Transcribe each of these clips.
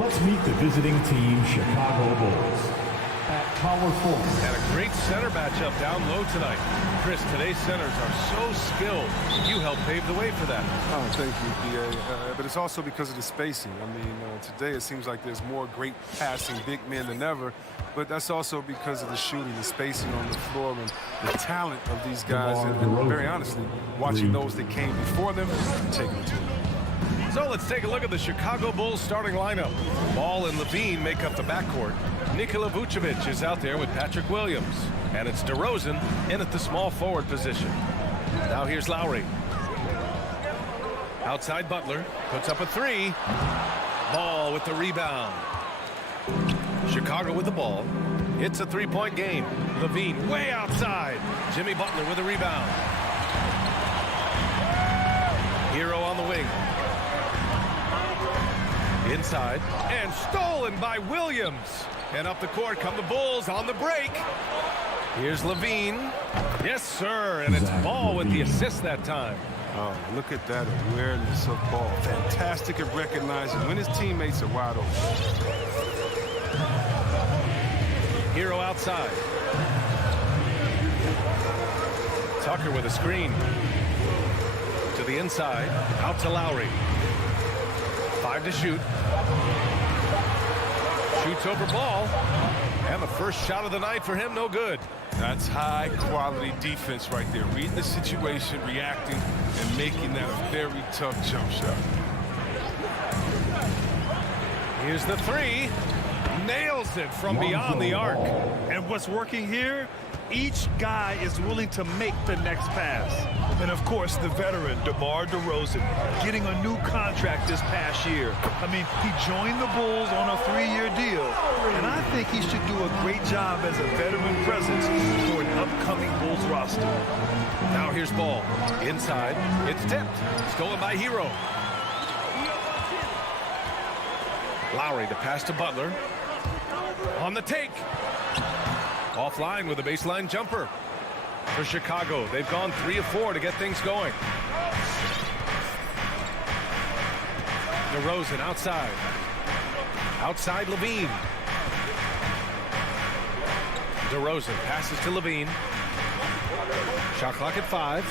Let's meet the visiting team, Chicago Bulls. At power forward. And a great center matchup down low tonight. Chris, today's centers are so skilled. You helped pave the way for that. Oh, thank you, B.A. But it's also because of the spacing. I mean, today it seems like there's more great passing big men than ever, but that's also because of the shooting, the spacing on the floor, and the talent of these guys. And very honestly, watching those that came before them and taking it to them. So let's take a look at the Chicago Bulls starting lineup. Ball and Levine make up the backcourt. Nikola Vucevic is out there with Patrick Williams. And it's DeRozan in at the small forward position. Now here's Lowry. Outside Butler, puts up a three. Ball with the rebound. Chicago with the ball. It's a three-point game. Levine way outside. Jimmy Butler with a rebound. Hero on the wing. Inside, and stolen by Williams. And up the court come the Bulls on the break. Here's Levine. Yes, sir, and it's Ball with the assist that time. Oh, look at that awareness of Ball. Fantastic at recognizing when his teammates are wide open. Hero outside. Tucker with a screen. To the inside, out to Lowry. 5 to shoot. Shoots over Ball. And the first shot of the night for him, no good. That's high-quality defense right there. Reading the situation, reacting, and making that a very tough jump shot. Here's the three. Nails it from beyond the arc. And what's working here? Each guy is willing to make the next pass. And, of course, the veteran, DeMar DeRozan, getting a new contract this past year. I mean, he joined the Bulls on a 3-year deal, and I think he should do a great job as a veteran presence for an upcoming Bulls roster. Now here's Ball. Inside. It's tipped. Stolen by Hero. Lowry, the pass to Butler. On the take. Offline with a baseline jumper. For Chicago, they've gone 3 of 4 to get things going. DeRozan outside. Outside Levine. DeRozan passes to Levine. Shot clock at 5.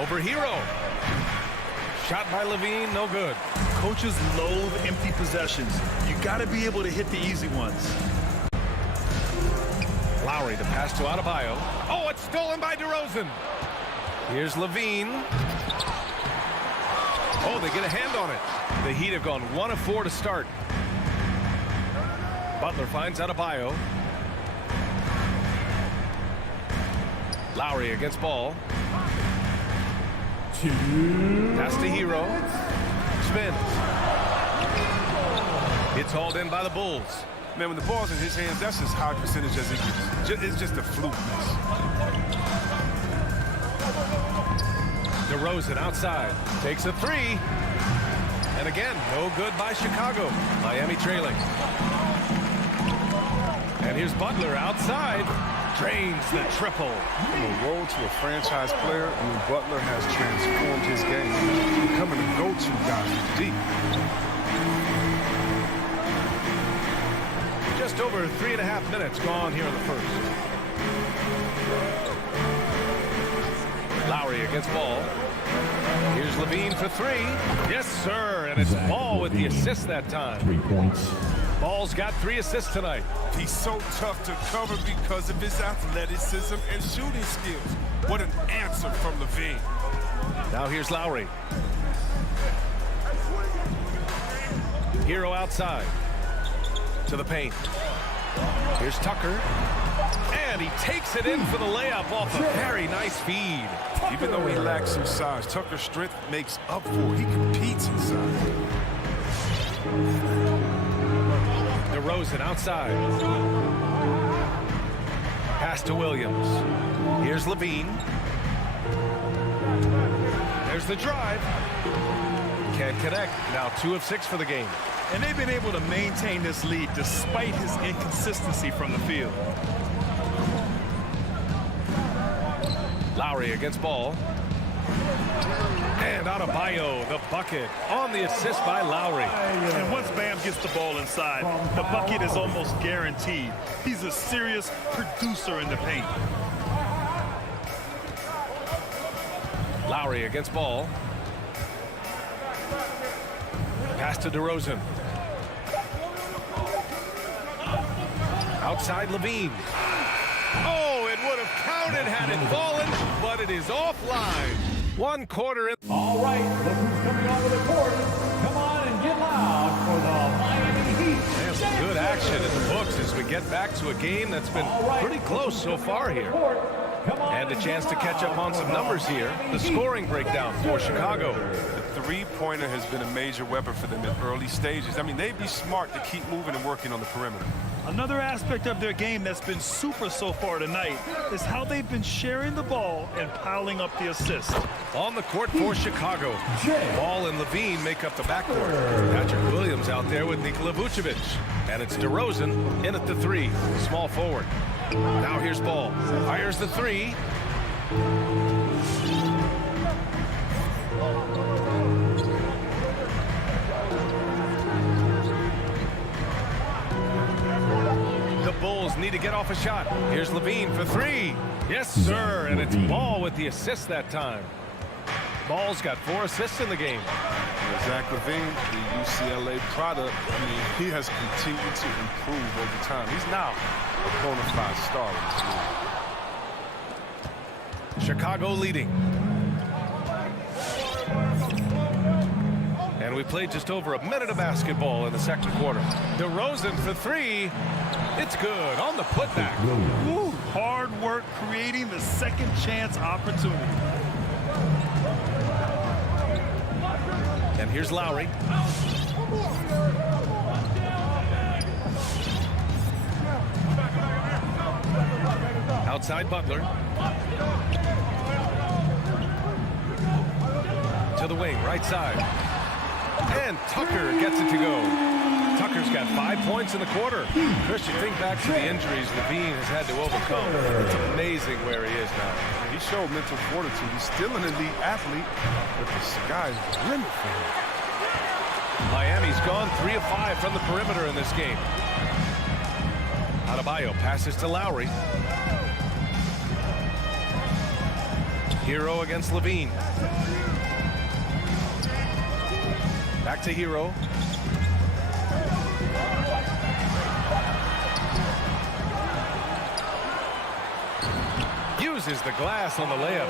Over Hero. Shot by Levine, no good. Coaches loathe empty possessions. You got to be able to hit the easy ones. Lowry, the pass to Adebayo. Oh, it's stolen by DeRozan. Here's Levine. Oh, they get a hand on it. The Heat have gone 1 of 4 to start. Butler finds Adebayo. Lowry against Ball. Pass to Hero. Spins. It's hauled in by the Bulls. Man, when the ball's in his hands, that's as high percentage as it gets. It's just a fluke miss. DeRozan outside. Takes a three. And again, no good by Chicago. Miami trailing. And here's Butler outside. Drains the triple. From a role to a franchise player, I mean, Butler has transformed his game, becoming a go-to guy from deep. Just over 3.5 minutes gone here in the first. Lowry against Ball. Here's Levine for 3. Yes, sir, and it's Ball with the assist that time. 3 points. Ball's got 3 assists tonight. He's so tough to cover because of his athleticism and shooting skills. What an answer from Levine. Now here's Lowry. Hero outside. To the paint. Here's Tucker. And he takes it in for the layup off a very nice feed. Even though he lacks some size, Tucker's strength makes up for it. He competes inside. DeRozan outside. Pass to Williams. Here's Levine. There's the drive. Can't connect. Now 2 of 6 for the game. And they've been able to maintain this lead despite his inconsistency from the field. Lowry against Ball. And Adebayo, the bucket, on the assist by Lowry. And once Bam gets the ball inside, the bucket is almost guaranteed. He's a serious producer in the paint. Lowry against Ball. Pass to DeRozan. Outside Levine. Oh, it would have counted had it fallen, but it is offline. 1 quarter in. All right, look who's coming onto the court. Come on and get loud for the Miami Heat. There's some good action in the books as we get back to a game that's been pretty close so far here. And a chance to catch up on some numbers here. The scoring breakdown for Chicago. The three-pointer has been a major weapon for them in early stages. I mean, they'd be smart to keep moving and working on the perimeter. Another aspect of their game that's been super so far tonight is how they've been sharing the ball and piling up the assists. On the court for Chicago. Ball and Levine make up the backcourt. Patrick Williams out there with Nikola Vucevic. And it's DeRozan in at the 3, small forward. Now here's Ball. Fires the 3. The Bulls need to get off a shot. Here's Levine for 3. Yes, sir. And it's Ball with the assist that time. Ball's got 4 assists in the game. Zach LaVine, the UCLA product, I mean, he has continued to improve over time. He's now a bona fide star in this league. Chicago leading. And we played just over a minute of basketball in the second quarter. DeRozan for 3. It's good on the putback. Ooh, hard work creating the second chance opportunity. And here's Lowry. Outside Butler. To the wing, right side. And Tucker gets it to go. Tucker's got 5 points in the quarter. Christian, think back to the injuries Levine has had to overcome. It's amazing where he is now. He showed mental fortitude. He's still an elite athlete, but the sky's the limit for him. Miami's gone 3 of 5 from the perimeter in this game. Adebayo passes to Lowry. Hero against Levine. Back to Hero. Uses the glass on the layup.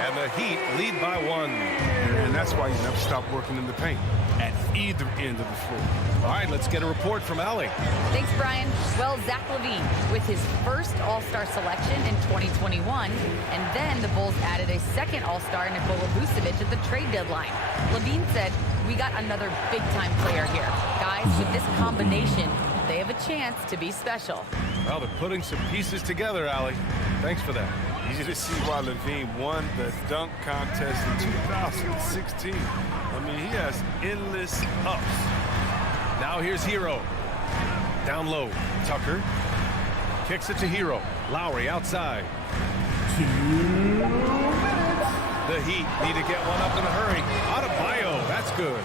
And the Heat lead by 1. And that's why you never stop working in the paint at either end of the floor. All right, let's get a report from Allie. Thanks, Brian. Well, Zach LaVine with his first All-Star selection in 2021, and then the Bulls added a second All-Star, Nikola Vucevic, at the trade deadline. LaVine said, "We got another big-time player here. Guys, with this combination, they have a chance to be special." Well, they're putting some pieces together, Allie. Thanks for that. Easy to see why Levine won the dunk contest in 2016. I mean, he has endless ups. Now here's Hero. Down low. Tucker. Kicks it to Hero. Lowry outside. 2 The Heat need to get one up in a hurry. Adebayo, that's good.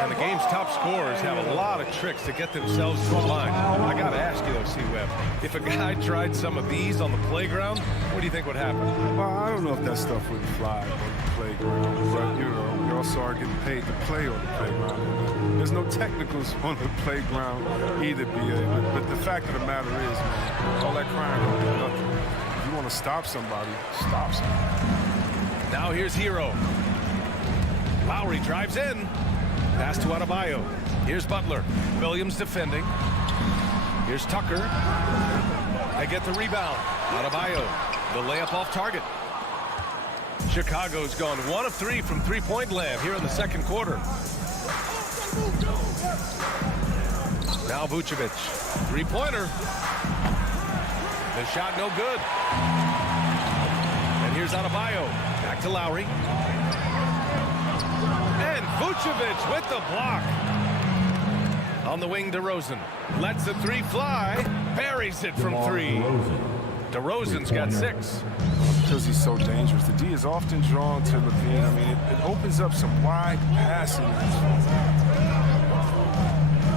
And the game's top scorers have a lot of tricks to get themselves to the line. I got to ask you, though, C-Web, if a guy tried some of these on the playground, what do you think would happen? Well, I don't know if that stuff would fly on the playground, but, you know, we also are getting paid to play on the playground. There's no technicals on the playground either, BA, but the fact of the matter is, man, all that crying don't do nothing. If you want to stop somebody, stop somebody. Now here's Hero. Lowry drives in. Pass to Adebayo. Here's Butler. Williams defending. Here's Tucker. They get the rebound. Adebayo. The layup off target. Chicago's gone 1 of 3 from three-point land here in the second quarter. Now Vucevic. Three-pointer. The shot no good. And here's Adebayo. Back to Lowry. And Vucevic with the block. On the wing, DeRozan lets the 3 fly. Buries it from 3. DeRozan's got 6. Because he's so dangerous. The D is often drawn to LaVine. I mean, it opens up some wide passing.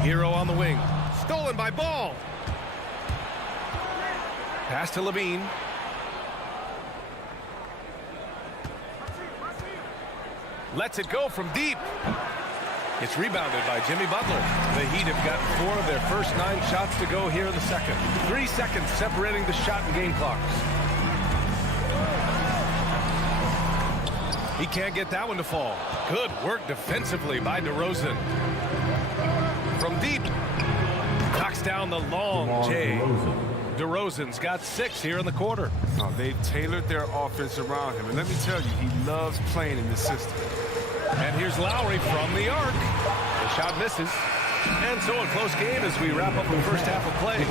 Hero on the wing. Stolen by Ball. Pass to LaVine. Lets it go from deep. It's rebounded by Jimmy Butler. The Heat have gotten 4 of their first 9 shots to go here in the second. 3 seconds separating the shot and game clocks. He can't get that one to fall. Good work defensively by DeRozan. From deep. Knocks down the long J. DeRozan's got 6 here in the quarter. Oh, they've tailored their offense around him. And let me tell you, he loves playing in this system. And here's Lowry from the arc. The shot misses. And so a close game as we wrap up the first half of play.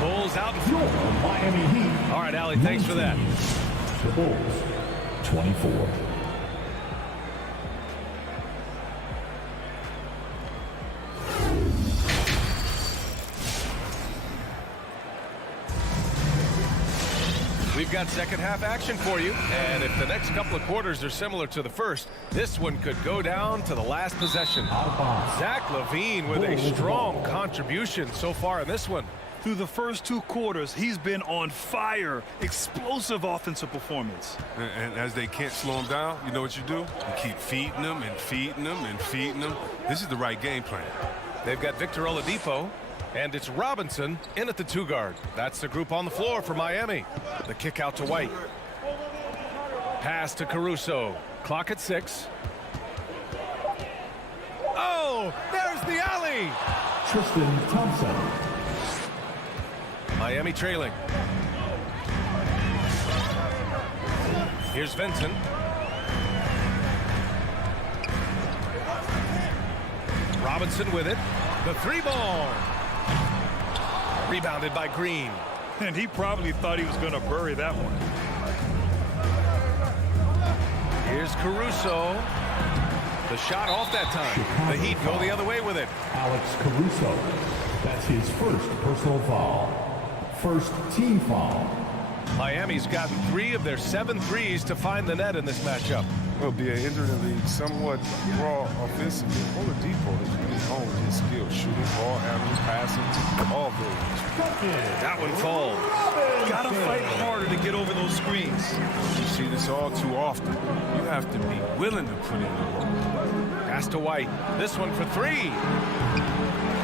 Bulls out in front. Miami Heat. All right, Allie, thanks for that. The Bulls, 24. We've got second half action for you, and if the next couple of quarters are similar to the first, this one could go down to the last possession. Zach LaVine with a strong contribution so far in this one. Through the first 2 quarters, he's been on fire. Explosive offensive performance. And as they can't slow him down, you know what you do? You keep feeding them and feeding them and feeding them. This is the right game plan. They've got Victor Oladipo. And it's Robinson in at the 2 guard. That's the group on the floor for Miami. The kick out to White. Pass to Caruso. Clock at 6. Oh, there's the alley. Tristan Thompson. Miami trailing. Here's Vincent. Robinson with it. The 3-ball. Rebounded by Green. And he probably thought he was going to bury that one. Here's Caruso. The shot off that time. The Heat go the other way with it. Alex Caruso. That's his first personal foul. First team foul. Miami's gotten 3 of their 7 threes to find the net in this matchup. Will be a hindrance in the league, somewhat raw offensively. Oladipo has really honed his skills, shooting, ball handling, passing, all those. That one falls. Gotta fight harder to get over those screens. You see this all too often. You have to be willing to put in the work. Pass to White. This one for 3.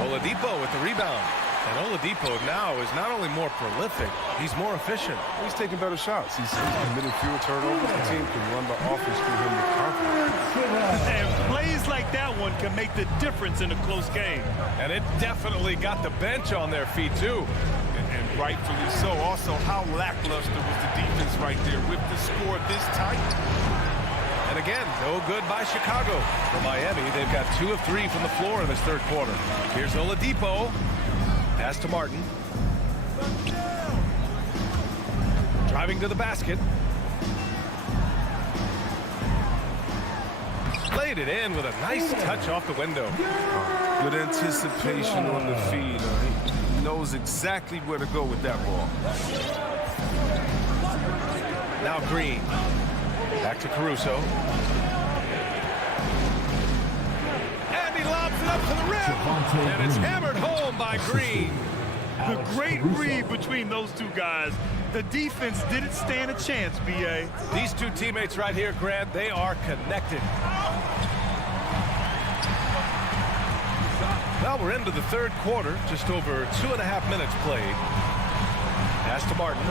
Oladipo with the rebound. And Oladipo now is not only more prolific, he's more efficient. He's taking better shots. He's committing fewer turnovers. The team can run the offense through him with confidence. And plays like that one can make the difference in a close game. And it definitely got the bench on their feet, too. And rightfully so. Also, how lackluster was the defense right there with the score this tight? And again, no good by Chicago. For Miami, they've got 2 of 3 from the floor in this third quarter. Here's Oladipo. Pass to Martin. Driving to the basket. Laid it in with a nice touch off the window. Good anticipation on the feed. He knows exactly where to go with that ball. Now Green. Back to Caruso. And he lobs it up to the rim. And it's hammered home by Green. The great read between those 2 guys. The defense didn't stand a chance, B.A. These 2 teammates right here, Grant, they are connected. Well, we're into the third quarter. Just over 2.5 minutes played. Pass to Martin.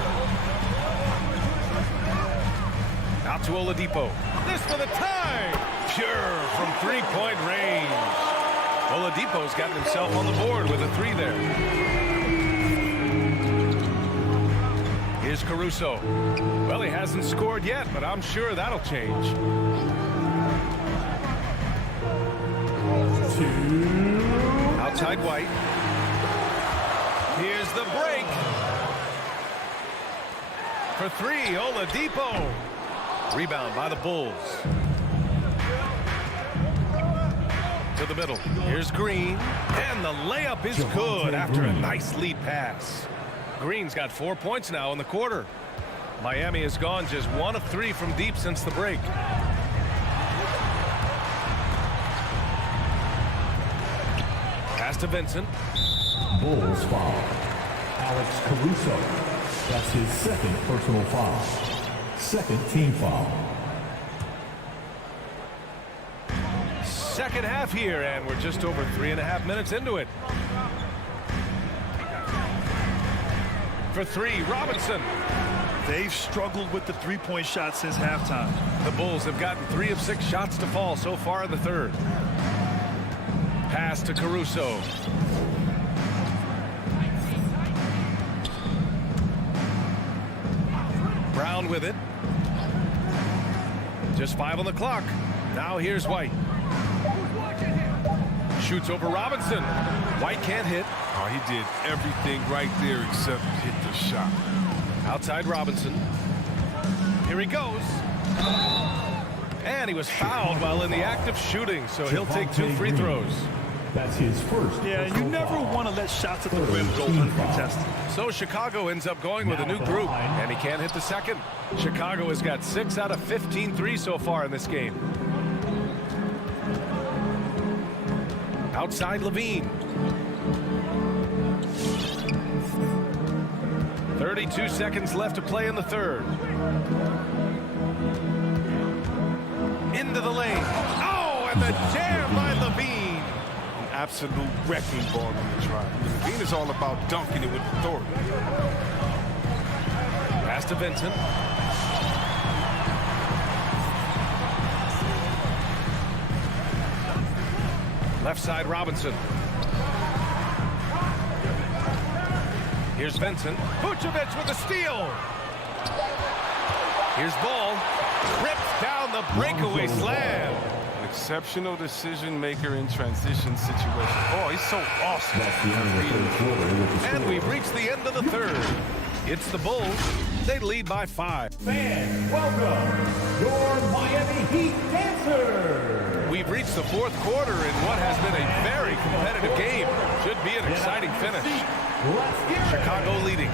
Out to Oladipo. This for the tie. Pure from 3-point range. Oladipo's gotten himself on the board with a 3 there. Here's Caruso. Well, he hasn't scored yet, but I'm sure that'll change. 2. Outside White. Here's the break. For 3, Oladipo. Rebound by the Bulls. To the middle. Here's Green. And the layup is good after a nice lead pass. Green's got 4 points now in the quarter. Miami has gone just 1 of 3 from deep since the break. Pass to Vincent. Bulls foul. Alex Caruso. That's his second personal foul. Second team foul. Second half here, and we're just over 3.5 minutes into it. For three, Robinson. They've struggled with the three-point shot since halftime. The Bulls have gotten 3 of 6 shots to fall so far in the third. Pass to Caruso. Brown with it. Just 5 on the clock. Now here's White. Shoots over Robinson. White can't hit. Oh, he did everything right there except hit the shot. Outside Robinson. Here he goes. And he was fouled while in the act of shooting, so he'll take 2 free throws. That's his first. Yeah, you never want to let shots at the rim go uncontested. So Chicago ends up going with a new group, and he can't hit the second. Chicago has got 6 out of 15 threes so far in this game. Outside Levine. 32 seconds left to play in the third. Into the lane. Oh, and the jam by Levine. An absolute wrecking ball on the drive. Levine is all about dunking it with authority. Pass to Vincent. Left side Robinson. Here's Vincent. Vucevic with a steal. Here's Ball. Rips down the breakaway slam. An exceptional decision maker in transition situations. Oh, he's so awesome. That's the end of the third quarter with the And score. we've reached the end of the third. It's the Bulls. They lead by 5. Fans, welcome your Miami Heat dancers. We've reached the fourth quarter in what has been a very competitive game. Should be an exciting finish. Let's get it. Chicago leading.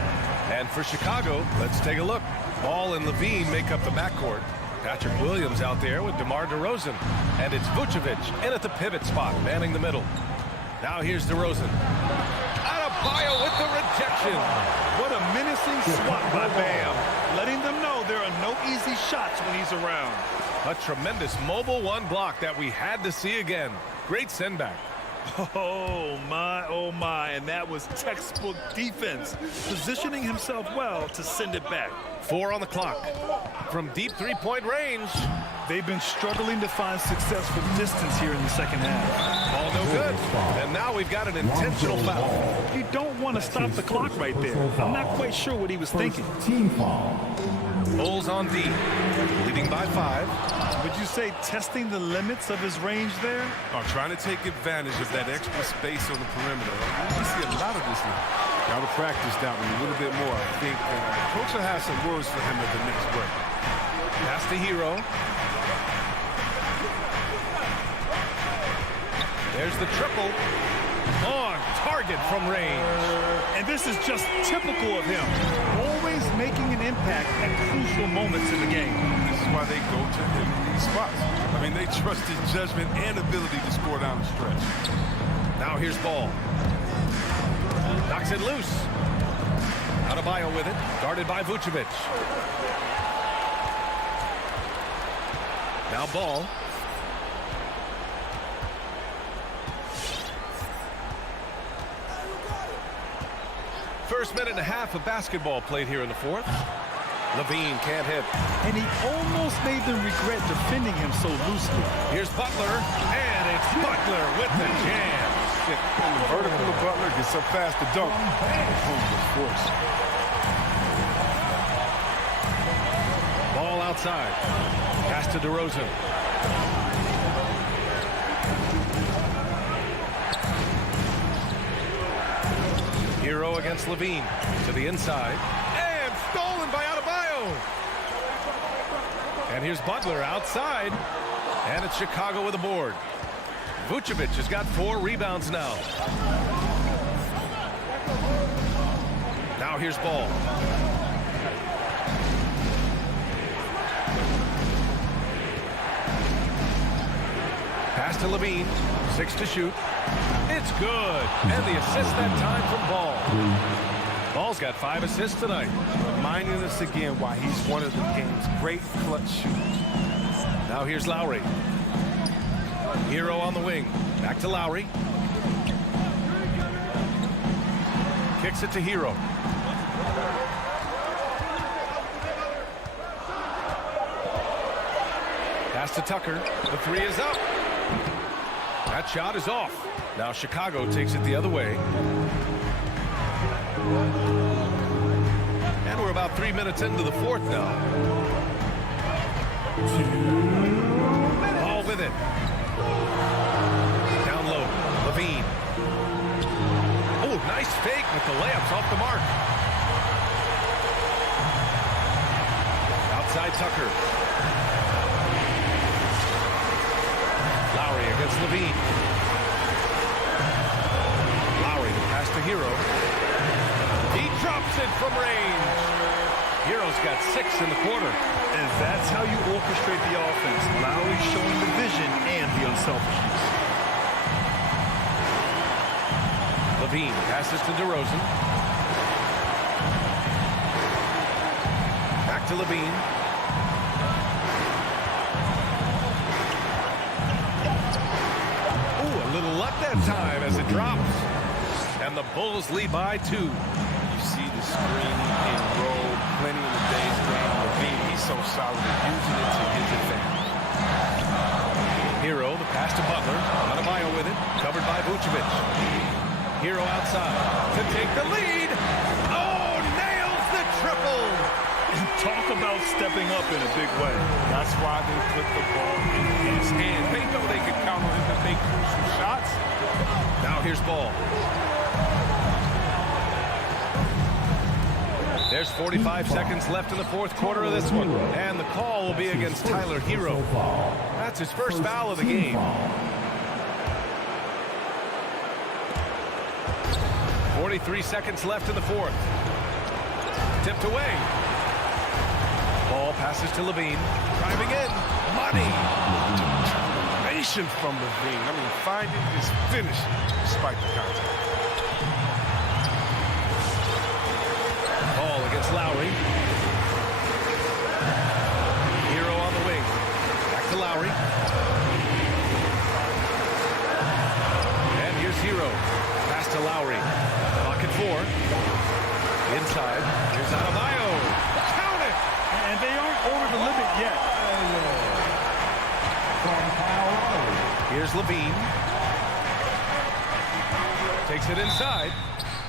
And for Chicago, let's take a look. Ball and Levine make up the backcourt. Patrick Williams out there with DeMar DeRozan. And it's Vucevic in at the pivot spot, manning the middle. Now here's DeRozan. Adebayo with the rejection. What a menacing swat by Bam. Letting them know there are no easy shots when he's around. A tremendous mobile one block that we had to see again. Great send back. Oh my, and that was textbook defense. Positioning himself well to send it back. 4 on the clock. From deep three-point range. They've been struggling to find success from distance here in the second half. Ball no good. And now we've got an intentional foul. You don't want to stop the clock right there. I'm not quite sure what he was thinking. Team foul. Bulls on D. Leading by 5. Would you say testing the limits of his range there? Oh, trying to take advantage of that extra space on the perimeter. We see a lot of this now. Got to practice that one a little bit more. I think the coach will have some words for him at the next break. Pass to Hero. There's the triple. On target from range. And this is just typical of him. Always making an impact at crucial moments in the game. This is why they go to him in these spots. I mean, they trust his judgment and ability to score down the stretch. Now here's Ball. Knocks it loose. Adebayo with it. Guarded by Vucevic. Now Ball. First minute and a half of basketball played here in the fourth. Levine can't hit. And he almost made them regret defending him so loosely. Here's Butler, and it's Butler with the jam. And the vertical of Butler gets up fast to dunk. Of course. Ball outside. Pass to DeRozan. Hero against Levine. To the inside. And stolen by Adebayo. And here's Butler outside. And it's Chicago with a board. Vucevic has got 4 rebounds now. Now here's Ball. Pass to Levine. 6 to shoot. It's good. And the assist that time from Ball. Ball's got 5 assists tonight. Reminding us again why he's one of the game's great clutch shooters. Now here's Lowry. Hero on the wing. Back to Lowry. Kicks it to Hero. Pass to Tucker. The 3 is up. That shot is off. Now Chicago takes it the other way. And we're about 3 minutes into the fourth now. Ball with it. Down low. Levine. Oh, nice fake with the layups off the mark. Outside Tucker. Lowry against Levine. Lowry, the pass to Hero. He drops it from range. Hero's got 6 in the quarter. And that's how you orchestrate the offense. Lowry showing the vision and the unselfishness. Levine passes to DeRozan. Back to Levine. Ooh, a little luck that time as it drops. And the Bulls lead by 2. You see the screen and roll plenty in the day's game. Levine, he's so solid at using it to his advantage. Hero, the pass to Butler. Adebayo with it. Covered by Vucevic. Hero outside to take the lead. Oh, nails the triple. Talk about stepping up in a big way. That's why they put the ball in his hand. They know they can count on him to make crucial shots. Now here's Ball. There's 45 seconds left in the fourth quarter of this one. And the call will be against Tyler Hero. That's his first foul of the game. 43 seconds left in the fourth. Tipped away. Ball passes to Levine. Driving in. Money. Determination from Levine. I mean, finding his finish despite the contact. Ball against Lowry. Hero on the wing. Back to Lowry. And here's Hero. Pass to Lowry. Pocket 4. Inside. Here's Adebayo. Count it! And they aren't over the limit yet. Here's Levine. Takes it inside.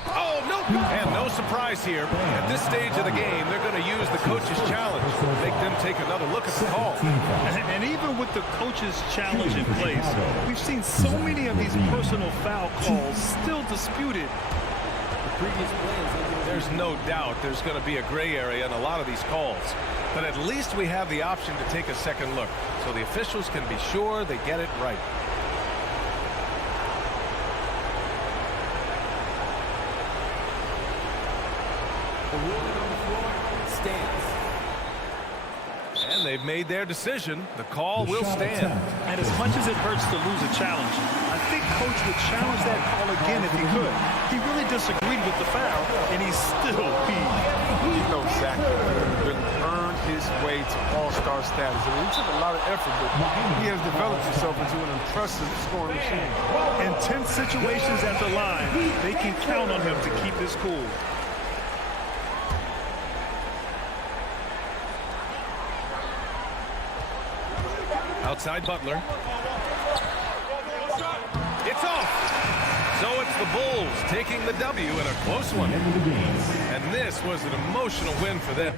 Oh, no! And no surprise here. At this stage of the game, they're going to use the coach's challenge. Make them take another look at the call. And even with the coach's challenge in place, we've seen so many of these personal foul calls still disputed. There's no doubt there's going to be a gray area in a lot of these calls. But at least we have the option to take a second look, so the officials can be sure they get it right. The ruling on the floor stands. And they've made their decision. The call will stand. And as much as it hurts to lose a challenge, I think Coach would challenge that call again if he could. He really disagreed with the foul, and he's still peeved. You know exactly. He really earned his way to all-star status. I mean, he took a lot of effort, but he has developed himself into an impressive scoring machine. In tense situations at the line, they can count on him to keep his cool. Outside Butler. It's off. So it's the Bulls taking the W in a close one. And this was an emotional win for them.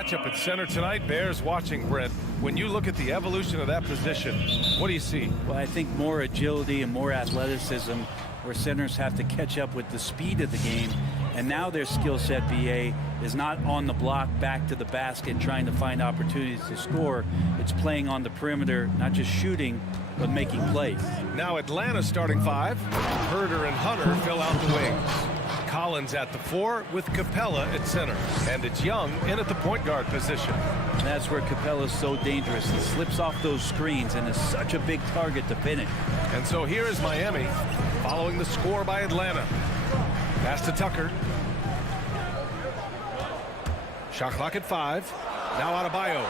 matchup at center tonight bears watching, Brent. When you look at the evolution of that position, what do you see? Well, I think more agility and more athleticism, where centers have to catch up with the speed of the game. And now their skill set, BA, is not on the block back to the basket trying to find opportunities to score. It's playing on the perimeter, not just shooting, but making plays. Now Atlanta starting five. Herder and Hunter fill out the wings. Collins at the 4 with Capella at center. And it's Young in at the point guard position. And that's where Capella's so dangerous. He slips off those screens and is such a big target to finish. And so here is Miami following the score by Atlanta. Pass to Tucker. Shot clock at 5. Now Adebayo.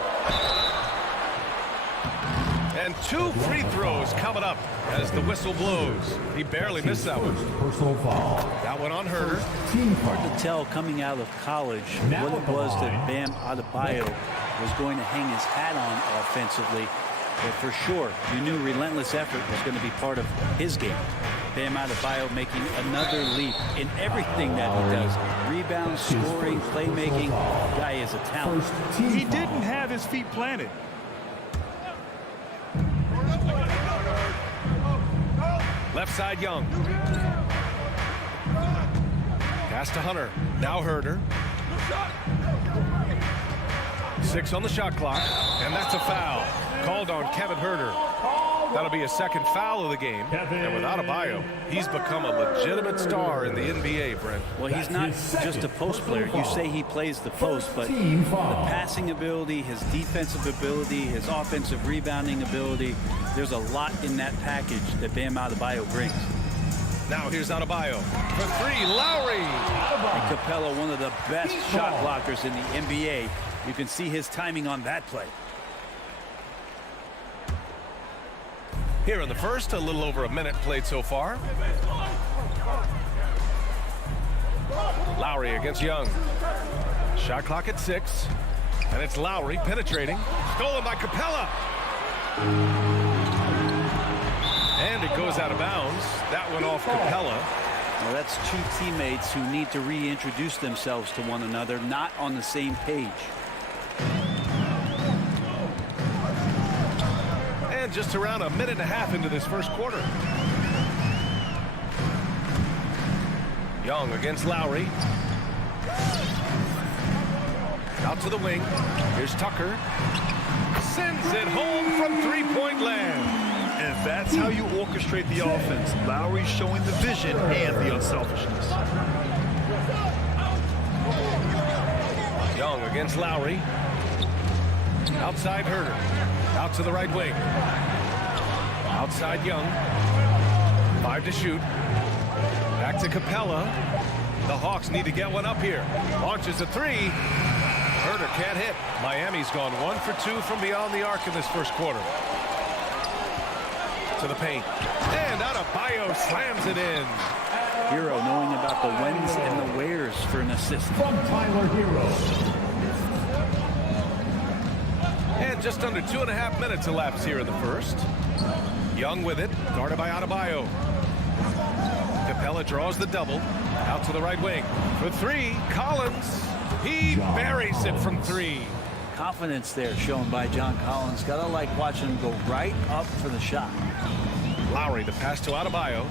And 2 free throws coming up as the whistle blows. He barely missed that one. Personal foul. That one on Herder. Team Hard foul. to tell coming out of college what it was that Bam Adebayo was going to hang his hat on offensively. But for sure, you knew relentless effort was going to be part of his game. Bam Adebayo making another leap in everything that he does. Rebounds, scoring, playmaking. Guy is a talent. First team He foul. didn't have his feet planted. Left side Young. Pass to Hunter. Now Herder. 6 on the shot clock. And that's a foul. Called on Kevin Herder. That'll be a second foul of the game. And without Adebayo, he's become a legitimate star in the NBA, Brent. Well, he's not just a post player. You say he plays the post, but the passing ability, his defensive ability, his offensive rebounding ability, there's a lot in that package that Bam Adebayo brings. Now here's Adebayo. For 3, Lowry. And Capella, one of the best shot blockers in the NBA. You can see his timing on that play. Here in the first, a little over a minute played so far. Lowry against Young. Shot clock at 6. And it's Lowry penetrating. Stolen by Capella. And it goes out of bounds. That went off Capella. Well, that's 2 teammates who need to reintroduce themselves to one another, not on the same page. And just around a minute and a half into this first quarter. Young against Lowry. Out to the wing. Here's Tucker. Sends it home from three-point land. And that's how you orchestrate the offense. Lowry showing the vision and the unselfishness. Young against Lowry. Outside Herder. Out to the right wing. Outside Young. 5 to shoot. Back to Capella. The Hawks need to get one up here. Launches a 3. Herder can't hit. Miami's gone 1 for 2 from beyond the arc in this first quarter. To the paint. And Adebayo slams it in. Hero knowing about the whens and the wheres for an assist. From Tyler Hero. And just under 2.5 minutes elapsed here in the first. Young with it, guarded by Adebayo. Capella draws the double. Out to the right wing. For 3, Collins. He buries it from 3. Confidence there shown by John Collins. Gotta like watching him go right up for the shot. Lowry, the pass to Adebayo.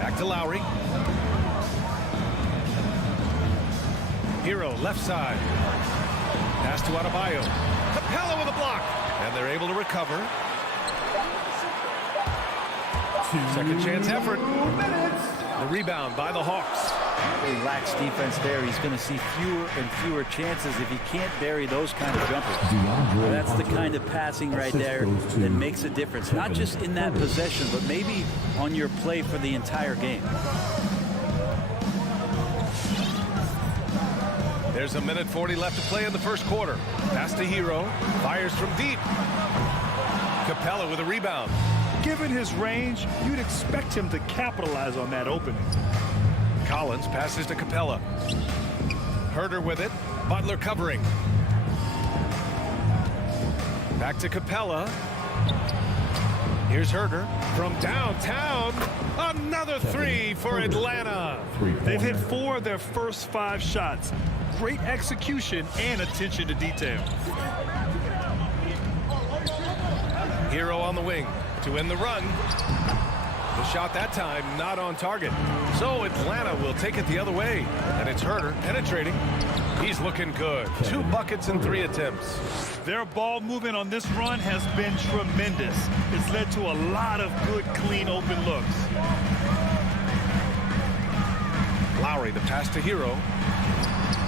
Back to Lowry. Hero, left side. Pass to Adebayo. Capella with a block. And they're able to recover. Second chance effort. The rebound by the Hawks. He lacks defense there. He's going to see fewer and fewer chances if he can't bury those kind of jumpers. That's the kind of passing right there that makes a difference. Not just in that possession, but maybe on your play for the entire game. There's a minute 40 left to play in the first quarter. Pass to Hero. Fires from deep. Capella with a rebound. Given his range, you'd expect him to capitalize on that opening. Collins passes to Capella. Herder with it. Butler covering. Back to Capella. Here's Herder from downtown. Another three for Atlanta. They've hit 4 of their first 5 shots. Great execution and attention to detail. Hero on the wing to end the run. The shot that time not on target. So Atlanta will take it the other way. And it's Herder penetrating. He's looking good. 2 buckets in 3 attempts. Their ball movement on this run has been tremendous. It's led to a lot of good, clean, open looks. Lowry, the pass to Hero.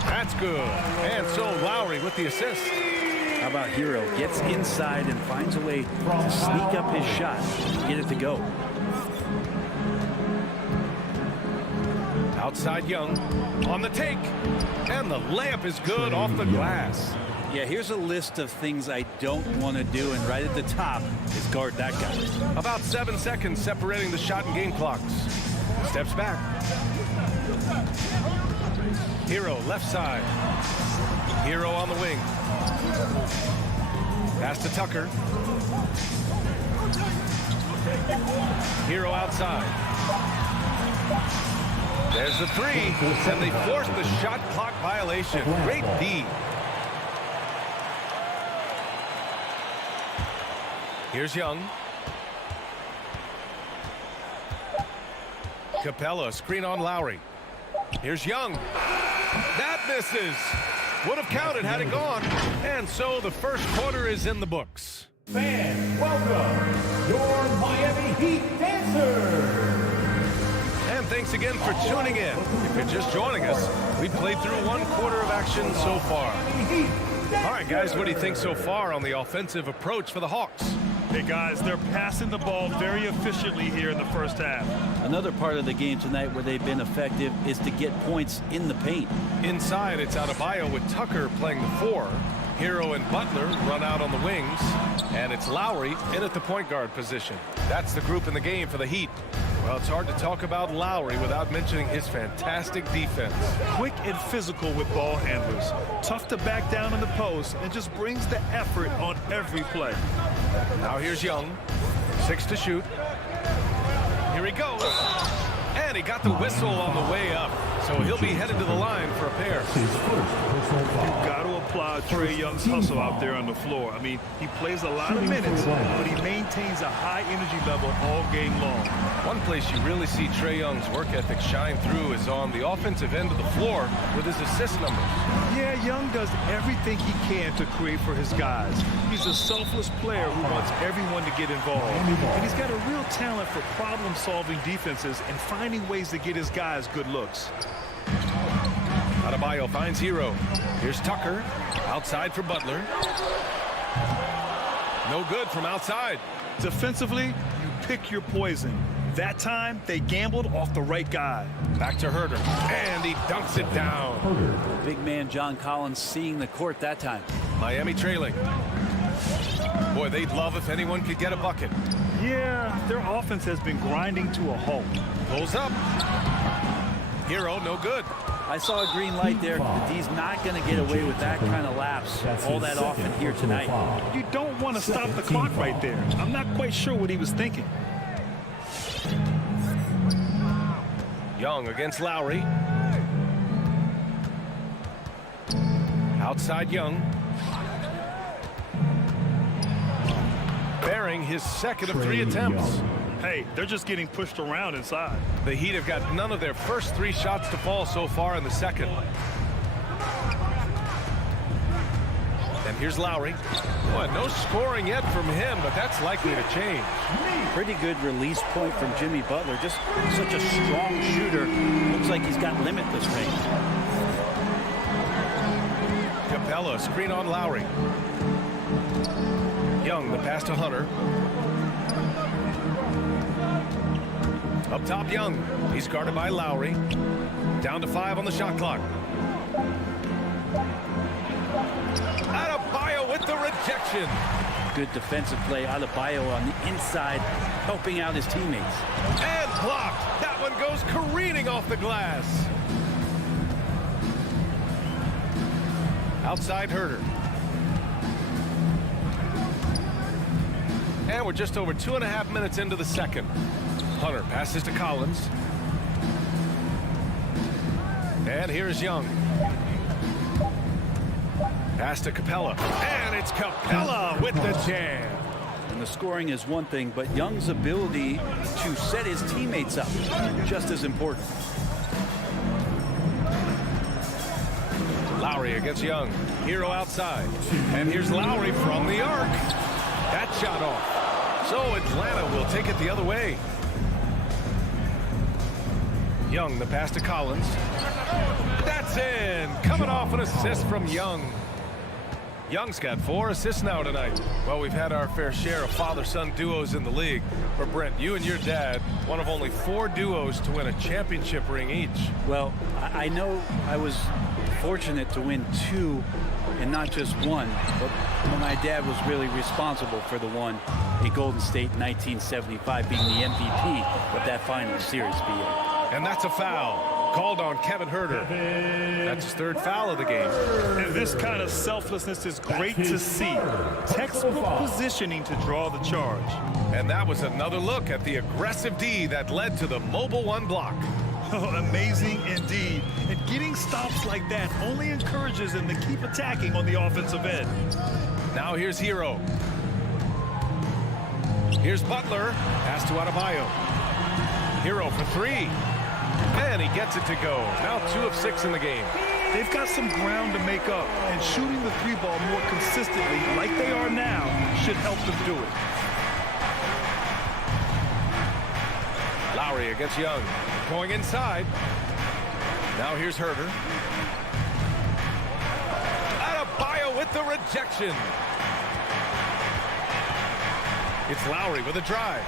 That's good. And so Lowry with the assist. How about Hero gets inside and finds a way to sneak up his shot, get it to go. Outside Young on the take. And the layup is good off the glass. Yeah, here's a list of things I don't want to do, and right at the top is guard that guy. About 7 seconds separating the shot and game clocks. Steps back. Hero left side. Hero on the wing. Pass to Tucker. Hero outside. There's the 3, and they force the shot clock violation. Great D. Here's Young. Capella, screen on Lowry. Here's Young. That misses. Would have counted had it gone. And so the first quarter is in the books. Fans, welcome your Miami Heat dancers. And thanks again for tuning in. If you're just joining us, we played through 1 quarter of action so far. All right, guys, what do you think so far on the offensive approach for the Hawks? Hey, guys, they're passing the ball very efficiently here in the first half. Another part of the game tonight where they've been effective is to get points in the paint. Inside, it's Adebayo with Tucker playing the 4. Hero and Butler run out on the wings. And it's Lowry in at the point guard position. That's the group in the game for the Heat. Well, it's hard to talk about Lowry without mentioning his fantastic defense. Quick and physical with ball handlers. Tough to back down in the post and just brings the effort on every play. Now here's Young. 6 to shoot. Here he goes. And he got the whistle on the way up. So he'll be headed to the line for a pair. His first personal foul. Got to applaud Trae Young's hustle out there on the floor. I mean, he plays a lot of minutes, but he maintains a high energy level all game long. One place you really see Trae Young's work ethic shine through is on the offensive end of the floor with his assist numbers. Yeah, Young does everything he can to create for his guys. He's a selfless player who wants everyone to get involved. And he's got a real talent for problem-solving defenses and finding ways to get his guys good looks. Adebayo finds Hero. Here's Tucker. Outside for Butler. No good from outside. Defensively, you pick your poison. That time, they gambled off the right guy. Back to Herder. And he dunks it down. Big man John Collins seeing the court that time. Miami trailing. Boy, they'd love if anyone could get a bucket. Yeah, their offense has been grinding to a halt. Pulls up. Hero, no good. I saw a green light there. He's not going to get away with that kind of lapse all that often here tonight. You don't want to stop the clock right there. I'm not quite sure what he was thinking. Young against Lowry. Outside Young. Bearing his second of 3 attempts. Hey, they're just getting pushed around inside. The Heat have got none of their first 3 shots to fall so far in the second. And here's Lowry. Boy, no scoring yet from him, but that's likely to change. Pretty good release point from Jimmy Butler. Just such a strong shooter. Looks like he's got limitless range. Capella, screen on Lowry. Young, the pass to Hunter. Up top, Young. He's guarded by Lowry. Down to 5 on the shot clock. Adebayo with the rejection. Good defensive play. Adebayo on the inside, helping out his teammates. And blocked. That one goes careening off the glass. Outside Herder. And we're just over 2.5 minutes into the second. Hunter passes to Collins. And here's Young. Pass to Capella. And it's Capella with the jam. And the scoring is one thing, but Young's ability to set his teammates up, just as important. Lowry against Young. Hero outside. And here's Lowry from the arc. That shot off. So Atlanta will take it the other way. Young, the pass to Collins. That's in. Coming off an assist from Young. Young's got 4 assists now tonight. Well, we've had our fair share of father-son duos in the league. But Brent, you and your dad, one of only 4 duos to win a championship ring each. Well, I know I was fortunate to win 2 and not just 1, but my dad was really responsible for the one in Golden State in 1975, being the MVP of that final series, BA. And that's a foul called on Kevin Huerter. That's his 3rd foul of the game. And this kind of selflessness is great to see. Textbook positioning to draw the charge. And that was another look at the aggressive D that led to the mobile 1 block. Oh, amazing indeed. And getting stops like that only encourages him to keep attacking on the offensive end. Now here's Hero. Here's Butler. Pass to Adebayo. Hero for 3. And he gets it to go. Now 2 of 6 in the game. They've got some ground to make up, and shooting the 3-ball more consistently like they are now should help them do it. Lowry against Young. Going inside. Now here's Huerter. Adebayo with the rejection. It's Lowry with a drive.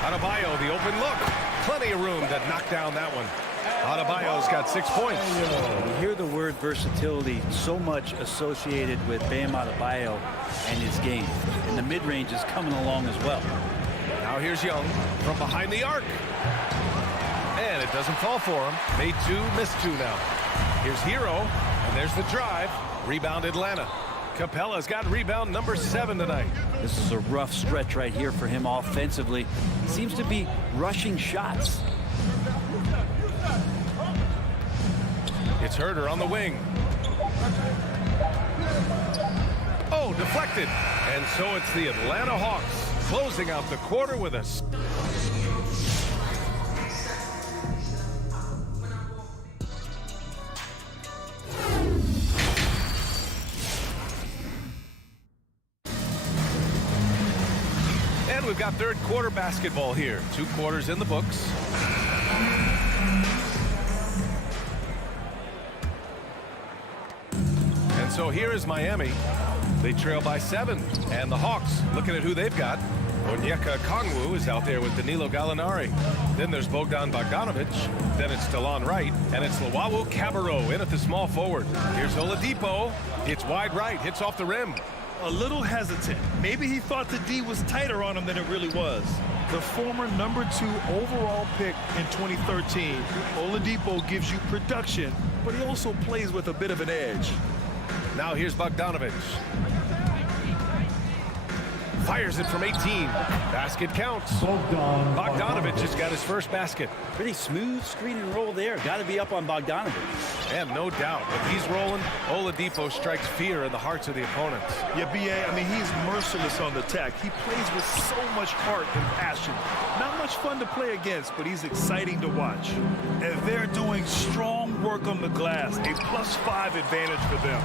Adebayo, the open look. Plenty of room to knock down that one. Adebayo's got 6 points. You hear the word versatility so much associated with Bam Adebayo and his game. And the mid-range is coming along as well. Now here's Young from behind the arc. And it doesn't fall for him. Made 2, missed 2 now. Here's Hero, and there's the drive. Rebound Atlanta. Capella's got rebound number 7 tonight. This is a rough stretch right here for him offensively. He seems to be rushing shots. It's Huerter on the wing. Oh, deflected. And so it's the Atlanta Hawks closing out the quarter with us. And we've got 3rd quarter basketball here. 2 quarters in the books. And so here is Miami. They trail by 7. And the Hawks, looking at who they've got. Onyeka Okongwu is out there with Danilo Gallinari. Then there's Bogdan Bogdanovic. Then it's Delon Wright. And it's Luwawu Cabarrot in at the small forward. Here's Oladipo. It's wide right. Hits off the rim. A little hesitant. Maybe he thought the D was tighter on him than it really was. The former number 2 overall pick in 2013, Oladipo gives you production, but he also plays with a bit of an edge. Now here's Bogdanovic. Fires it from 18. Basket counts. Bogdanovic has got his first basket. Pretty smooth screen and roll there. Got to be up on Bogdanovic. And no doubt, when he's rolling, Oladipo strikes fear in the hearts of the opponents. Yeah, B.A., I mean, he's merciless on the attack. He plays with so much heart and passion. Not much fun to play against, but he's exciting to watch. And they're doing strong work on the glass. A +5 advantage for them.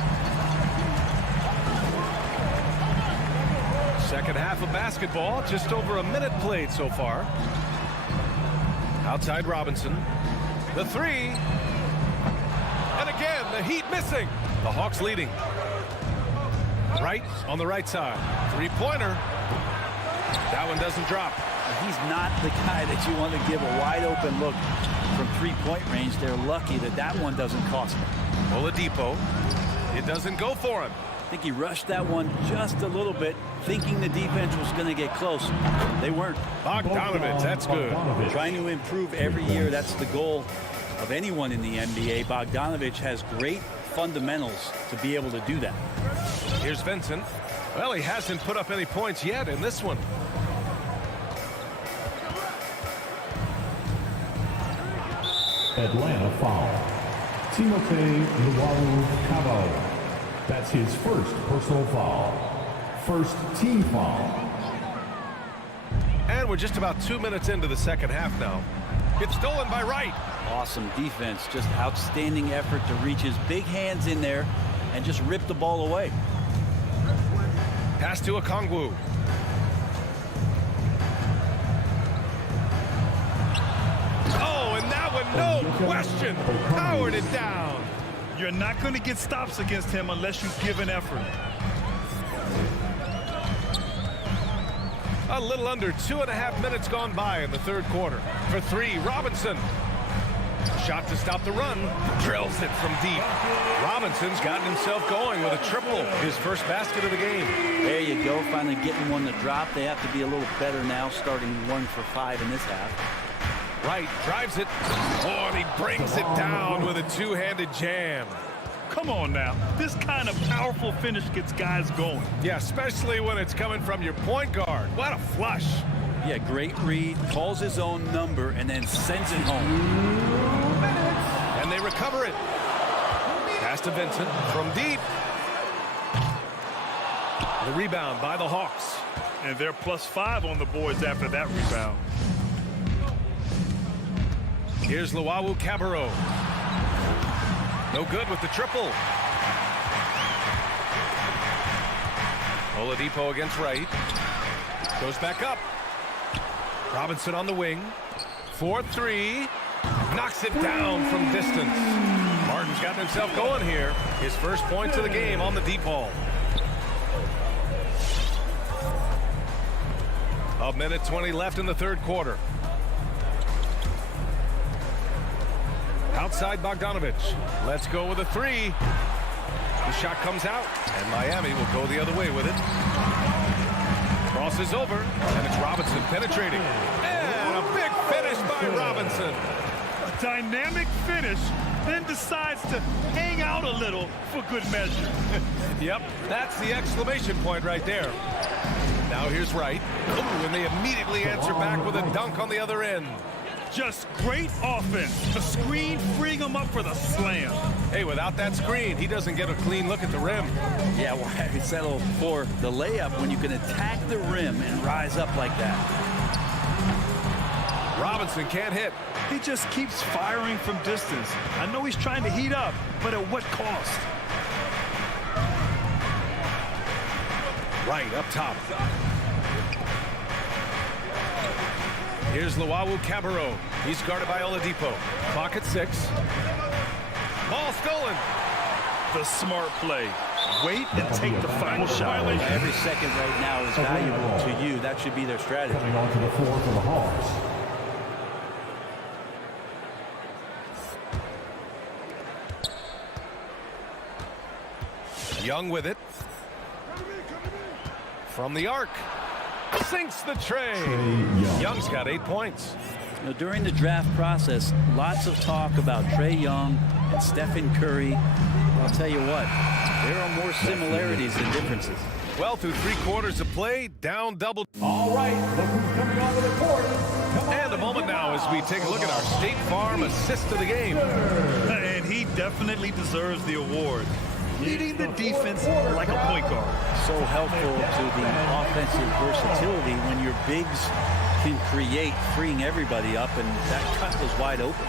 Second half of basketball, just over a minute played so far. Outside Robinson. The 3. And again, the Heat missing. The Hawks leading. Wright on the right side. 3-pointer. That one doesn't drop. He's not the guy that you want to give a wide open look from 3-point range. They're lucky that that one doesn't cost them. Oladipo. It doesn't go for him. I think he rushed that one just a little bit, thinking the defense was going to get close. They weren't. Bogdanovic, that's good. Trying to improve every year. That's the goal of anyone in the NBA. Bogdanovic has great fundamentals to be able to do that. Here's Vincent. Well, he hasn't put up any points yet in this one. Atlanta foul. Timothé Luwawu-Cabarrot. That's his first personal foul. First team foul. And we're just about 2 minutes into the second half now. It's stolen by Wright. Awesome defense. Just outstanding effort to reach his big hands in there and just rip the ball away. Pass to Okongwu. Oh, and that one, no question, powered it down. You're not going to get stops against him unless you give an effort. A little under 2.5 minutes gone by in the third quarter. For three, Robinson. Shot to stop the run. Drills it from deep. Robinson's gotten himself going with a triple. His first basket of the game. There you go. Finally getting one to drop. They have to be a little better now, starting 1 for 5 in this half. Wright drives it. Oh, and he brings it down with a two-handed jam. Come on now. This kind of powerful finish gets guys going. Yeah, especially when it's coming from your point guard. What a flush. Yeah, great read. Calls his own number and then sends it home. And they recover it. Pass to Vincent from deep. The rebound by the Hawks. And they're +5 on the boards after that rebound. Here's Luwawu-Cabarrot. No good with the triple. Oladipo against Wright. Goes back up. Robinson on the wing. 4-3. Knocks it down from distance. Martin's gotten himself going here. His first points of the game on the deep ball. A minute 20 left in the third quarter. Outside Bogdanovich. Let's go with a three. The shot comes out, and Miami will go the other way with it. Crosses over, and it's Robinson penetrating. And a big finish by Robinson. A dynamic finish, then decides to hang out a little for good measure. Yep, that's the exclamation point right there. Now here's Wright. Ooh, and they immediately answer back with a dunk on the other end. Just great offense. A screen freeing him up for the slam. Hey, without that screen, he doesn't get a clean look at the rim. Yeah, why settle for the layup when you can attack the rim and rise up like that? Robinson can't hit. He just keeps firing from distance. I know he's trying to heat up, but at what cost? Right up top. Here's Luwawu-Cabarrot. He's guarded by Oladipo. Clock at 6. Ball stolen. The smart play. Wait and take the final shot. Every second right now is valuable to you. That should be their strategy. Coming onto the floor for the Hawks. Young with it. From the arc. Sinks the tray. Young's got 8 points. You know, during the draft process, lots of talk about Trae Young and Stephen Curry. I'll tell you what, there are more similarities than differences. Well, through 3 quarters of play, down double. All right, look who's coming onto the court. And a moment now as we take a look at our State Farm assist of the game. And he definitely deserves the award. Leading the defense like a point guard. So helpful to the offensive versatility when your bigs can create, freeing everybody up, and that cut was wide open.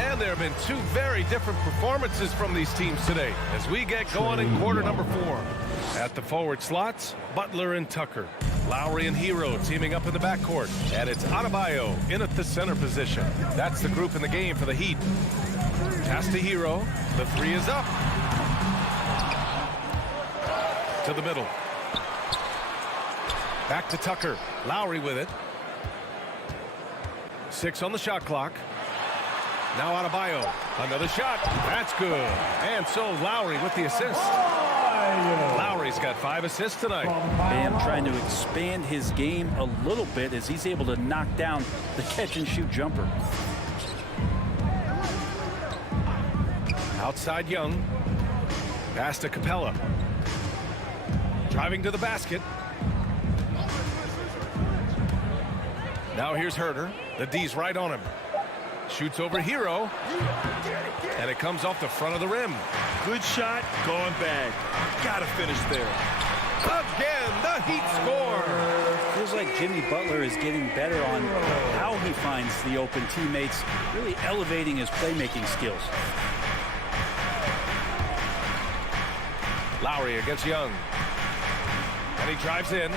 And there have been 2 very different performances from these teams today as we get going in quarter number 4. At the forward slots, Butler and Tucker. Lowry and Hero teaming up in the backcourt. And it's Adebayo in at the center position. That's the group in the game for the Heat. Pass to Hero. The 3 is up. To the middle. Back to Tucker. Lowry with it. 6 on the shot clock. Now Adebayo. Another shot. That's good. And so Lowry with the assist. Lowry's got 5 assists tonight. Bam trying to expand his game a little bit as he's able to knock down the catch-and-shoot jumper. Outside Young. Pass to Capella. Driving to the basket. Now here's Herter. The D's right on him. Shoots over Hero. And it comes off the front of the rim. Good shot, gone bad. Gotta finish there. Again, the Heat score. Feels like Jimmy Butler is getting better on how he finds the open teammates, really elevating his playmaking skills. Lowry against Young. And he drives in.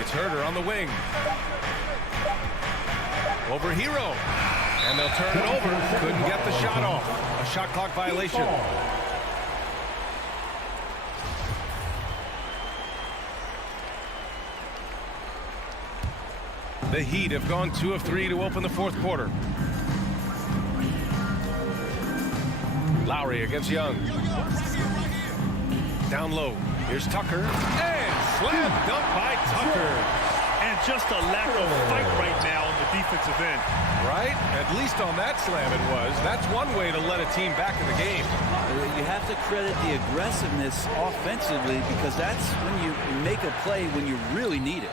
It's Herder on the wing. Over Hero. And they'll turn it over. Couldn't get the shot off. A shot clock violation. The Heat have gone 2 of 3 to open the fourth quarter. Lowry against Young. Down low. Here's Tucker. And slam dunk by Tucker. And just a lack of fight right now on the defensive end. Right? At least on that slam it was. That's one way to let a team back in the game. You have to credit the aggressiveness offensively because that's when you make a play when you really need it.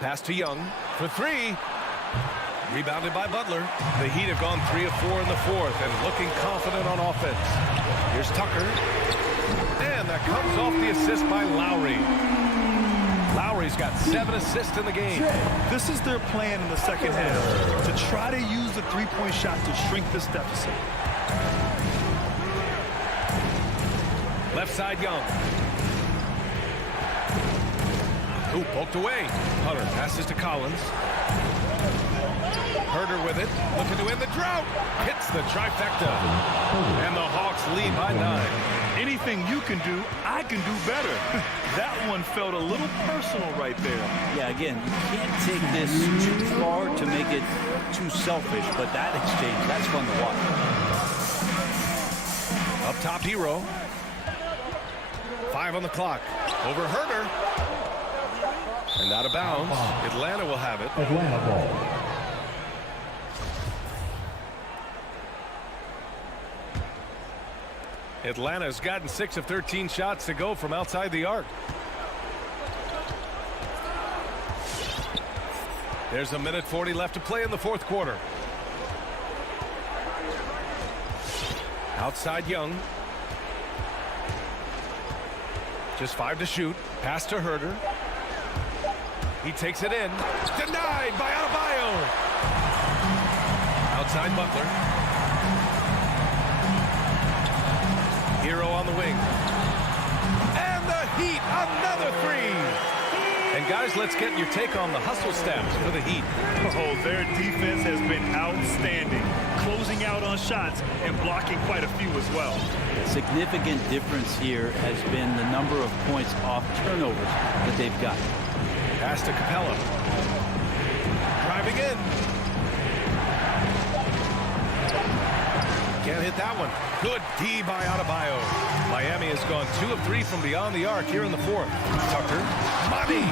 Pass to Young for 3. Rebounded by Butler. The Heat have gone 3 of 4 in the fourth and looking confident on offense. Here's Tucker. And that comes off the assist by Lowry. Lowry's got 7 assists in the game. This is their plan in the second half, to try to use the three-point shot to shrink this deficit. Left side Young. Ooh, poked away. Hunter passes to Collins. Herder with it, looking to end the drought. Hits the trifecta. And the Hawks lead by 9. Anything you can do, I can do better. That one felt a little personal right there. Yeah, again, you can't take this too far to make it too selfish, but that exchange, that's fun to watch. Up top, Hero. 5 on the clock. Over Herder. And out of bounds. Atlanta will have it. Atlanta ball. Atlanta's gotten 6 of 13 shots to go from outside the arc. There's 1:40 left to play in the fourth quarter. Outside Young. Just 5 to shoot. Pass to Herder. He takes it in. Denied by Adebayo. Outside Butler. Hero on the wing. And the Heat, another 3. And guys, let's get your take on the hustle stats for the Heat. Oh, their defense has been outstanding, closing out on shots and blocking quite a few as well. A significant difference here has been the number of points off turnovers that they've got. Pass to Capella. Driving in. Can't hit that one. Good D by Adebayo. Miami has gone 2 of 3 from beyond the arc here in the fourth. Tucker. Money.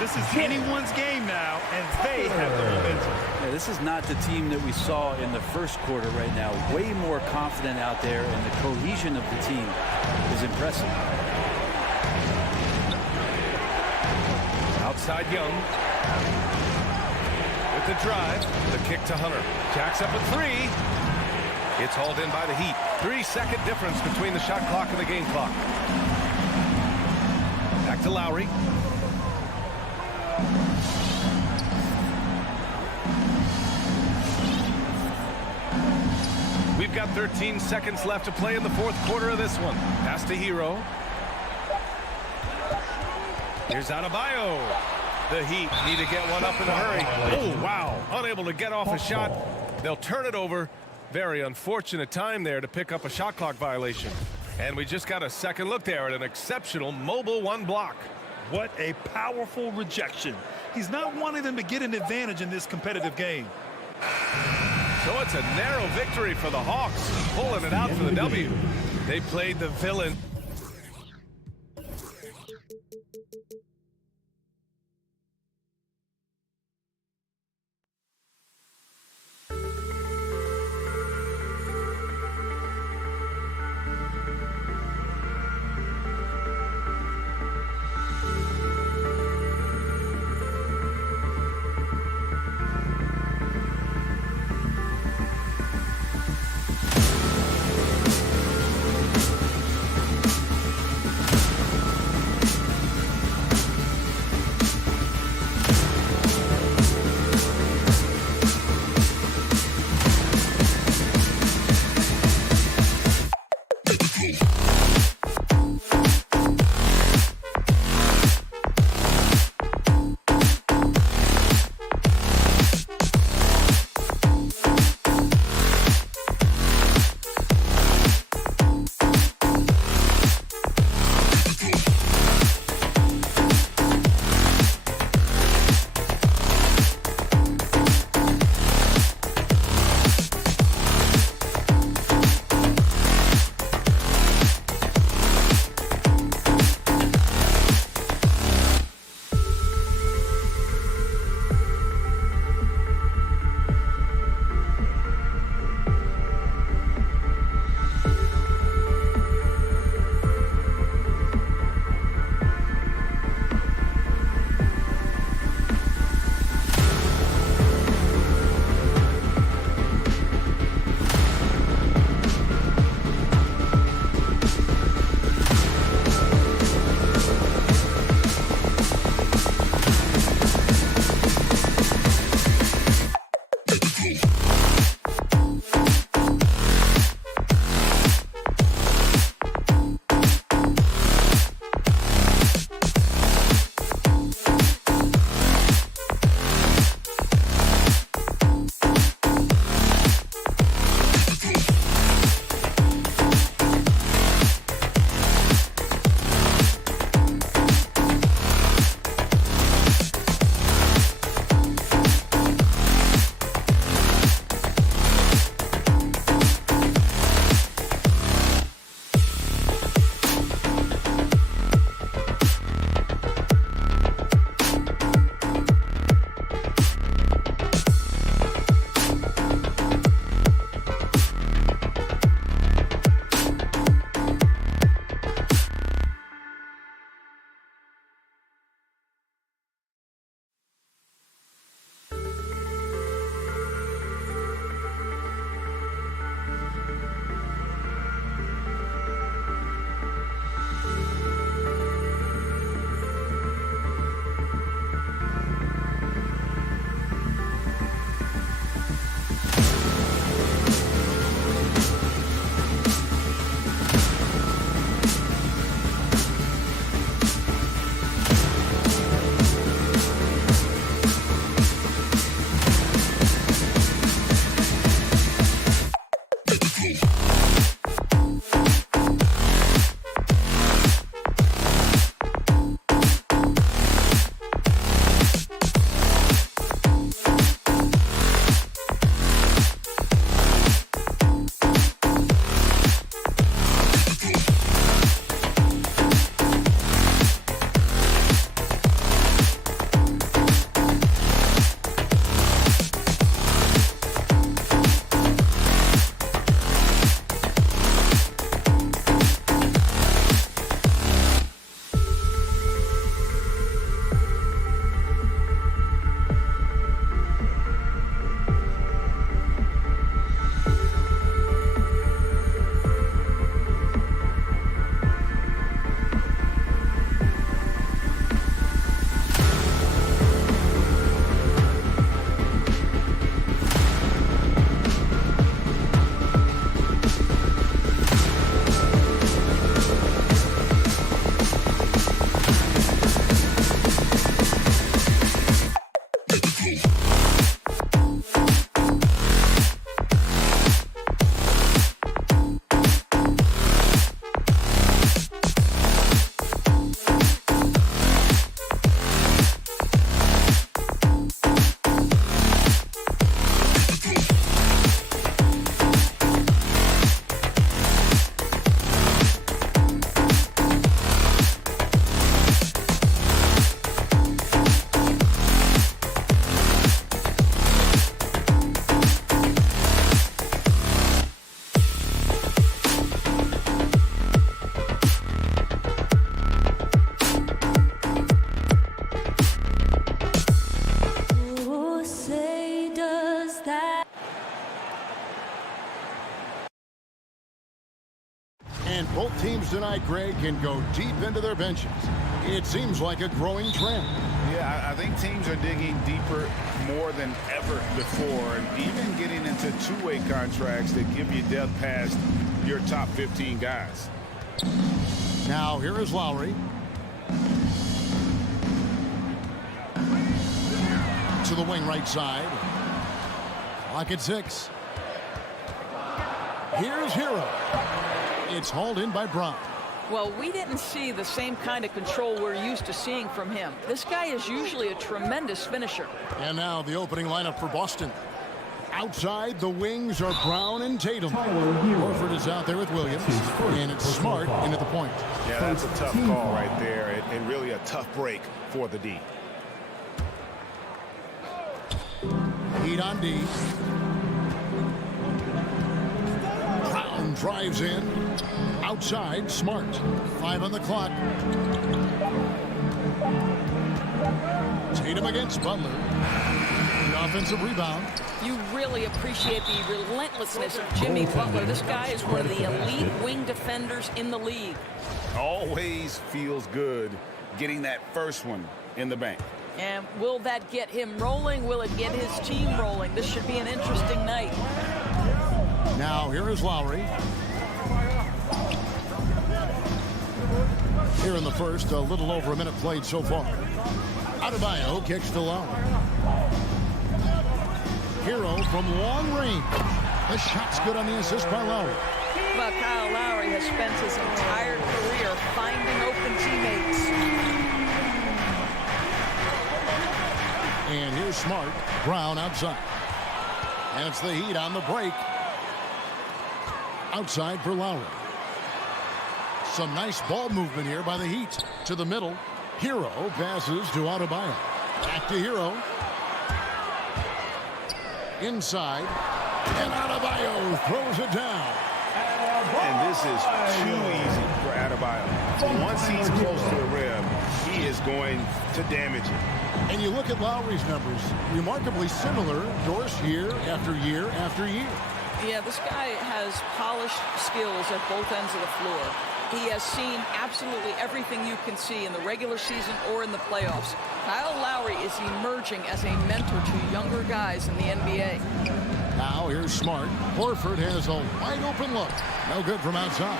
This is anyone's game now, and they have the momentum. Yeah, this is not the team that we saw in the first quarter right now. Way more confident out there, and the cohesion of the team is impressive. Outside Young. With the drive. The kick to Hunter. Jacks up at 3. It's hauled in by the Heat. 3-second difference between the shot clock and the game clock. Back to Lowry. We've got 13 seconds left to play in the fourth quarter of this one. Pass to Hero. Here's Adebayo. The Heat need to get one up in a hurry. Oh, wow. Unable to get off a shot. They'll turn it over. Very unfortunate time there to pick up a shot clock violation. And we just got a second look there at an exceptional mobile 1 block. What a powerful rejection. He's not wanting them to get an advantage in this competitive game. So it's a narrow victory for the Hawks, pulling it out for the W. They played the villain. teams tonight, Greg, can go deep into their benches. It seems like a growing trend. Yeah, I think teams are digging deeper more than ever before, and even getting into two-way contracts that give you depth past your top 15 guys. Now here is Lowry. To the wing right side. Clock at 6. Here's Hero. It's hauled in by Brown. Well, we didn't see the same kind of control we're used to seeing from him. This guy is usually a tremendous finisher. And now the opening lineup for Boston. Outside, the wings are Brown and Tatum. Horford is out there with Williams. And it's Smart in at the point. Yeah, that's a tough call right there, and really a tough break for the D. Heat on D. Brown drives in. Outside, Smart. 5 on the clock. Tatum against Butler. The offensive rebound. You really appreciate the relentlessness of Jimmy Butler. This guy is one of the elite wing defenders in the league. Always feels good getting that first one in the bank. And will that get him rolling? Will it get his team rolling? This should be an interesting night. Now here is Lowry. Here in the first, a little over a minute played so far. Adebayo kicks to Lowry. Hero from long range. The shot's good on the assist by Lowry. But Kyle Lowry has spent his entire career finding open teammates. And here's Smart. Brown outside. And it's the Heat on the break. Outside for Lowry. Some nice ball movement here by the Heat. To the middle. Hero passes to Adebayo. Back to Hero. Inside. And Adebayo throws it down. And this is too easy for Adebayo. Once he's close to the rim, he is going to damage it. And you look at Lowry's numbers, remarkably similar, Doris, year after year after year. Yeah, this guy has polished skills at both ends of the floor. He has seen absolutely everything you can see in the regular season or in the playoffs. Kyle Lowry is emerging as a mentor to younger guys in the NBA. Now here's Smart. Horford has a wide open look. No good from outside.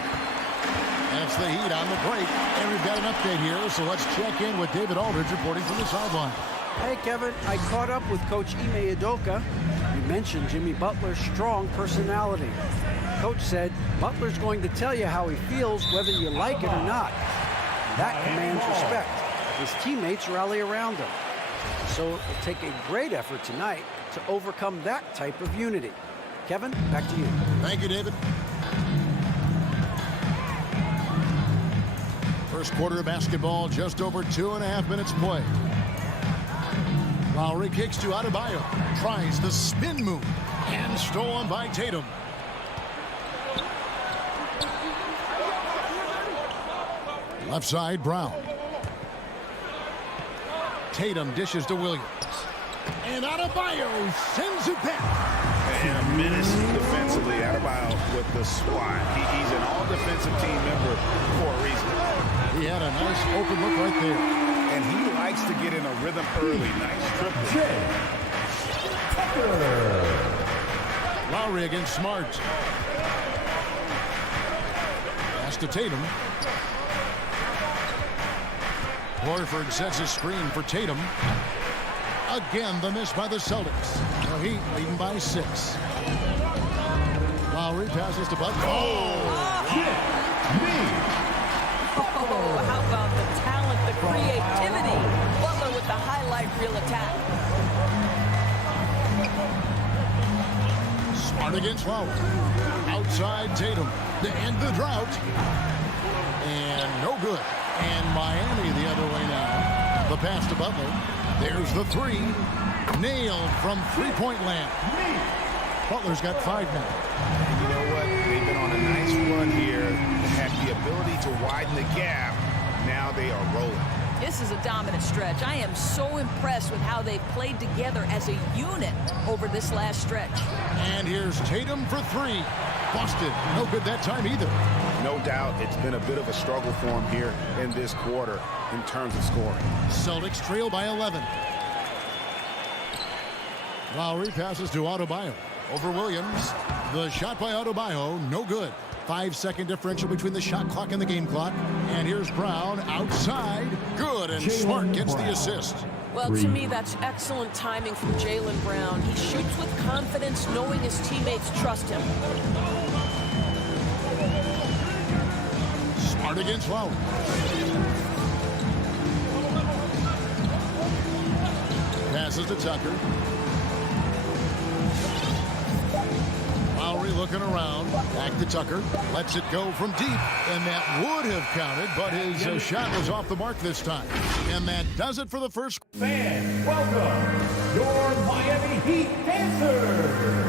And it's the Heat on the break. And we've got an update here, so let's check in with David Aldridge reporting from the sideline. Hey, Kevin, I caught up with Coach Ime Udoka. You mentioned Jimmy Butler's strong personality. Coach said Butler's going to tell you how he feels whether you like it or not. That commands respect. His teammates rally around him. So it'll take a great effort tonight to overcome that type of unity. Kevin, back to you. Thank you, David. First quarter of basketball, just over 2.5 minutes play. Lowry kicks to Adebayo. Tries the spin move. And stolen by Tatum. Left side, Brown. Tatum dishes to Williams. And Adebayo sends it back. And a menace defensively, Adebayo with the swat. He's an all-defensive team member for a reason. He had a nice open look right there. And he likes to get in a rhythm early. Nice triple. Lowry against Smart. Pass to Tatum. Horford sets a screen for Tatum. Again, the miss by the Celtics. The Heat leading by 6. Lowry passes to Butler. Oh, how about the talent, the creativity? Butler with the highlight reel attack. Smart against Lowry. Outside Tatum to end the drought. And no good. And Miami the other way now. The pass to Butler. There's the 3. Nailed from three-point land. Butler's got 5 now. And you know what? They've been on a nice run here. They have the ability to widen the gap. Now they are rolling. This is a dominant stretch. I am so impressed with how they played together as a unit over this last stretch. And here's Tatum for 3. Busted. No good that time either. no doubt it's been a bit of a struggle for him here in this quarter in terms of scoring. Celtics trail by 11. Lowry passes to Adebayo. Over Williams. The shot by Adebayo, no good. 5-second differential between the shot clock and the game clock. And here's Brown outside. Good, and Smart gets the assist. Well, to me, that's excellent timing from Jaylen Brown. He shoots with confidence, knowing his teammates trust him. Smart against Lowry. Passes to Tucker. Lowry looking around. Back to Tucker. Lets it go from deep. And that would have counted, but his shot was off the mark this time. And that does it for the first. Fans, welcome your Miami Heat dancers.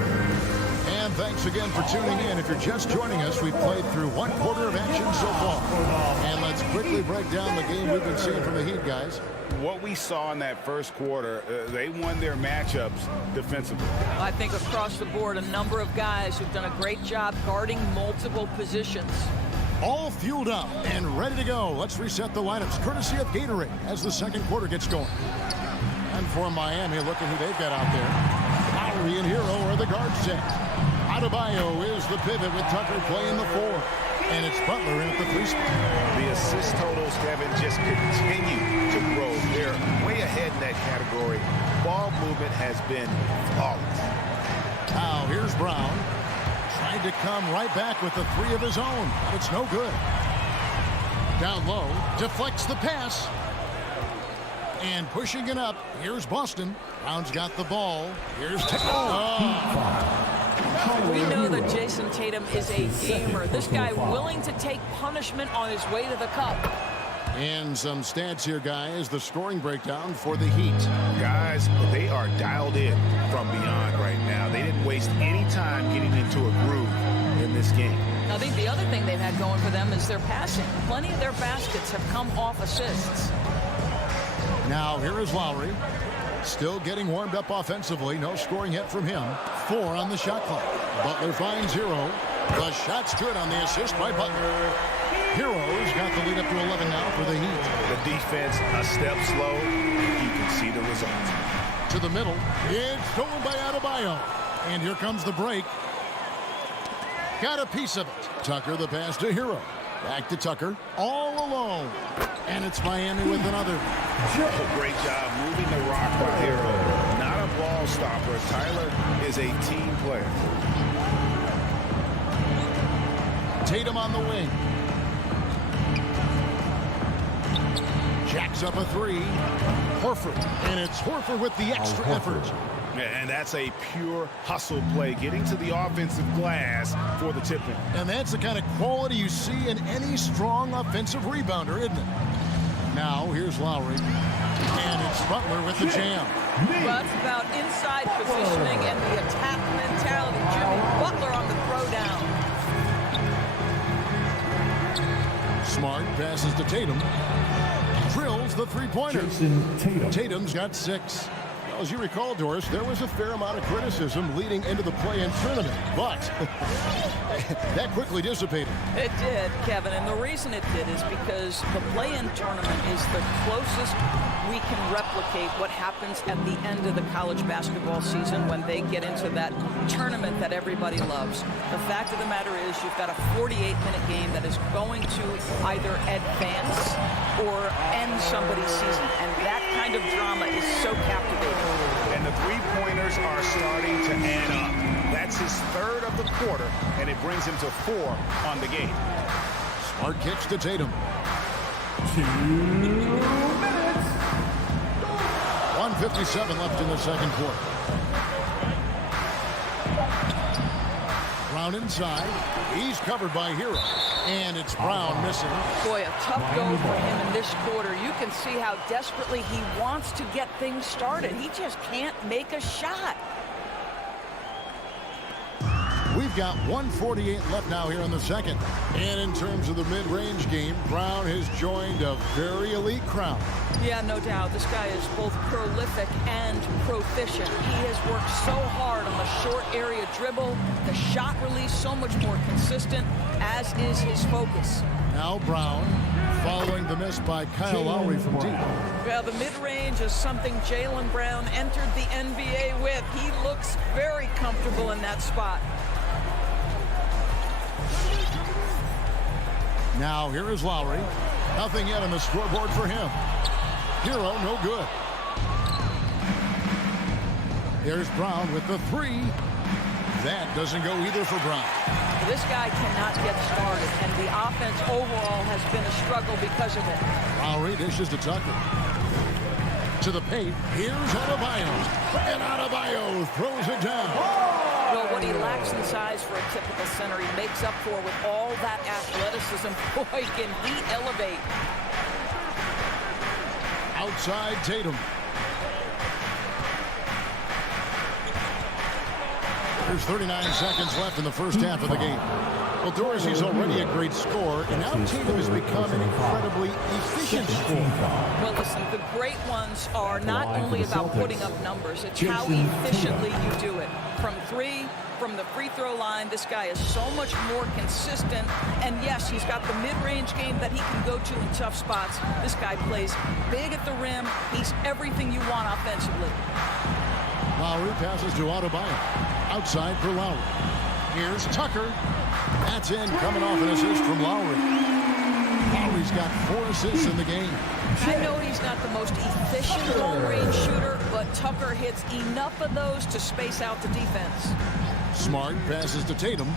And thanks again for tuning in. If you're just joining us, we've played through one quarter of action so far. And let's quickly break down the game we've been seeing from the Heat, guys. What we saw in that first quarter, they won their matchups defensively. I think across the board, a number of guys who've done a great job guarding multiple positions. All fueled up and ready to go. Let's reset the lineups, courtesy of Gatorade, as the second quarter gets going. And for Miami, look at who they've got out there. Lowry and Hero are the guard set. Adebayo is the pivot with Tucker playing the 4. And it's Butler in at the 3 spot. The assist totals, Kevin, just continue to grow. They're way ahead in that category. Ball movement has been flawless. Now here's Brown. Tried to come right back with the 3 of his own, but it's no good. Down low, deflects the pass. And pushing it up, here's Boston. Brown's got the ball. Here's We know that Jason Tatum is a gamer. This guy willing to take punishment on his way to the cup. And some stats here, guys. The scoring breakdown for the Heat. Guys, they are dialed in from beyond right now. They didn't waste any time getting into a groove in this game. I think the other thing they've had going for them is their passing. Plenty of their baskets have come off assists. Now here is Lowry. Still getting warmed up offensively. No scoring yet from him. 4 on the shot clock. Butler finds Hero. The shot's good on the assist by Butler. Hero's got the lead up to 11 now for the Heat. The defense a step slow. You can see the results. To the middle. It's stolen by Adebayo. And here comes the break. Got a piece of it. Tucker the pass to Hero. Back to Tucker. All alone. And it's Miami with another. Great job moving the rock by Hero. Not a ball stopper. Tyler is a team player. Tatum on the wing. Jacks up a 3. Horford. And it's Horford with the extra effort. And that's a pure hustle play, getting to the offensive glass for the tip-in. And that's the kind of quality you see in any strong offensive rebounder, isn't it? Now, here's Lowry. And it's Butler with the jam. Well, it's about inside positioning and the attack mentality. Jimmy Butler on the throwdown. Smart passes to Tatum. Drills the 3-pointer. Tatum's got 6. As you recall, Doris, there was a fair amount of criticism leading into the play-in tournament, but that quickly dissipated. It did, Kevin, and the reason it did is because the play-in tournament is the closest we can replicate what happens at the end of the college basketball season when they get into that tournament that everybody loves. The fact of the matter is you've got a 48-minute game that is going to either advance or end somebody's season, and that kind of drama is so captivating. And the 3-pointers are starting to add up. That's his 3rd of the quarter, and it brings him to 4 on the game. Smart kicks to Tatum. 2 minutes. 1:57 left in the second quarter. Brown inside. He's covered by Hero. And it's Brown missing. Boy, a tough go for him in this quarter. You can see how desperately he wants to get things started. He just can't make a shot. We've got 1:48 left now here in the second. And in terms of the mid-range game, Brown has joined a very elite crowd. Yeah, no doubt. This guy is both prolific and proficient. He has worked so hard on the short area dribble, the shot release so much more consistent, as is his focus. Now Brown following the miss by Kyle Lowry from deep. Well, the mid-range is something Jaylen Brown entered the NBA with. He looks very comfortable in that spot. Now here is Lowry. Nothing yet on the scoreboard for him. Hero, no good. There's Brown with the three. That doesn't go either for Brown. This guy cannot get started, and the offense overall has been a struggle because of it. Lowry dishes to Tucker. To the paint. Here's Adebayo. And Adebayo throws it down. Well, what he lacks in size for a typical center, he makes up for with all that athleticism. Boy, can he elevate. Outside Tatum. There's 39 seconds left in the first half of the game. Well, Dorsey's already a great scorer, and now Tatum has become an incredibly efficient scorer. Well, listen, the great ones are not only about putting up numbers, it's how efficiently you do it. From three, from the free throw line, this guy is so much more consistent. And yes, he's got the mid-range game that he can go to in tough spots. This guy plays big at the rim. He's everything you want offensively. Lowry passes to Adebayo. Outside for Lowry. Here's Tucker. That's in, coming off an assist from Lowry. Lowry's got 4 assists in the game. I know he's not the most efficient long-range shooter, but Tucker hits enough of those to space out the defense. Smart passes to Tatum.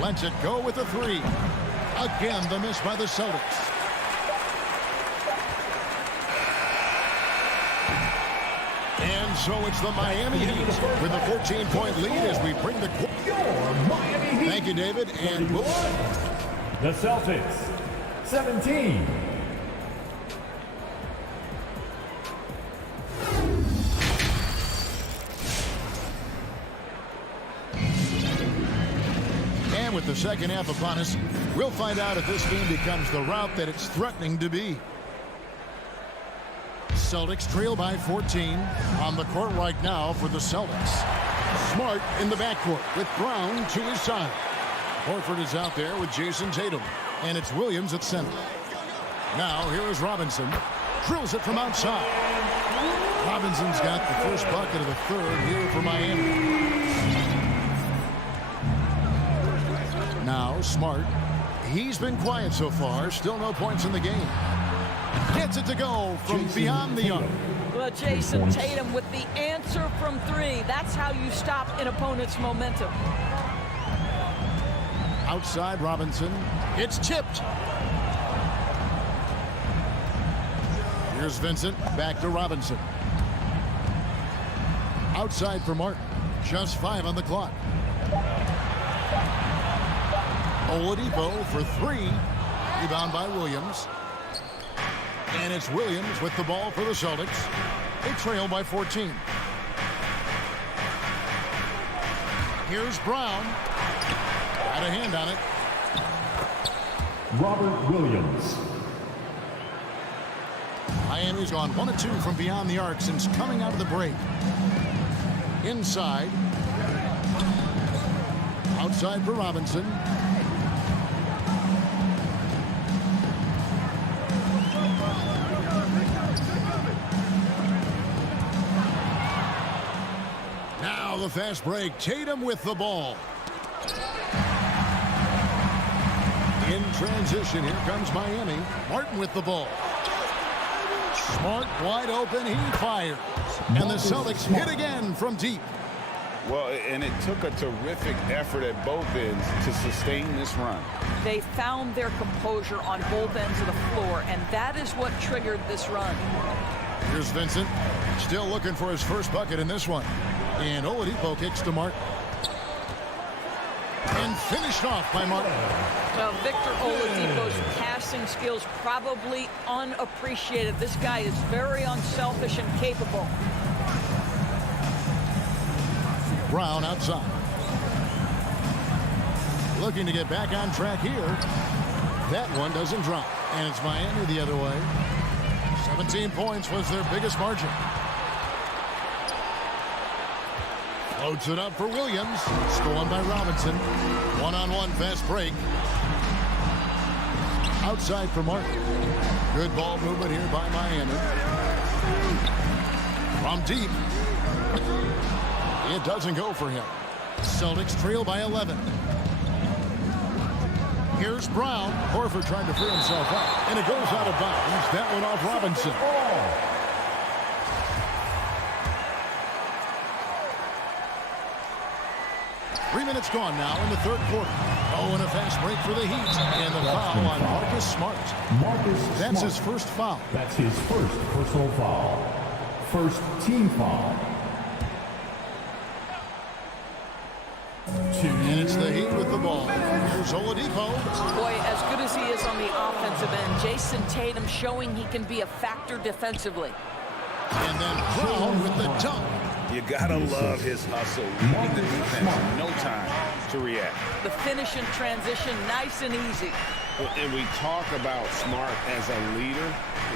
Lets it go with a three. Again, the miss by the Celtics. And so it's the Miami Heat with a 14-point lead as we bring the... Thank you, David. And the Celtics, 17. And with the second half upon us, we'll find out if this game becomes the route that it's threatening to be. Celtics trail by 14 on the court right now for the Celtics. Smart in the backcourt with Brown to his side. Horford is out there with Jason Tatum. And it's Williams at center. Now here is Robinson. Drills it from outside. Robinson's got the first bucket of the third here for Miami. Now Smart. He's been quiet so far. Still no points in the game. Gets it to go from beyond the arc. Well, Jason Tatum with the answer from three. That's how you stop an opponent's momentum. Outside Robinson. It's tipped. Here's Vincent. Back to Robinson. Outside for Martin. Just 5 on the clock. Oladipo for 3. Rebound by Williams. And it's Williams with the ball for the Celtics. They trail by 14. Here's Brown. Got a hand on it. Robert Williams. Miami's gone 1 of 2 from beyond the arc since coming out of the break. Inside. Outside for Robinson. Now the fast break. Tatum with the ball. In transition, here comes Miami. Martin with the ball. Smart wide open. He fires. And the Celtics hit again from deep. Well, and it took a terrific effort at both ends to sustain this run. They found their composure on both ends of the floor, and that is what triggered this run. Here's Vincent. Still looking for his first bucket in this one. And Oladipo kicks to Martin. And finished off by Martin. Well, Victor Oladipo's passing skills probably unappreciated. This guy is very unselfish and capable. Brown outside. Looking to get back on track here. That one doesn't drop. And it's Miami the other way. 17 points was their biggest margin. Floats it up for Williams. Stolen by Robinson. One-on-one fast break. Outside for Martin. Good ball movement here by Miami. From deep. It doesn't go for him. Celtics trail by 11. Here's Brown. Horford trying to free himself up. And it goes out of bounds. That one off Robinson. 3 minutes gone now in the third quarter. Oh, and a fast break for the Heat. And the foul on Marcus Smart. That's his first foul. That's his first personal foul. First team foul. And it's the Heat with the ball. Here's Oladipo. Boy, as good as he is on the offensive end, Jason Tatum showing he can be a factor defensively. And then Brown with the dunk. You gotta love his hustle, leaving the defense no time to react. The finish and transition, nice and easy. And we talk about Smart as a leader.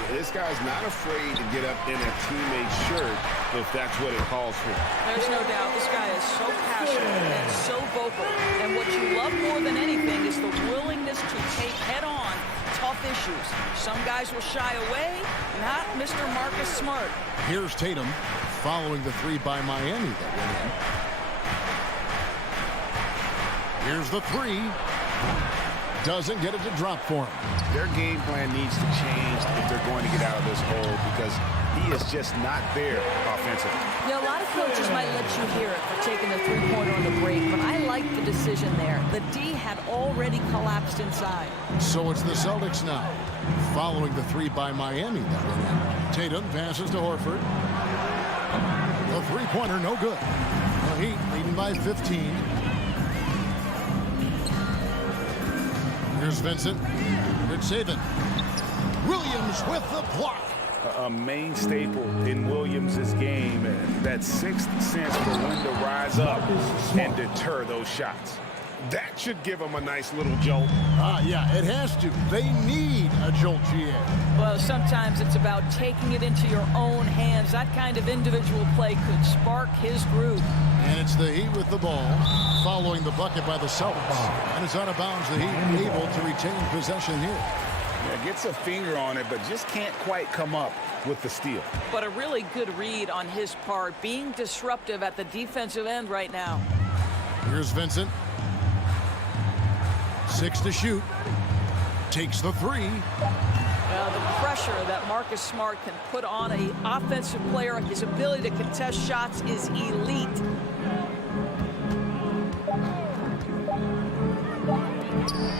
This guy's not afraid to get up in a teammate's shirt if that's what it calls for. There's no doubt this guy is so passionate and so vocal. And what you love more than anything is the willingness to take head-on tough issues. Some guys will shy away, not Mr. Marcus Smart. Here's Tatum following the three by Miami. Here's the three. Doesn't get it to drop for him. Their game plan needs to change if they're going to get out of this hole because he is just not there offensively. You know, a lot of coaches might let you hear it for taking the three-pointer on the break, but I like the decision there. The D had already collapsed inside. So it's the Celtics now, following the three by Miami. Tatum passes to Horford. The three-pointer, no good. The Heat leading by 15. Here's Vincent. Good saving. Williams with the block. A main staple in Williams' game, that sixth sense for when to rise up and deter those shots. That should give them a nice little jolt. Yeah, it has to. They need a jolt, GA. Well, sometimes it's about taking it into your own hands. That kind of individual play could spark his groove. And it's the Heat with the ball, following the bucket by the Celtics. And it's out of bounds. The Heat able to retain possession here. Yeah, gets a finger on it, but just can't quite come up with the steal. But a really good read on his part, being disruptive at the defensive end right now. Here's Vincent. 6 to shoot. Takes the three. Well, the pressure that Marcus Smart can put on an offensive player, his ability to contest shots is elite.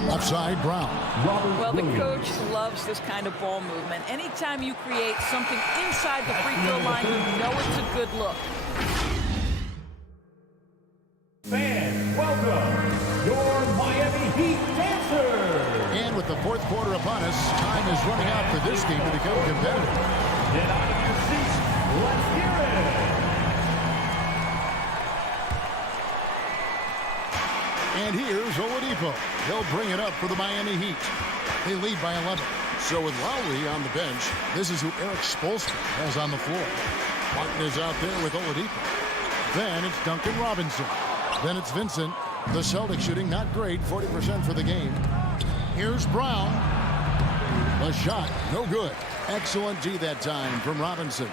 Upside Brown. Well, the coach loves this kind of ball movement. Anytime you create something inside the free throw line, you know it's a good look. Fans, welcome your Miami Heat dancers. And with the fourth quarter upon us, time is running out for this team to become competitive. Get out of your seats. Let's hear it. And here's Oladipo. He'll bring it up for the Miami Heat. They lead by 11. So with Lowry on the bench, this is who Eric Spoelstra has on the floor. Martin is out there with Oladipo. Then it's Duncan Robinson. Then it's Vincent. The Celtics shooting not great, 40% for the game. Here's Brown. The shot, no good. Excellent D that time from Robinson.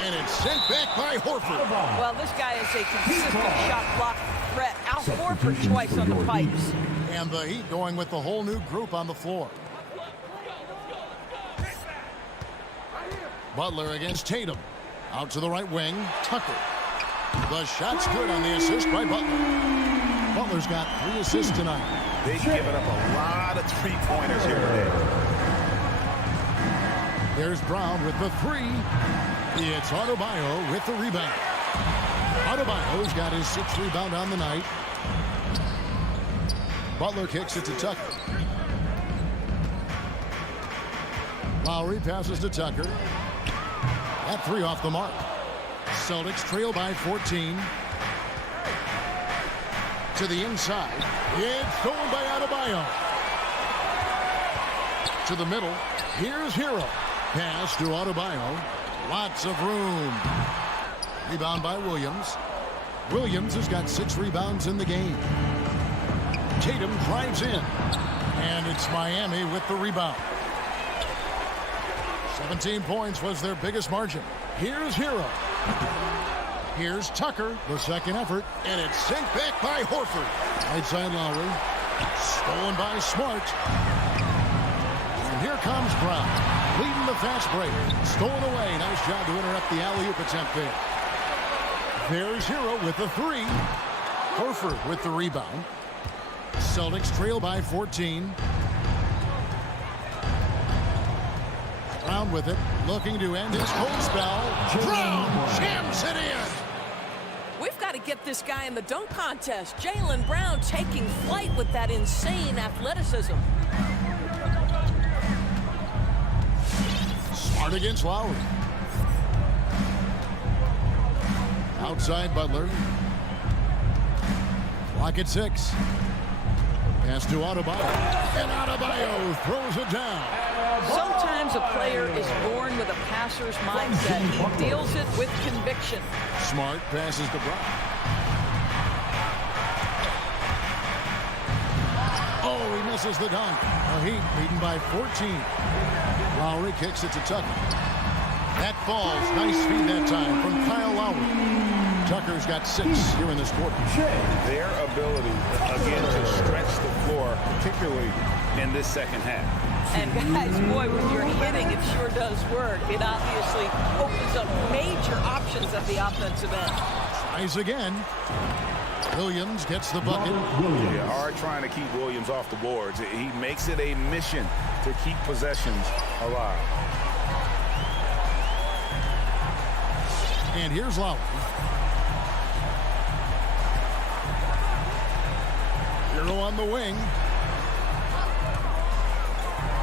And it's sent back by Horford. Well, this guy is a consistent shot block threat. Al Horford twice on the pipes. And the Heat going with the whole new group on the floor. Butler against Tatum. Out to the right wing, Tucker. The shot's good on the assist by Butler. Butler's got 3 assists tonight. They've given up a lot of three-pointers here today. There's Brown with the three. It's Adebayo with the rebound. Adebayo's got his 6th rebound on the night. Butler kicks it to Tucker. Lowry passes to Tucker. That three off the mark. Celtics trail by 14. To the inside. It's stolen by Adebayo. To the middle. Here's Hero. Pass to Adebayo. Lots of room. Rebound by Williams. Williams has got 6 rebounds in the game. Tatum drives in. And it's Miami with the rebound. 17 points was their biggest margin. Here's Hero. Here's Tucker, the second effort. And it's sent back by Horford. Right side Lowry. Stolen by Smart. And here comes Brown. Leading the fast break. Stolen away. Nice job to interrupt the alley-oop attempt there. There's Hero with the three. Horford with the rebound. Celtics trail by 14. Brown with it. Looking to end his cold spell. Brown jams it in. We've got to get this guy in the dunk contest. Jaylen Brown taking flight with that insane athleticism. Smart against Lowry. Outside Butler. Clock at 6. Pass to Adebayo. And Adebayo throws it down. Sometimes a player is born with a passer's mindset. He deals it with conviction. Smart passes to Brown. Oh, he misses the dunk. The Heat leading by 14. Lowry kicks it to Tucker. That falls. Nice feed that time from Kyle Lowry. Tucker's got 6 here in this quarter. Their ability, again, to stretch the floor, particularly in this second half. And guys, boy, when you're hitting, it sure does work. It obviously opens up major options at the offensive end. Tries again. Williams gets the bucket. Yeah, hard trying to keep Williams off the boards. He makes it a mission to keep possessions alive. And here's Lowry. Hero on the wing.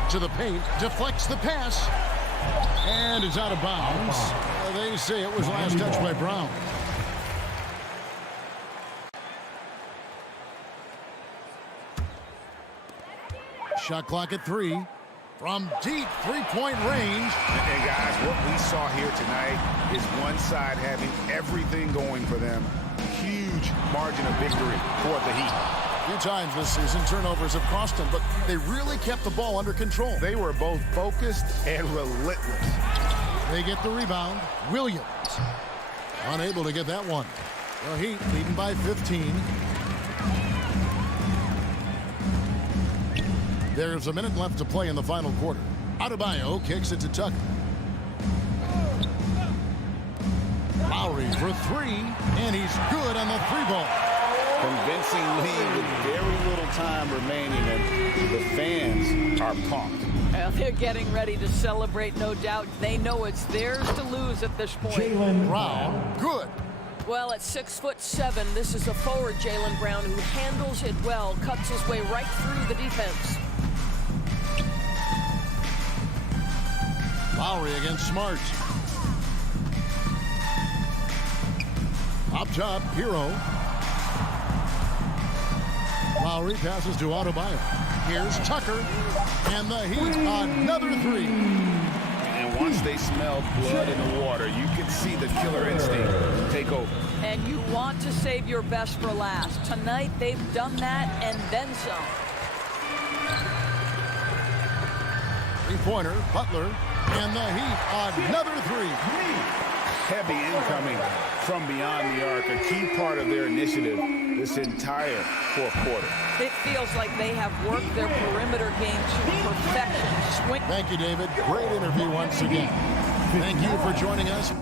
To the paint. Deflects the pass. And it's out of bounds. They say it was last touch by Brown. Shot clock at 3. From deep three-point range. And guys, what we saw here tonight is one side having everything going for them. Huge margin of victory for the Heat. A few times this season, turnovers have cost them, but they really kept the ball under control. They were both focused and relentless. They get the rebound. Williams unable to get that one. The Heat leading by 15. There's a minute left to play in the final quarter. Adebayo kicks it to Tucker. Lowry for 3, and he's good on the 3-ball. Convincing lead with very little time remaining, and the fans are pumped. Well, they're getting ready to celebrate, no doubt. They know it's theirs to lose at this point. Jaylen Brown, good. Well, at 6'7", this is a forward Jaylen Brown who handles it well, cuts his way right through the defense. Lowry against Smart. Up top, Hero. Lowry passes to Adebayo. Here's Tucker. And the Heat, another 3. And once they smelled blood in the water, you could see the killer instinct take over. And you want to save your best for last. Tonight, they've done that and then some. Three-pointer, Butler. And the Heat, another 3. Heavy incoming from beyond the arc, a key part of their initiative this entire fourth quarter. It feels like they have worked their perimeter game to perfection. Thank you, David. Great interview once again. Thank you for joining us.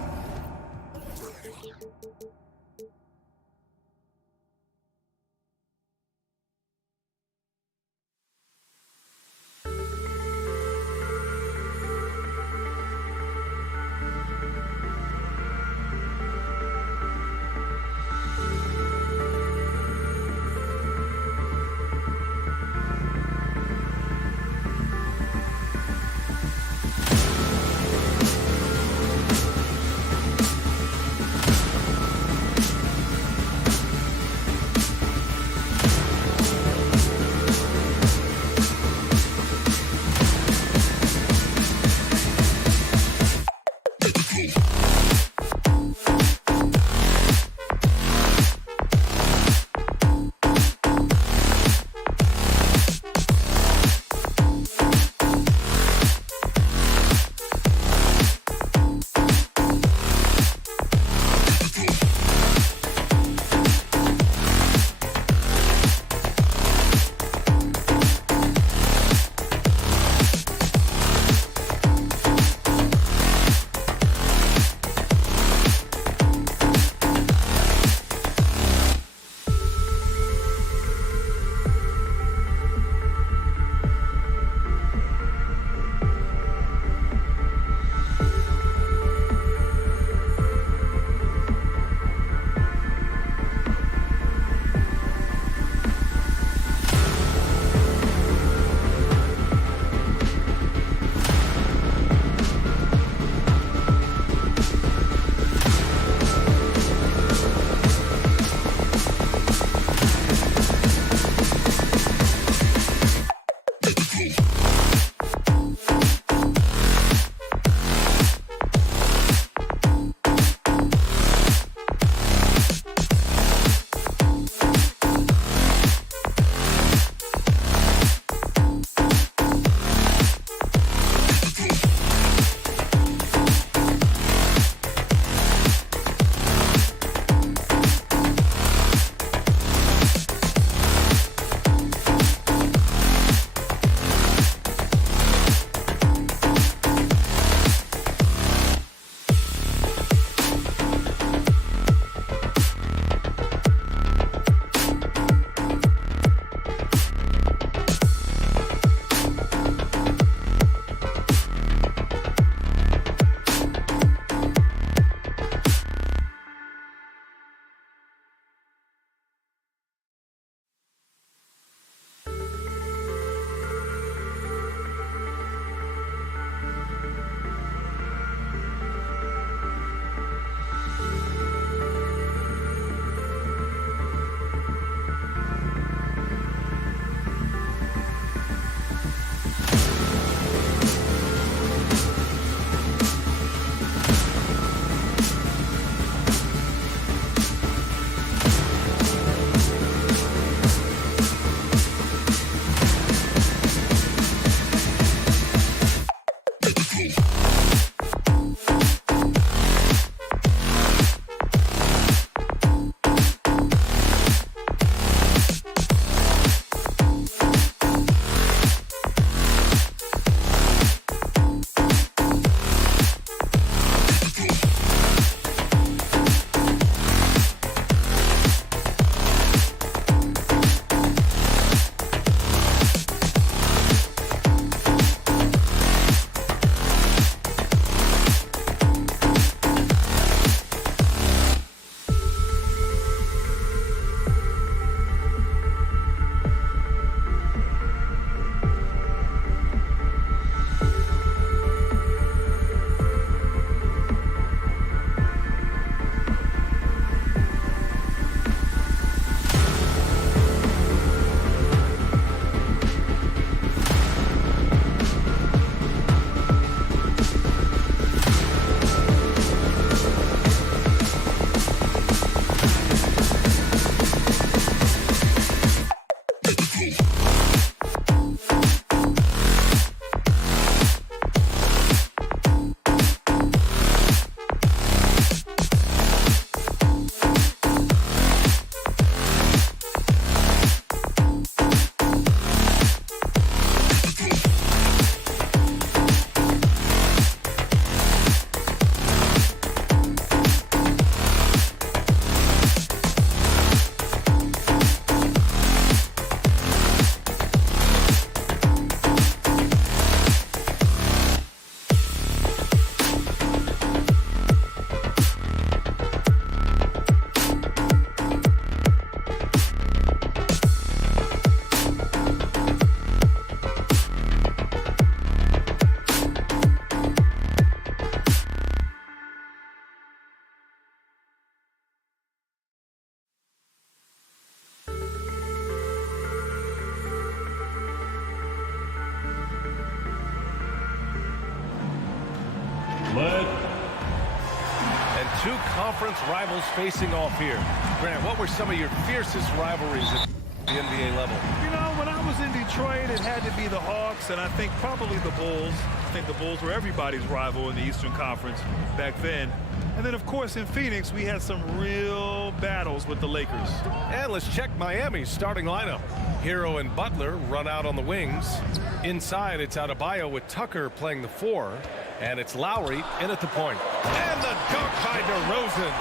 Two conference rivals facing off here. Grant, what were some of your fiercest rivalries at the NBA level? You know, when I was in Detroit, it had to be the Hawks, and I think probably the Bulls. I think the Bulls were everybody's rival in the Eastern Conference back then. And then, of course, in Phoenix, we had some real battles with the Lakers. And let's check Miami's starting lineup. Hero and Butler run out on the wings. Inside, it's Adebayo with Tucker playing the 4. And it's Lowry in at the point. And the dunk by DeRozan.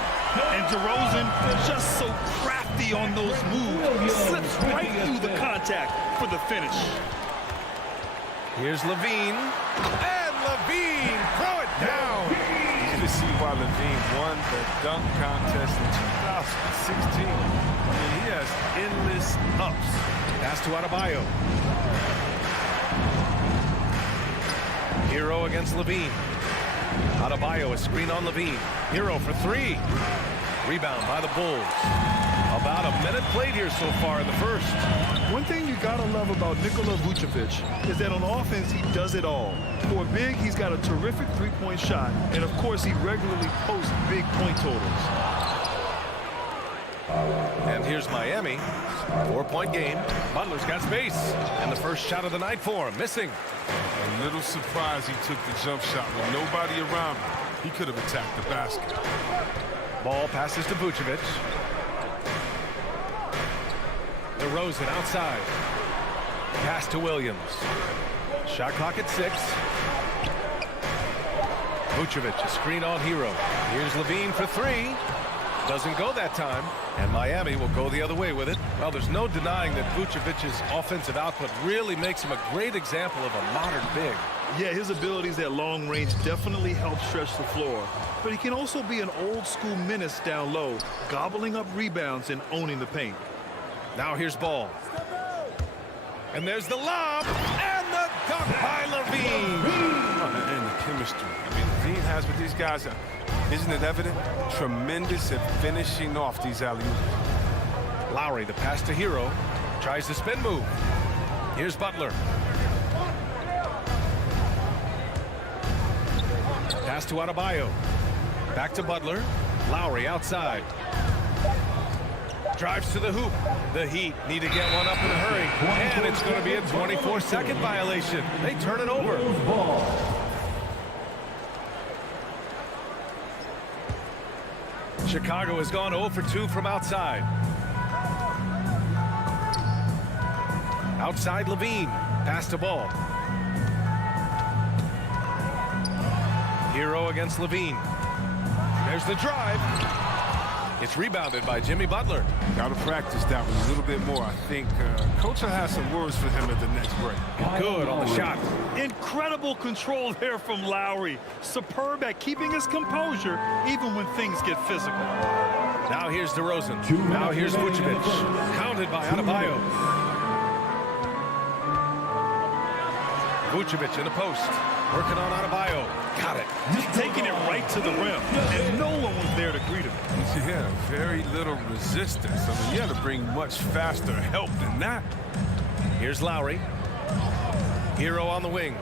And DeRozan just so crafty on those moves. Slips right through the contact for the finish. Here's Levine. And Levine throw it down. You can see why Levine won the dunk contest in 2016. I mean, he has endless ups. Pass to Adebayo. Hero against Levine. Adebayo, a screen on Levine. Hero for 3. Rebound by the Bulls. About a minute played here so far in the first. One thing you gotta love about Nikola Vucevic is that on offense, he does it all. For a big, he's got a terrific three-point shot, and of course, he regularly posts big point totals. And here's Miami. 4-point game. Butler's got space. And the first shot of the night for him. Missing. A little surprised he took the jump shot with nobody around him. He could have attacked the basket. Ball passes to Vucevic. DeRozan outside. Pass to Williams. Shot clock at 6. Vucevic, a screen on Hero. Here's Levine for 3. Doesn't go that time, and Miami will go the other way with it. Well, there's no denying that Vucevic's offensive output really makes him a great example of a modern big. Yeah, his abilities at long range definitely help stretch the floor. But he can also be an old-school menace down low, gobbling up rebounds and owning the paint. Now here's Ball. And there's the lob, and the dunk by Levine. And the chemistry. I mean, Levine has with these guys, isn't it evident? Tremendous at finishing off these alley-oops. Lowry, the pass to Hero. Tries the spin move. Here's Butler. Pass to Adebayo. Back to Butler. Lowry outside. Drives to the hoop. The Heat need to get one up in a hurry. And it's going to be a 24-second violation. They turn it over. Chicago has gone 0 for 2 from outside. Outside Levine. Pass to Ball. Hero against Levine. There's the drive. It's rebounded by Jimmy Butler. Got to practice that one a little bit more. I think Coach will have some words for him at the next break. Good on the shot. Incredible control there from Lowry. Superb at keeping his composure even when things get physical. Now here's DeRozan. Now here's Vucevic. Counted by Adebayo. Vucevic in the post. Working on Adebayo. Got it. Just taking it right to the rim. And no one was there to greet him. Yeah, very little resistance. I mean, you had to bring much faster help than that. Here's Lowry. Hero on the wing.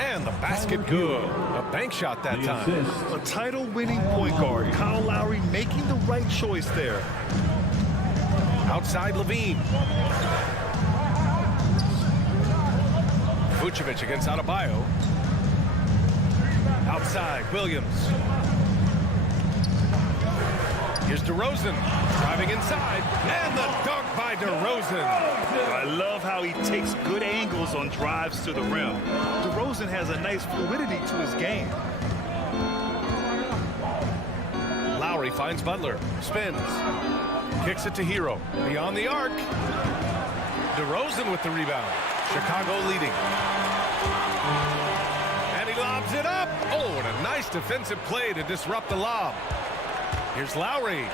And the basket good. A bank shot that time. A title-winning point guard. Kyle Lowry making the right choice there. Outside Levine. Vucevic against Adebayo. Outside, Williams. Here's DeRozan, driving inside, and the dunk by DeRozan. I love how he takes good angles on drives to the rim. DeRozan has a nice fluidity to his game. Lowry finds Butler, spins, kicks it to Hero, beyond the arc. DeRozan with the rebound. Chicago leading. And he lobs it up. Oh, and a nice defensive play to disrupt the lob. Here's Lowry.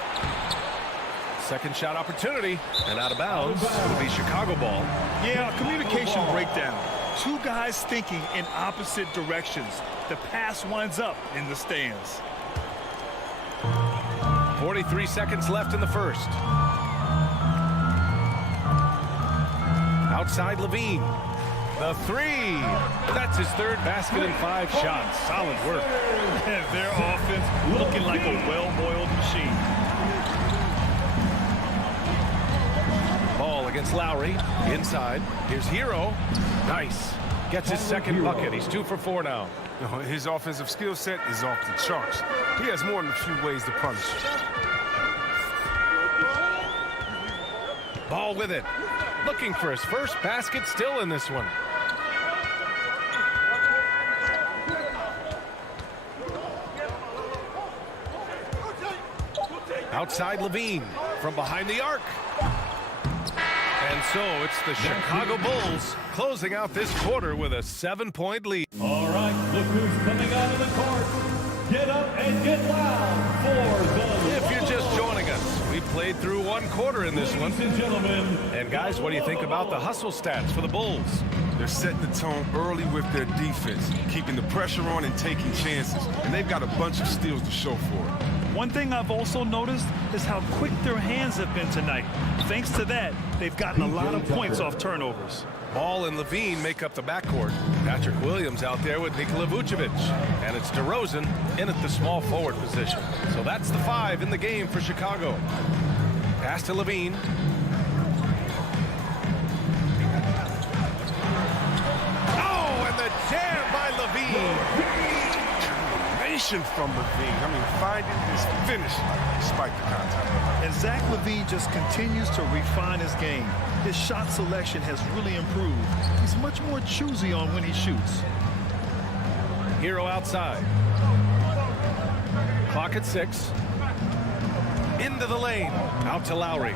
Second shot opportunity, and out of bounds. It'll be Chicago ball. Yeah, communication breakdown. Two guys thinking in opposite directions. The pass winds up in the stands. 43 seconds left in the first. Outside Levine. The three. That's his third basket in 5 shots. Solid work. And their offense looking like a well-oiled machine. Ball against Lowry. Inside. Here's Hero. Nice. Gets his second bucket. He's 2 for 4 now. His offensive skill set is off the charts. He has more than a few ways to punish. Ball with it. Looking for his first basket, still in this one. Outside Levine from behind the arc. And so it's the Chicago Bulls closing out this quarter with a 7-point lead. All right, look who's coming out of the court. Get up and get loud for the... If you're just joining us, we played through 1 quarter in this one. Ladies and gentlemen. And guys, what do you think about the hustle stats for the Bulls? They're setting the tone early with their defense, keeping the pressure on and taking chances. And they've got a bunch of steals to show for it. One thing I've also noticed is how quick their hands have been tonight. Thanks to that, they've gotten a lot of points off turnovers. Ball and Levine make up the backcourt. Patrick Williams out there with Nikola Vucevic. And it's DeRozan in at the small forward position. So that's the 5 in the game for Chicago. Pass to Levine. Oh, and the jam by Levine. From Levine. I mean, finding his finish despite the contact. And Zach Levine just continues to refine his game. His shot selection has really improved. He's much more choosy on when he shoots. Hero outside. Clock at 6. Into the lane. Out to Lowry.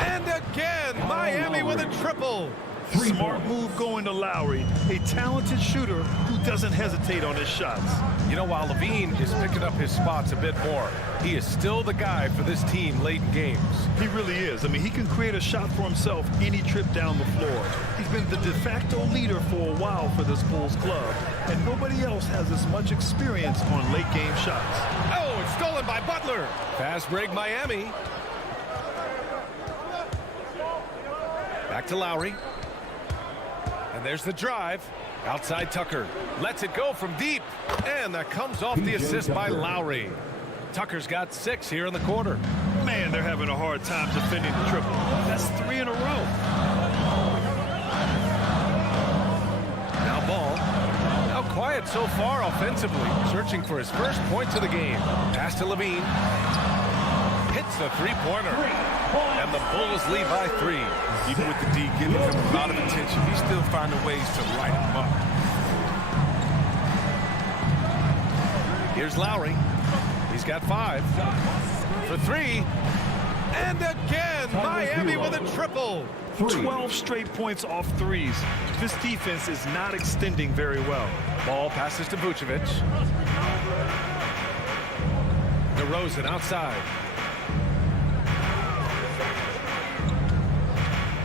And again, Miami with a triple. Smart move going to Lowry, a talented shooter who doesn't hesitate on his shots. You know, while Levine is picking up his spots a bit more, he is still the guy for this team late in games. He really is. I mean, he can create a shot for himself any trip down the floor. He's been the de facto leader for a while for this Bulls club, and nobody else has as much experience on late game shots. Oh, it's stolen by Butler. Fast break Miami. Back to Lowry. And there's the drive. Outside Tucker. Lets it go from deep. And that comes off the assist by Lowry. Tucker's got 6 here in the quarter. Man, they're having a hard time defending the triple. That's 3 in a row. Now Ball. Now quiet so far offensively. Searching for his first points of the game. Pass to Levine. Hits the 3-pointer. And the Bulls lead by 3. Even with the D giving him a lot of attention, he's still finding ways to light him up. Here's Lowry. He's got 5. For 3. And again, Miami with a triple. 12 straight points off threes. This defense is not extending very well. Ball passes to Vucevic. DeRozan outside.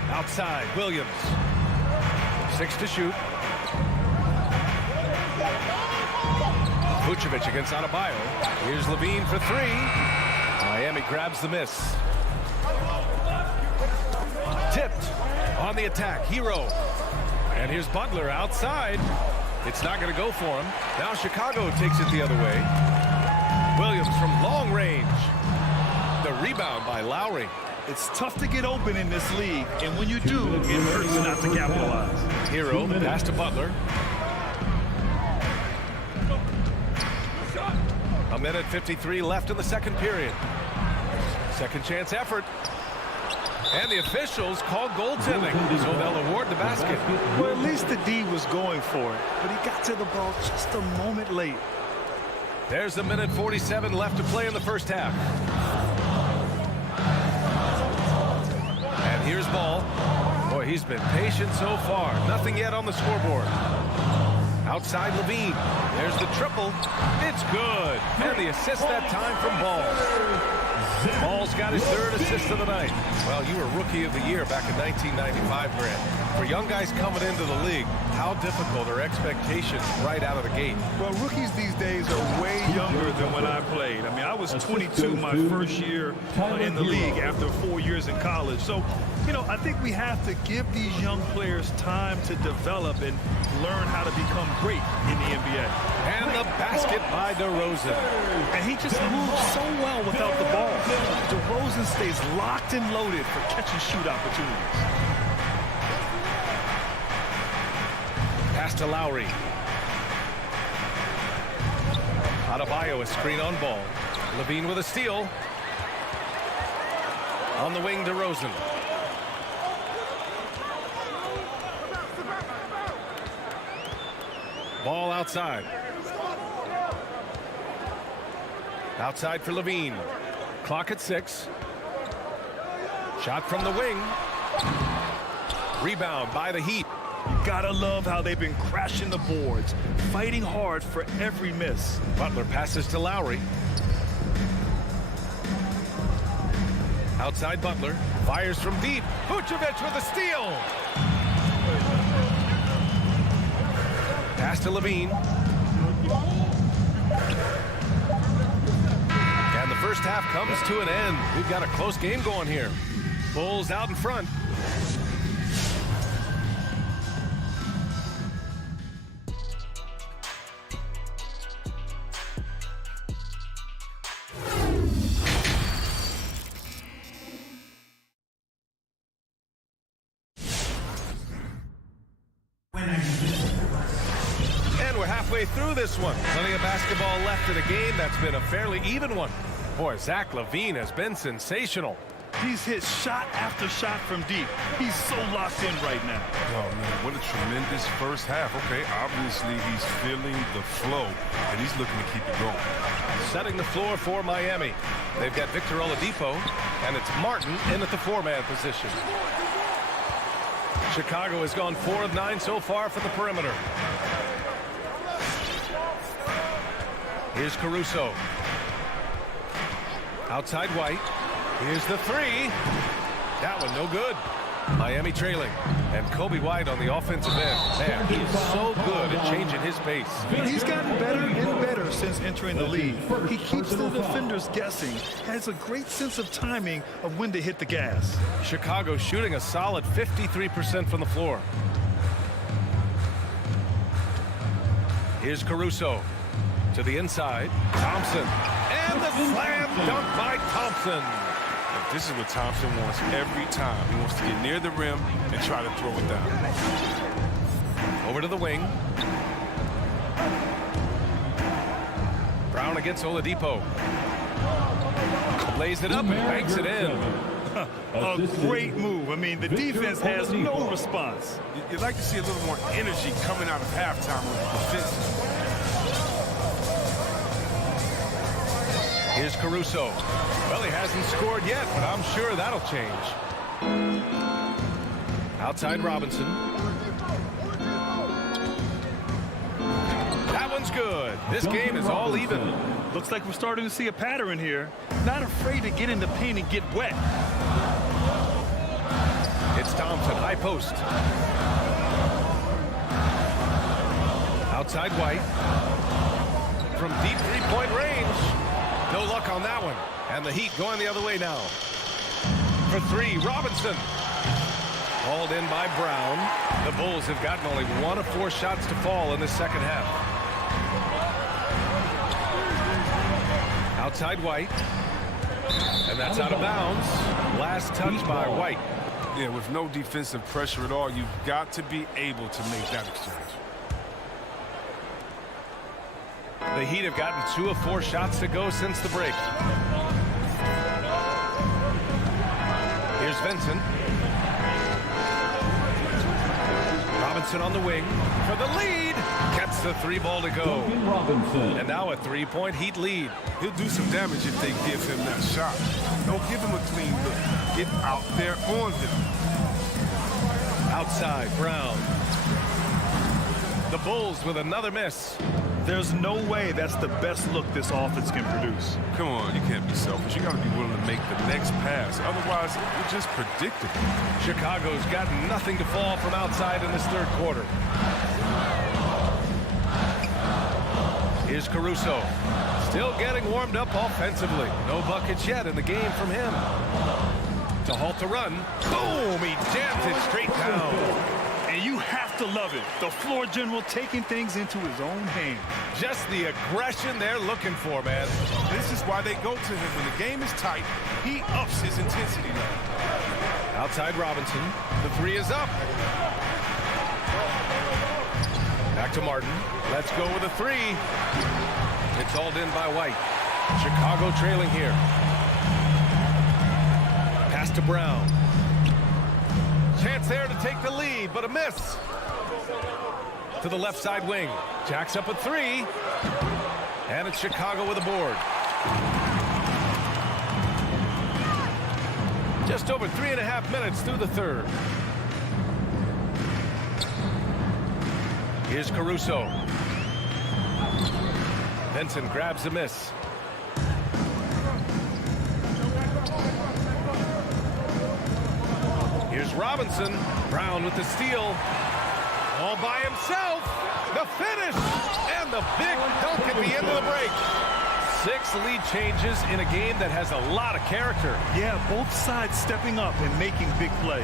Outside, Williams. 6 to shoot. Vucevic against Adebayo. Here's Levine for 3. Miami grabs the miss. Tipped on the attack. Hero. And here's Butler outside. It's not going to go for him. Now Chicago takes it the other way. Williams from long range. The rebound by Lowry. It's tough to get open in this league, and when you do, it hurts not to capitalize. Hero, pass to Butler. A minute 53 left in the second period. Second chance effort. And the officials call goaltending, so they'll award the basket. Well, at least the D was going for it, but he got to the ball just a moment late. There's a minute 47 left to play in the first half. And here's Ball. Boy, he's been patient so far. Nothing yet on the scoreboard. Outside Levine. There's the triple. It's good. And the assist that time from Ball. Ball's got his 3rd assist of the night. Well, you were Rookie of the Year back in 1995, Grant. For young guys coming into the league, how difficult are expectations right out of the gate? Well, rookies these days are way younger than when I played. I mean, I was 22 my first year in the league after 4 years in college. So You know, I think we have to give these young players time to develop and learn how to become great in the NBA. And the basket by DeRozan. And he just moves so well without the ball. DeRozan stays locked and loaded for catch-and-shoot opportunities. Pass to Lowry. Adebayo, a screen on ball. Levine with a steal. On the wing, DeRozan. Ball outside. Outside for Levine. Clock at 6. Shot from the wing. Rebound by the Heat. You gotta love how they've been crashing the boards, fighting hard for every miss. Butler passes to Lowry. Outside Butler. Fires from deep. Vucevic with a steal. Pass to Levine. And the first half comes to an end. We've got a close game going here. Bulls out in front. Through this one. Plenty of basketball left in a game that's been a fairly even one. Boy, Zach LaVine has been sensational. He's hit shot after shot from deep. He's so locked in right now. Oh, man, what a tremendous first half. Okay, obviously he's feeling the flow, and he's looking to keep it going. Setting the floor for Miami. They've got Victor Oladipo, and it's Martin in at the 4-man position. Chicago has gone 4 of 9 so far from the perimeter. Here's Caruso. Outside White. Here's the 3. That one no good. Miami trailing. And Kobe White on the offensive end. Man, he is so good at changing his pace. He's gotten better and better since entering the league. He keeps the defenders guessing. Has a great sense of timing of when to hit the gas. Chicago shooting a solid 53% from the floor. Here's Caruso. To the inside, Thompson, and the slam dunk by Thompson. This is what Thompson wants every time. He wants to get near the rim and try to throw it down. Over to the wing. Brown against Oladipo. Lays it up and banks it in. A great move. I mean, the defense has no response. You'd like to see a little more energy coming out of halftime with the defense. Here's Caruso. Well, he hasn't scored yet, but I'm sure that'll change. Outside Robinson. That one's good. This game is all even. Looks like we're starting to see a pattern here. Not afraid to get in the paint and get wet. It's Thompson, high post. Outside White. From deep three-point range. No luck on that one. And the Heat going the other way now. For 3, Robinson. Hauled in by Brown. The Bulls have gotten only 1 of 4 shots to fall in the second half. Outside White. And that's out of bounds. Last touch by White. Yeah, with no defensive pressure at all, you've got to be able to make that exchange. The Heat have gotten 2 of 4 shots to go since the break. Here's Vincent. Robinson on the wing for the lead. Gets the 3 ball to go. And now a 3-point Heat lead. He'll do some damage if they give him that shot. Don't give him a clean look. Get out there on him. Outside, Brown. The Bulls with another miss. There's no way that's the best look this offense can produce. Come on, you can't be selfish. You got to be willing to make the next pass. Otherwise, you're just predictable. Chicago's got nothing to fall from outside in this third quarter. Here's Caruso. Still getting warmed up offensively. No buckets yet in the game from him. To to halt the run. Boom! He jams it straight down. And you have to love it. The floor general taking things into his own hands. Just the aggression they're looking for, man. This is why they go to him. When the game is tight, he ups his intensity level. Outside Robinson. The three is up. Back to Martin. Let's go with a three. It's hauled in by White. Chicago trailing here. Pass to Brown. Chance there to take the lead, but a miss. To the left side wing. Jacks up a three. And it's Chicago with a board. Just over 3.5 minutes through the third. Here's Caruso. Benson grabs the miss. Here's Robinson. Brown with the steal. All by himself. The finish. And the big dunk at the end of the break. 6 lead changes in a game that has a lot of character. Yeah, both sides stepping up and making big plays.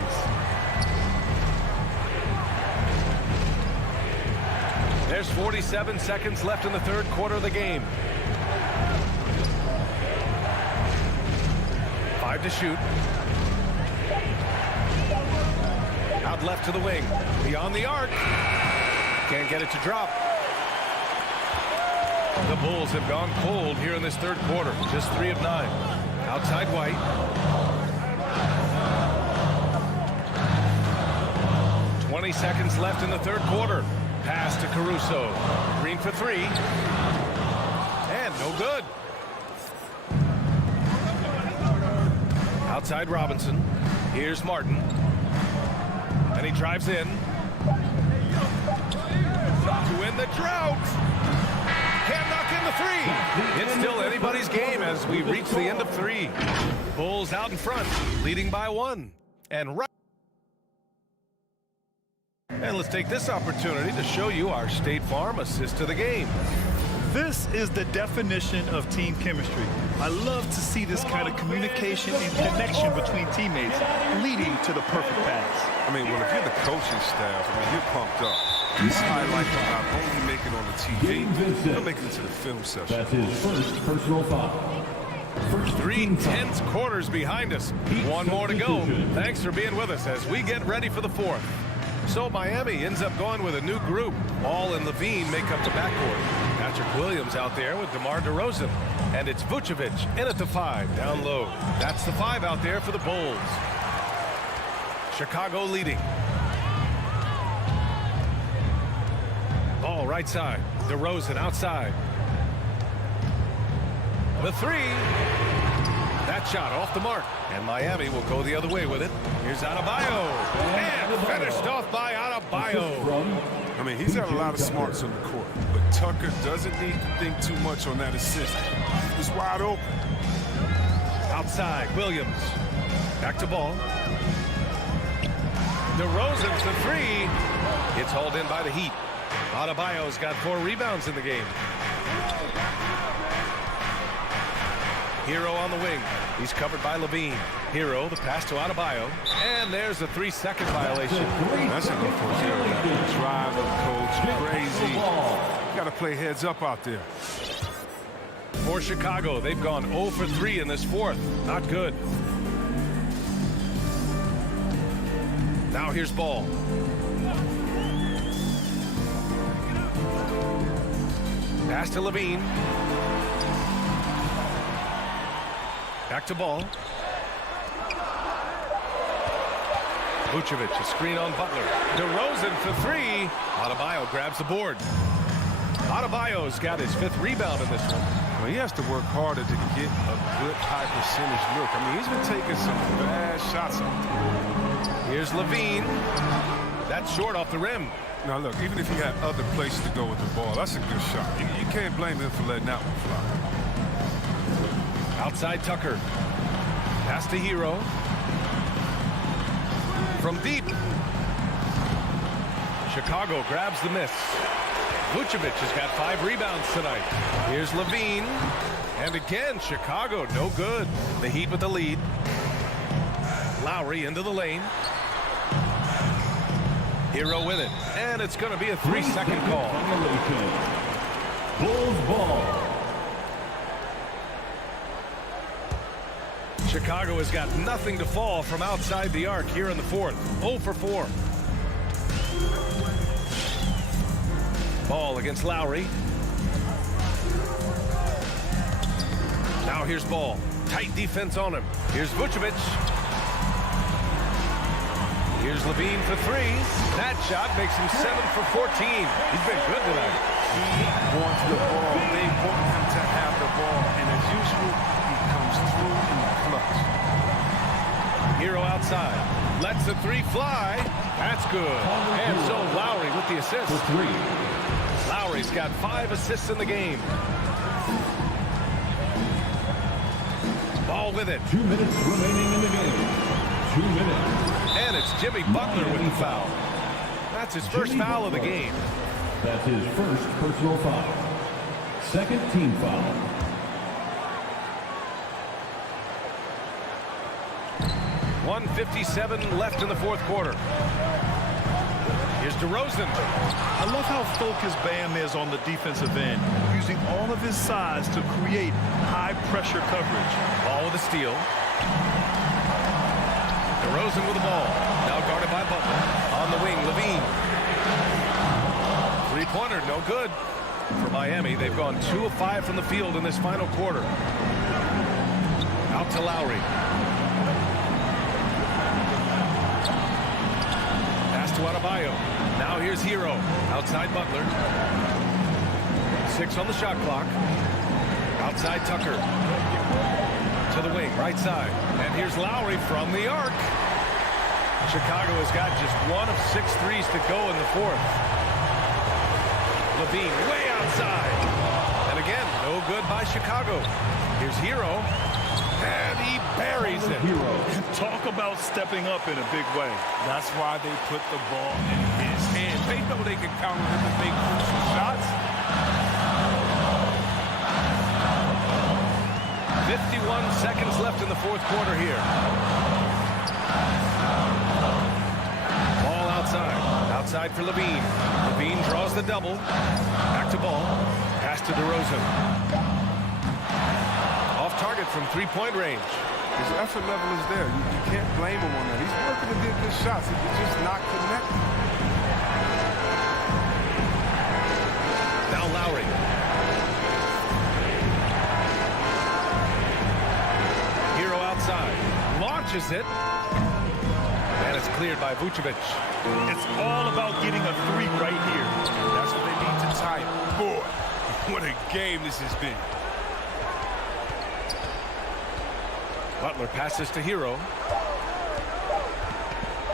There's 47 seconds left in the third quarter of the game. 5 to shoot. Out left to the wing. Beyond the arc. Can't get it to drop. The Bulls have gone cold here in this third quarter. Just 3 of 9. Outside White. "20 seconds left in the third quarter. Pass to Caruso. Green for 3. And no good. Outside Robinson. Here's Martin. And he drives in. To win the drought. Can't knock in the 3. It's still anybody's game as we reach the end of 3. Bulls out in front, leading by 1. And let's take this opportunity to show you our State Farm assist to the game. This is the definition of team chemistry. I love to see this kind of communication and connection between teammates leading to the perfect pass. I mean, well, if you're the coaching staff, I mean, you're pumped up. This highlight will not only make it on the TV, they'll make it into the film session. That's his first personal foul. 3 tense quarters behind us. 1 more to go. Thanks for being with us as we get ready for the 4th. So Miami ends up going with a new group. Ball and Levine make up the backcourt. Patrick Williams out there with DeMar DeRozan. And it's Vucevic in at the 5, down low. That's the 5 out there for the Bulls. Chicago leading. Ball right side. DeRozan outside. The 3. That shot off the mark. And Miami will go the other way with it. Here's Adebayo. And finished off by Adebayo. I mean, he's got a lot of smarts on the court. But Tucker doesn't need to think too much on that assist. It's wide open. Outside, Williams. Back to Ball. DeRozan to 3. It's hauled in by the Heat. Adebayo's got 4 rebounds in the game. Hero on the wing. He's covered by Levine. Hero, the pass to Adebayo. And there's a 3-second violation. That's enough for Hero. Driving, coach, crazy. You got to play heads up out there. For Chicago, they've gone 0 for 3 in this 4th. Not good. Now here's Ball. Pass to Levine. Back to Ball. Vucevic, a screen on Butler. DeRozan for 3. Adebayo grabs the board. Adebayo's got his 5th rebound in this one. Well, he has to work harder to get a good high percentage look. I mean, he's been taking some bad shots out there. Here's Levine. That's short off the rim. Now, look, even if he had other places to go with the ball, that's a good shot. You can't blame him for letting that one fly. Outside Tucker. Pass to Hero. From deep. Chicago grabs the miss. Vucevic has got 5 rebounds tonight. Here's Levine. And again, Chicago no good. The Heat with the lead. Lowry into the lane. Hero with it. And it's going to be a 3-second call. Bulls ball. Chicago has got nothing to fall from outside the arc here in the fourth. 0 for 4. Ball against Lowry. Now here's Ball. Tight defense on him. Here's Vucevic. Here's Levine for 3. That shot makes him 7 for 14. He's been good tonight. He wants the ball. They want him to have the ball. And as usual, he comes through in the clutch. Hero outside. Lets the 3 fly. That's good. And so Lowry with the assist. For 3. Lowry's got 5 assists in the game. Ball with it. 2 minutes remaining in the game. 2 minutes. And it's Jimmy Butler with the foul. That's his first foul of the game. That's his first personal foul. Second team foul. .157 left in the fourth quarter. Here's DeRozan. I love how focused Bam is on the defensive end, using all of his size to create high-pressure coverage. Ball with a steal. DeRozan with the ball. Now guarded by Butler. On the wing, Levine. Three-pointer, no good. For Miami, they've gone 2 of 5 from the field in this final quarter. Out to Lowry. Pass to Adebayo. Now here's Hero. Outside Butler. 6 on the shot clock. Outside Tucker. To the wing, right side. And here's Lowry from the arc. Chicago has got just 1 of 6 threes to go in the fourth. Levine way outside. And again, no good by Chicago. Here's Hero. And he buries it. Talk about stepping up in a big way. That's why they put the ball in his hands. They know they can count on him to make crucial shots. 51 seconds left in the fourth quarter here. Ball outside. Outside for Levine. Levine draws the double. Back to Ball. Pass to DeRozan. Off target from three-point range. His effort level is there. You can't blame him on that. He's working to get good shots. He's just not connecting. Now Lowry. Hero outside. Launches it. And it's cleared by Vucevic. It's all about getting a 3 right here. That's what they need to tie it. Boy, what a game this has been. Butler passes to Hero.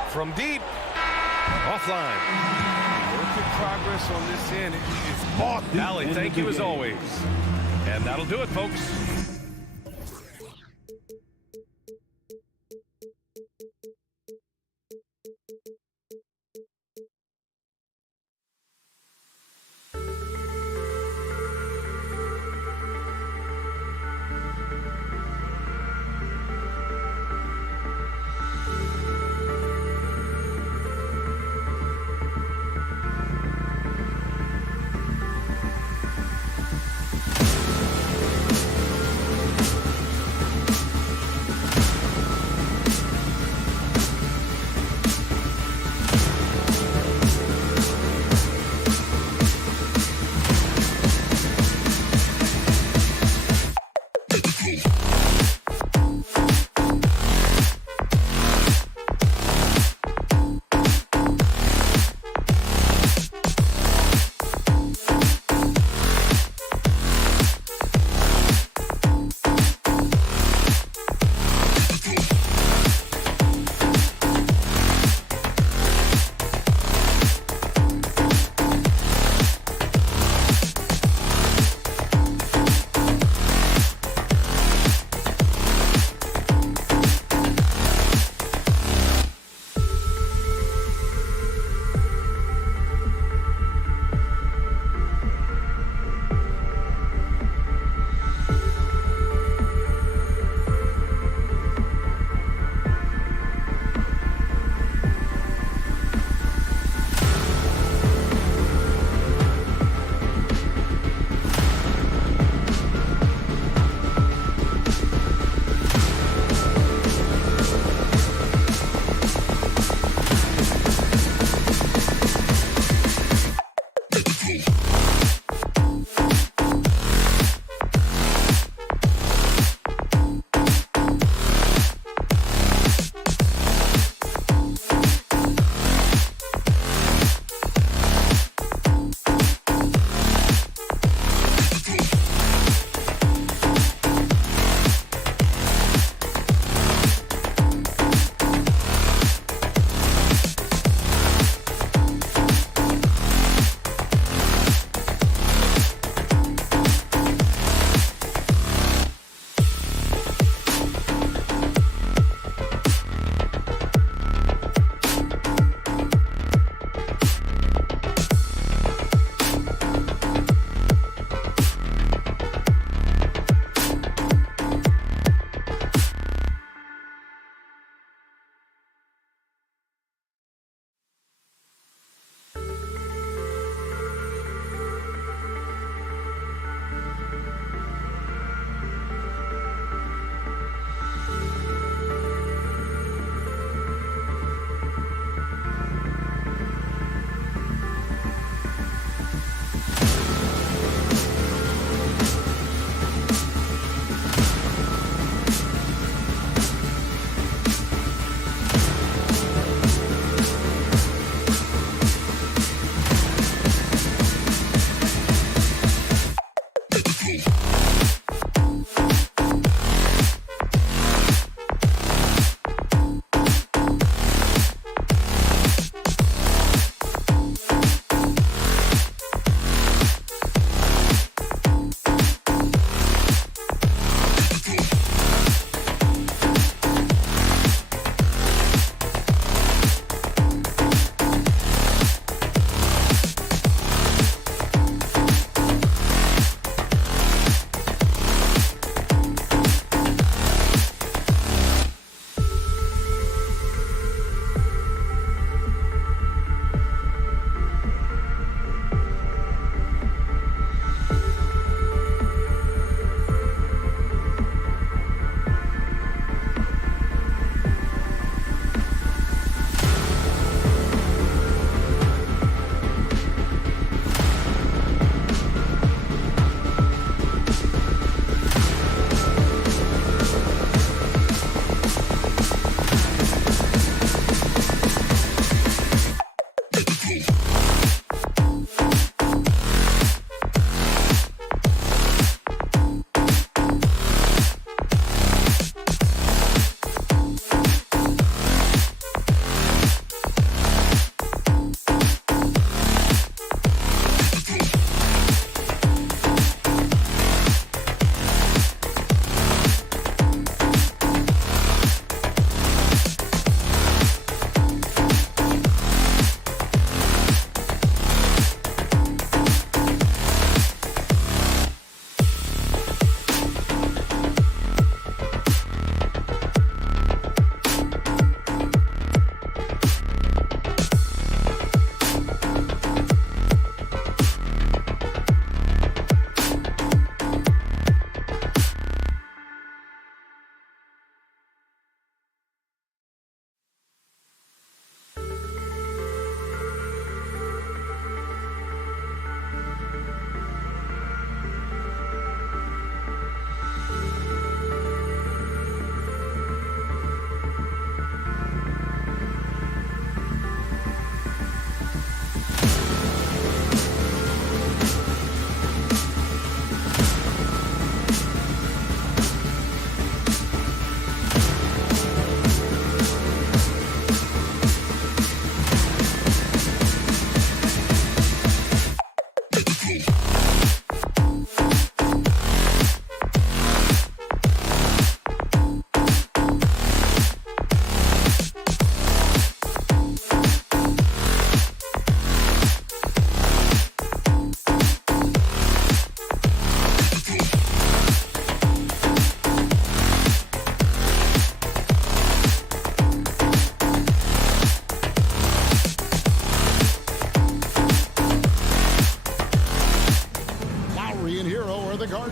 From deep. Offline. Work in progress on this end. It's off. Allie, thank you as always. And that'll do it, folks.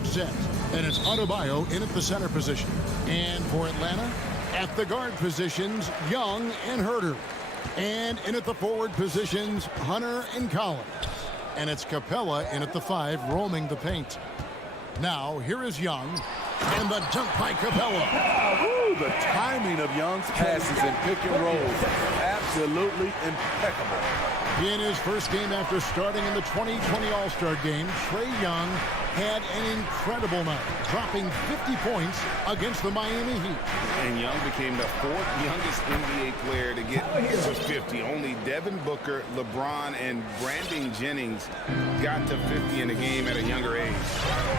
Set. And it's Adebayo in at the center position. And for Atlanta, at the guard positions, Young and Herter. And in at the forward positions, Hunter and Collins. And it's Capella in at the 5, roaming the paint. Now, here is Young. And the dunk by Capella. Ooh, the timing of Young's passes and pick and rolls. Absolutely impeccable. In his first game after starting in the 2020 All-Star Game, Trae Young had an incredible night, dropping 50 points against the Miami Heat. And Young became the 4th youngest NBA player to get to 50. Only Devin Booker, LeBron, and Brandon Jennings got to 50 in a game at a younger age.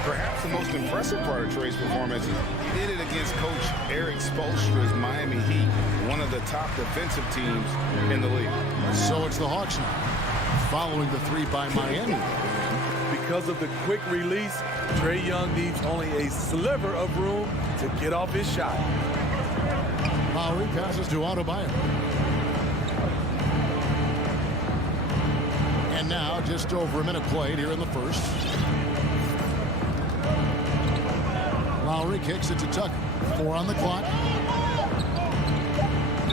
Perhaps the most impressive part of Trae's performance, he did it against Coach Eric Spoelstra's Miami Heat, one of the top defensive teams in the league. So it's the Hawks now, following the 3 by Miami. Because of the quick release, Trae Young needs only a sliver of room to get off his shot. Lowry passes to Adebayo. And now just over a minute played here in the first. Lowry kicks it to Tucker. 4 on the clock.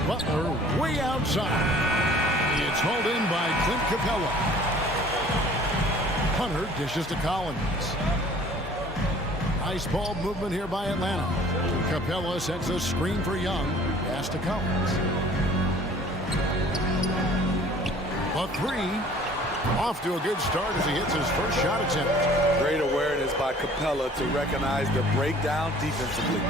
Butler way outside. It's hauled in by Clint Capella. Hunter dishes to Collins. Nice ball movement here by Atlanta. Capella sets a screen for Young. Pass to Collins. A 3. Off to a good start as he hits his first shot attempt. Great awareness by Capella to recognize the breakdown defensively.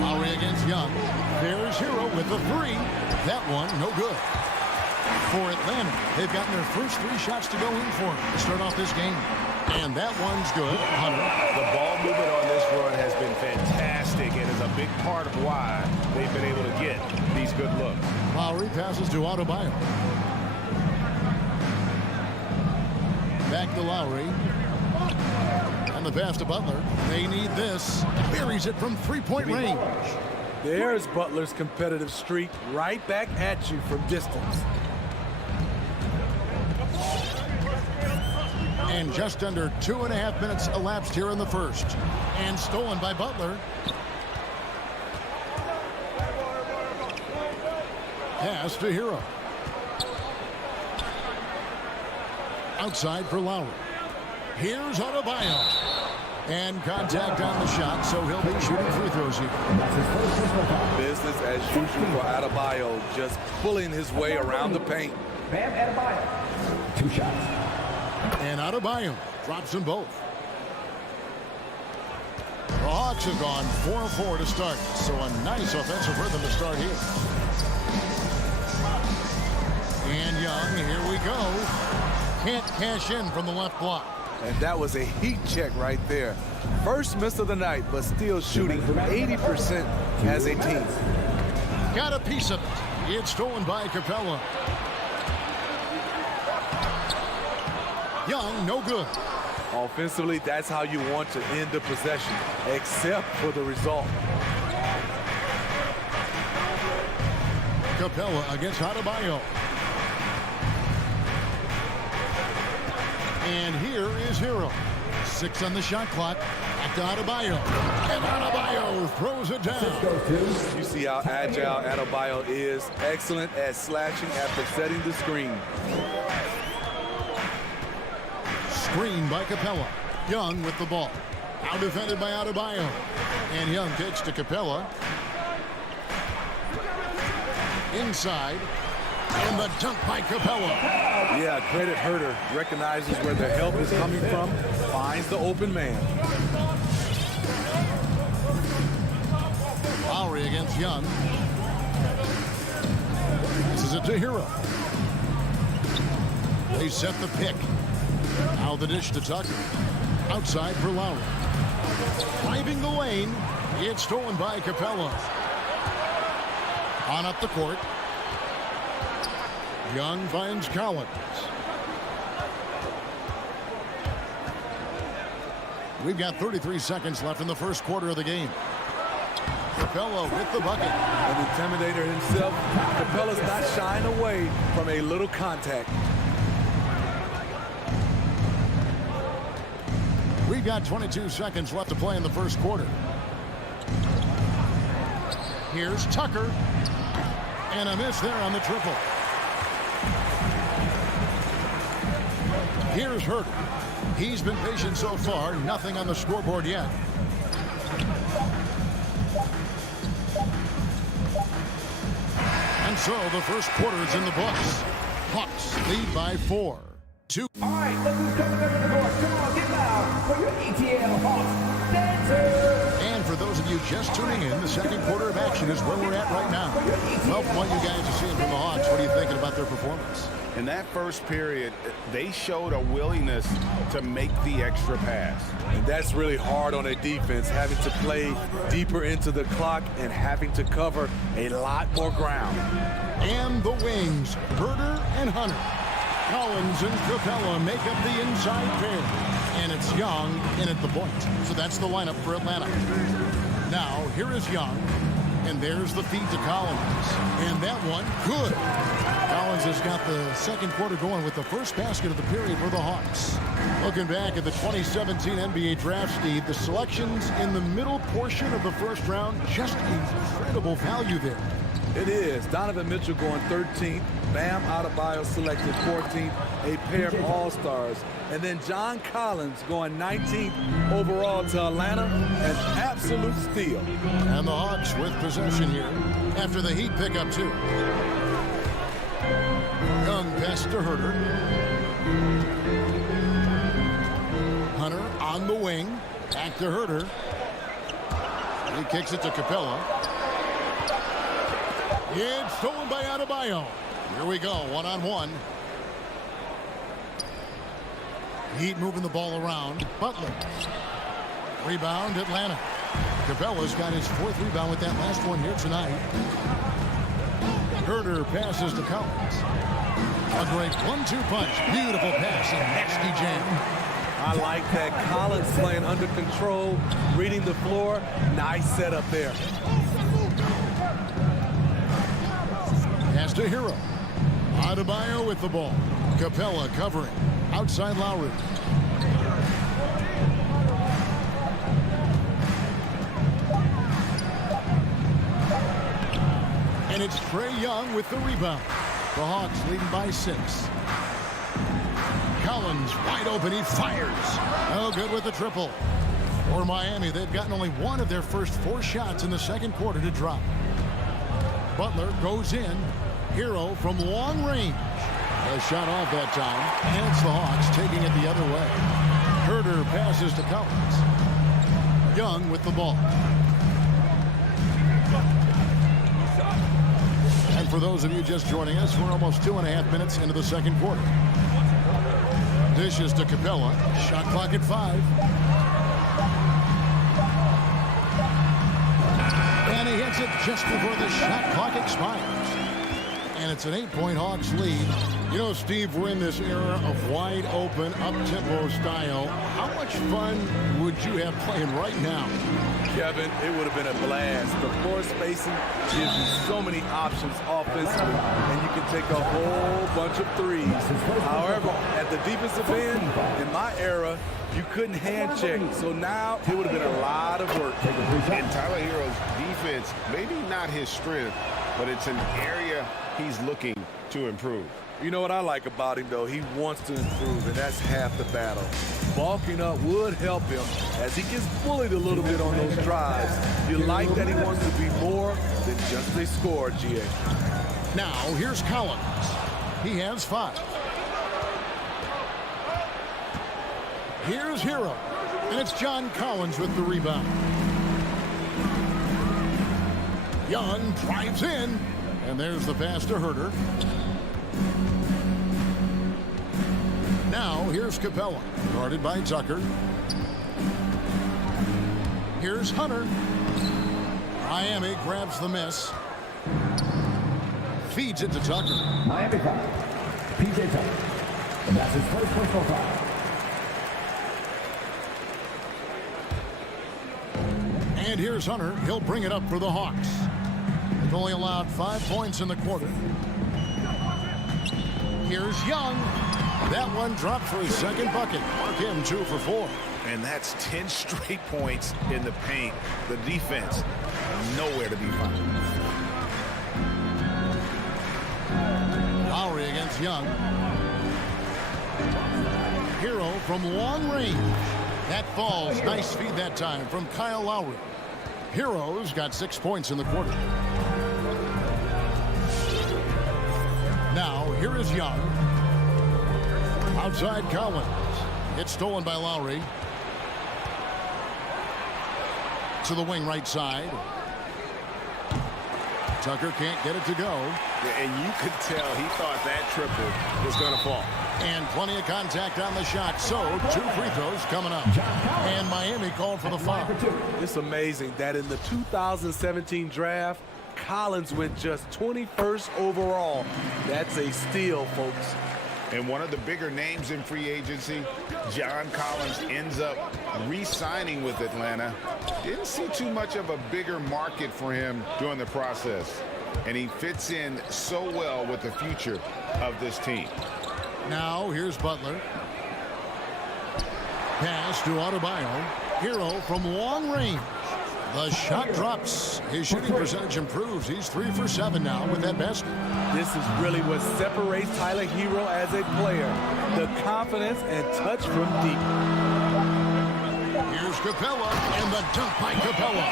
Lowry against Young. There's Hero with the 3. That one, no good. For Atlanta, they've gotten their first 3 shots to go in for them to start off this game. And that one's good. Hunter. The ball movement on this run has been fantastic and is a big part of why they've been able to get these good looks. Lowry passes to Adebayo. Back to Lowry. And the pass to Butler. They need this. Buries it from 3-point range. There's Butler's competitive streak right back at you from distance. And just under 2.5 minutes elapsed here in the first. And stolen by Butler. Pass to Hero. Outside for Lowry. Here's Adebayo. And contact on the shot, so he'll be shooting free throws here. Business as usual for Adebayo, just pulling his way around the paint. Bam Adebayo. 2 shots. And Adebayo drops them both. The Hawks have gone 4-4 to start, so a nice offensive rhythm to start here. And Young, here we go. Can't cash in from the left block. And that was a heat check right there. First miss of the night, but still shooting 80% as a team. Got a piece of it. It's stolen by Capella. Young, no good. Offensively, that's how you want to end the possession, except for the result. Capella against Adebayo. And here is Hero. 6 on the shot clock. Back to Adebayo. And Adebayo throws it down. You see how agile Adebayo is. Excellent at slashing after setting the screen. Screen by Capella. Young with the ball. Out defended by Adebayo. And Young kicks to Capella. Inside. And the dunk by Capella. Yeah, credit Herter. Recognizes where the help is coming from. Finds the open man. Lowry against Young. This is it to Hero. They set the pick. Now the dish to Tucker. Outside for Lowry. Driving the lane. It's stolen by Capella. On up the court. Young finds Collins. We've got 33 seconds left in the first quarter of the game. Capella with the bucket. An intimidator himself. Capella's not shying away from a little contact. We've got 22 seconds left to play in the first quarter. Here's Tucker. And a miss there on the triple. Here's Herter. He's been patient so far. Nothing on the scoreboard yet. And so the first quarter is in the books. Hawks lead by 4. 2. All right, look who's coming up in the court. Come on, get loud for your ATL Hawks dancers. And for those of you just tuning in, the second quarter of action is where we're at right now. Well, from what you guys are seeing from the Hawks, what are you thinking about their performance? In that first period, they showed a willingness to make the extra pass. And that's really hard on a defense, having to play deeper into the clock and having to cover a lot more ground. And the wings, Herter and Hunter. Collins and Capella make up the inside pair. And it's Young in at the point. So that's the lineup for Atlanta. Now, here is Young. And there's the feed to Collins. And that one, good. Collins has got the second quarter going with the first basket of the period for the Hawks. Looking back at the 2017 NBA draft, Steve, the selections in the middle portion of the first round, just incredible value there. It is. Donovan Mitchell going 13th. Bam Adebayo selected 14th. A pair of All-Stars. And then John Collins going 19th overall to Atlanta. An absolute steal. And the Hawks with possession here after the Heat pick up 2. Young pass to Herter. Hunter on the wing. Back to Herter. He kicks it to Capella. It's stolen by Adebayo. Here we go, one-on-one. Heat moving the ball around. Butler. Rebound, Atlanta. Capella's got his 4th rebound with that last one here tonight. Herter passes to Collins. A great 1-2 punch. Beautiful pass and nasty jam. I like that. Collins playing under control, reading the floor. Nice setup there. Pass to Hero. Adebayo with the ball. Capella covering. Outside Lowry. And it's Trae Young with the rebound. The Hawks leading by 6. Collins wide open. He fires. No good with the triple. For Miami, they've gotten only one of their first 4 shots in the second quarter to drop. Butler goes in. Hero from long range. A shot off that time. And it's the Hawks taking it the other way. Herter passes to Collins. Young with the ball. And for those of you just joining us, we're almost 2.5 minutes into the second quarter. Dishes to Capella. Shot clock at 5. And he hits it just before the shot clock expires. And it's an 8-point Hawks lead. You know, Steve, we're in this era of wide open, up-tempo style. How much fun would you have playing right now? Kevin, it would have been a blast. The floor spacing gives you so many options offensively, and you can take a whole bunch of threes. However, at the defensive end, in my era, you couldn't hand check. So now it would have been a lot of work. And Tyler Hero's defense, maybe not his strength, but it's an area he's looking to improve. You know what I like about him, though? He wants to improve, and that's half the battle. Bulking up would help him as he gets bullied a little bit on those drives. You like that he wants to be more than just a scorer, GA. Now, here's Collins. He has 5. Here's Hero. And it's John Collins with the rebound. Young drives in. And there's the pass to Herter. Now, here's Capella. Guarded by Tucker. Here's Hunter. Miami grabs the miss. Feeds it to Tucker. Miami foul. P.J. Tucker. And that's his first personal foul. And here's Hunter. He'll bring it up for the Hawks. They've only allowed 5 points in the quarter. Here's Young. That one dropped for his second bucket. Mark him 2 for 4. And that's 10 straight points in the paint. The defense, nowhere to be found. Lowry against Young. Hero from long range. That falls. Nice feed that time from Kyle Lowry. Hero's got 6 points in the quarter. Now, here is Young. Outside Collins. It's stolen by Lowry. To the wing right side. Tucker can't get it to go. Yeah, and you could tell he thought that triple was going to fall. And plenty of contact on the shot. So, 2 free throws coming up. And Miami called for the foul. It's amazing that in the 2017 draft, Collins went just 21st overall. That's a steal, folks. And one of the bigger names in free agency, John Collins, ends up re-signing with Atlanta. Didn't see too much of a bigger market for him during the process. And he fits in so well with the future of this team. Now, here's Butler. Pass to Adebayo. Hero from long range. The shot drops. His shooting percentage improves. He's 3 for 7 now with that basket. This is really what separates Tyler Hero as a player. The confidence and touch from deep. Here's Capella and the dunk by Capella.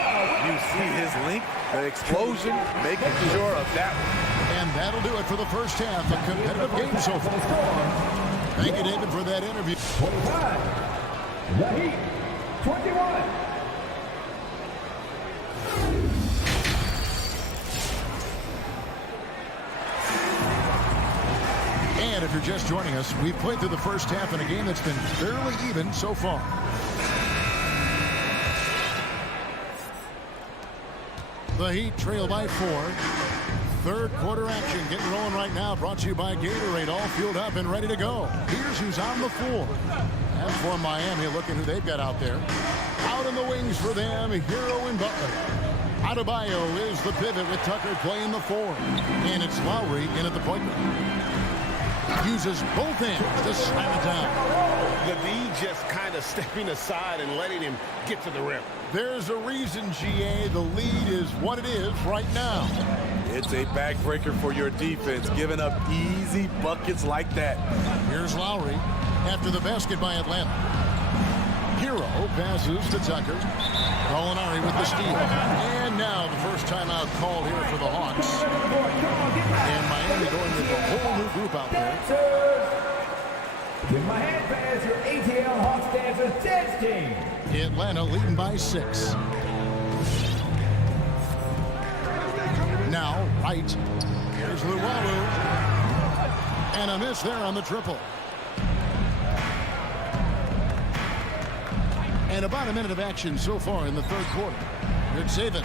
You see his length, the explosion, making sure of that one. And that'll do it for the first half. A competitive game so far. Thank you, David, for that interview. 25. The Heat. 21. And if you're just joining us, we've played through the first half in a game that's been fairly even so far. The Heat trail by 4. Third quarter action getting rolling right now. Brought to you by Gatorade. All fueled up and ready to go. Here's who's on the floor. And for Miami, looking who they've got out there. Out in the wings for them, Hero and Butler. Adebayo is the pivot with Tucker playing the 4. And it's Lowry in at the point guard. Uses both hands to slam it down. The D just kind of stepping aside and letting him get to the rim. There's a reason, GA. The lead is what it is right now. It's a backbreaker for your defense, giving up easy buckets like that. Here's Lowry after the basket by Atlanta. Hero passes to Tucker. Molinari with the steal. And now the first timeout called here for the Hawks. And Miami going with a whole new group out there. Give my hand pass, your ATL Hawks Dancers dance team. Atlanta leading by 6. Now, right. Here's Luwawu. And a miss there on the triple. And about a minute of action so far in the third quarter. Good saving.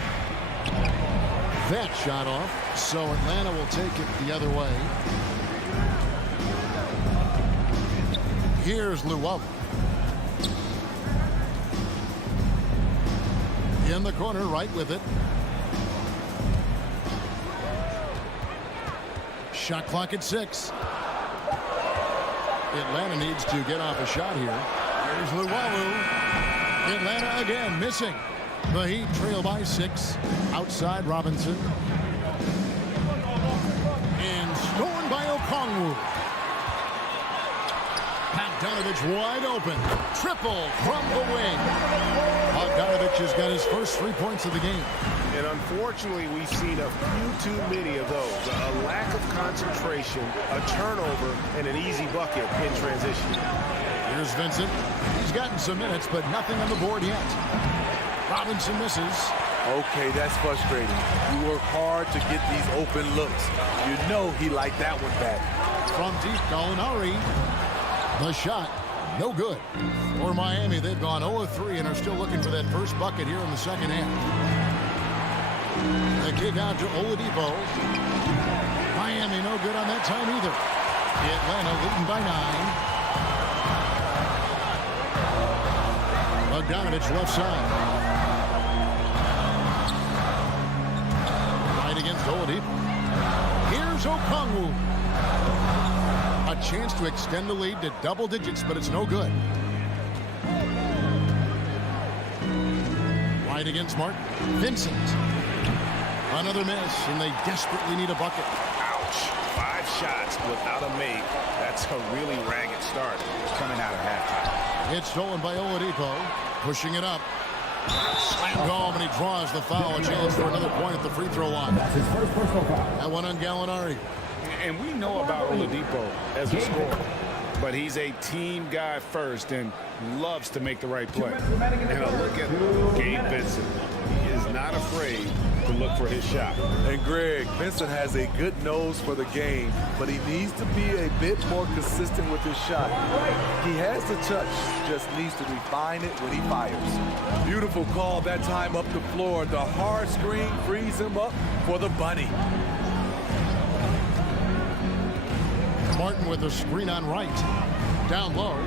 That shot off, so Atlanta will take it the other way. Here's Luwawu. In the corner, right with it. Shot clock at 6. Atlanta needs to get off a shot here. Here's Luwawu. Atlanta again missing. The Heat trail by 6. Outside Robinson. And stolen by Okongwu. Bogdanovich wide open. Triple from the wing. Bogdanovich has got his first 3 points of the game. And unfortunately, we've seen a few too many of those. A lack of concentration, a turnover, and an easy bucket in transition. Here's Vincent. He's gotten some minutes, but nothing on the board yet. Robinson misses. Okay, that's frustrating. You work hard to get these open looks. You know he liked that one back. From deep, Gallinari. The shot, no good. For Miami, they've gone 0-3 and are still looking for that first bucket here in the second half. The kick out to Oladipo. Miami no good on that time either. Atlanta leading by 9. Bogdanovich left side. Right against Oladipo. Here's Okongwu. A chance to extend the lead to double digits, but it's no good. Right against Martin. Vincent. Another miss, and they desperately need a bucket. Ouch. 5 shots without a make. That's a really ragged start coming out of halftime. It's stolen by Oladipo. Pushing it up. Slammed home, and he draws the foul. A chance for another point at the free throw line. That's his first personal foul. That one on Gallinari. And we know about Oladipo as a scorer, but he's a team guy first and loves to make the right play. And a look at Gabe Vincent. He is not afraid to look for his shot. And Greg, Vincent has a good nose for the game, but he needs to be a bit more consistent with his shot. He has the touch, just needs to refine it when he fires. Beautiful call that time up the floor. The hard screen frees him up for the bunny. Martin with a screen on right. Down low.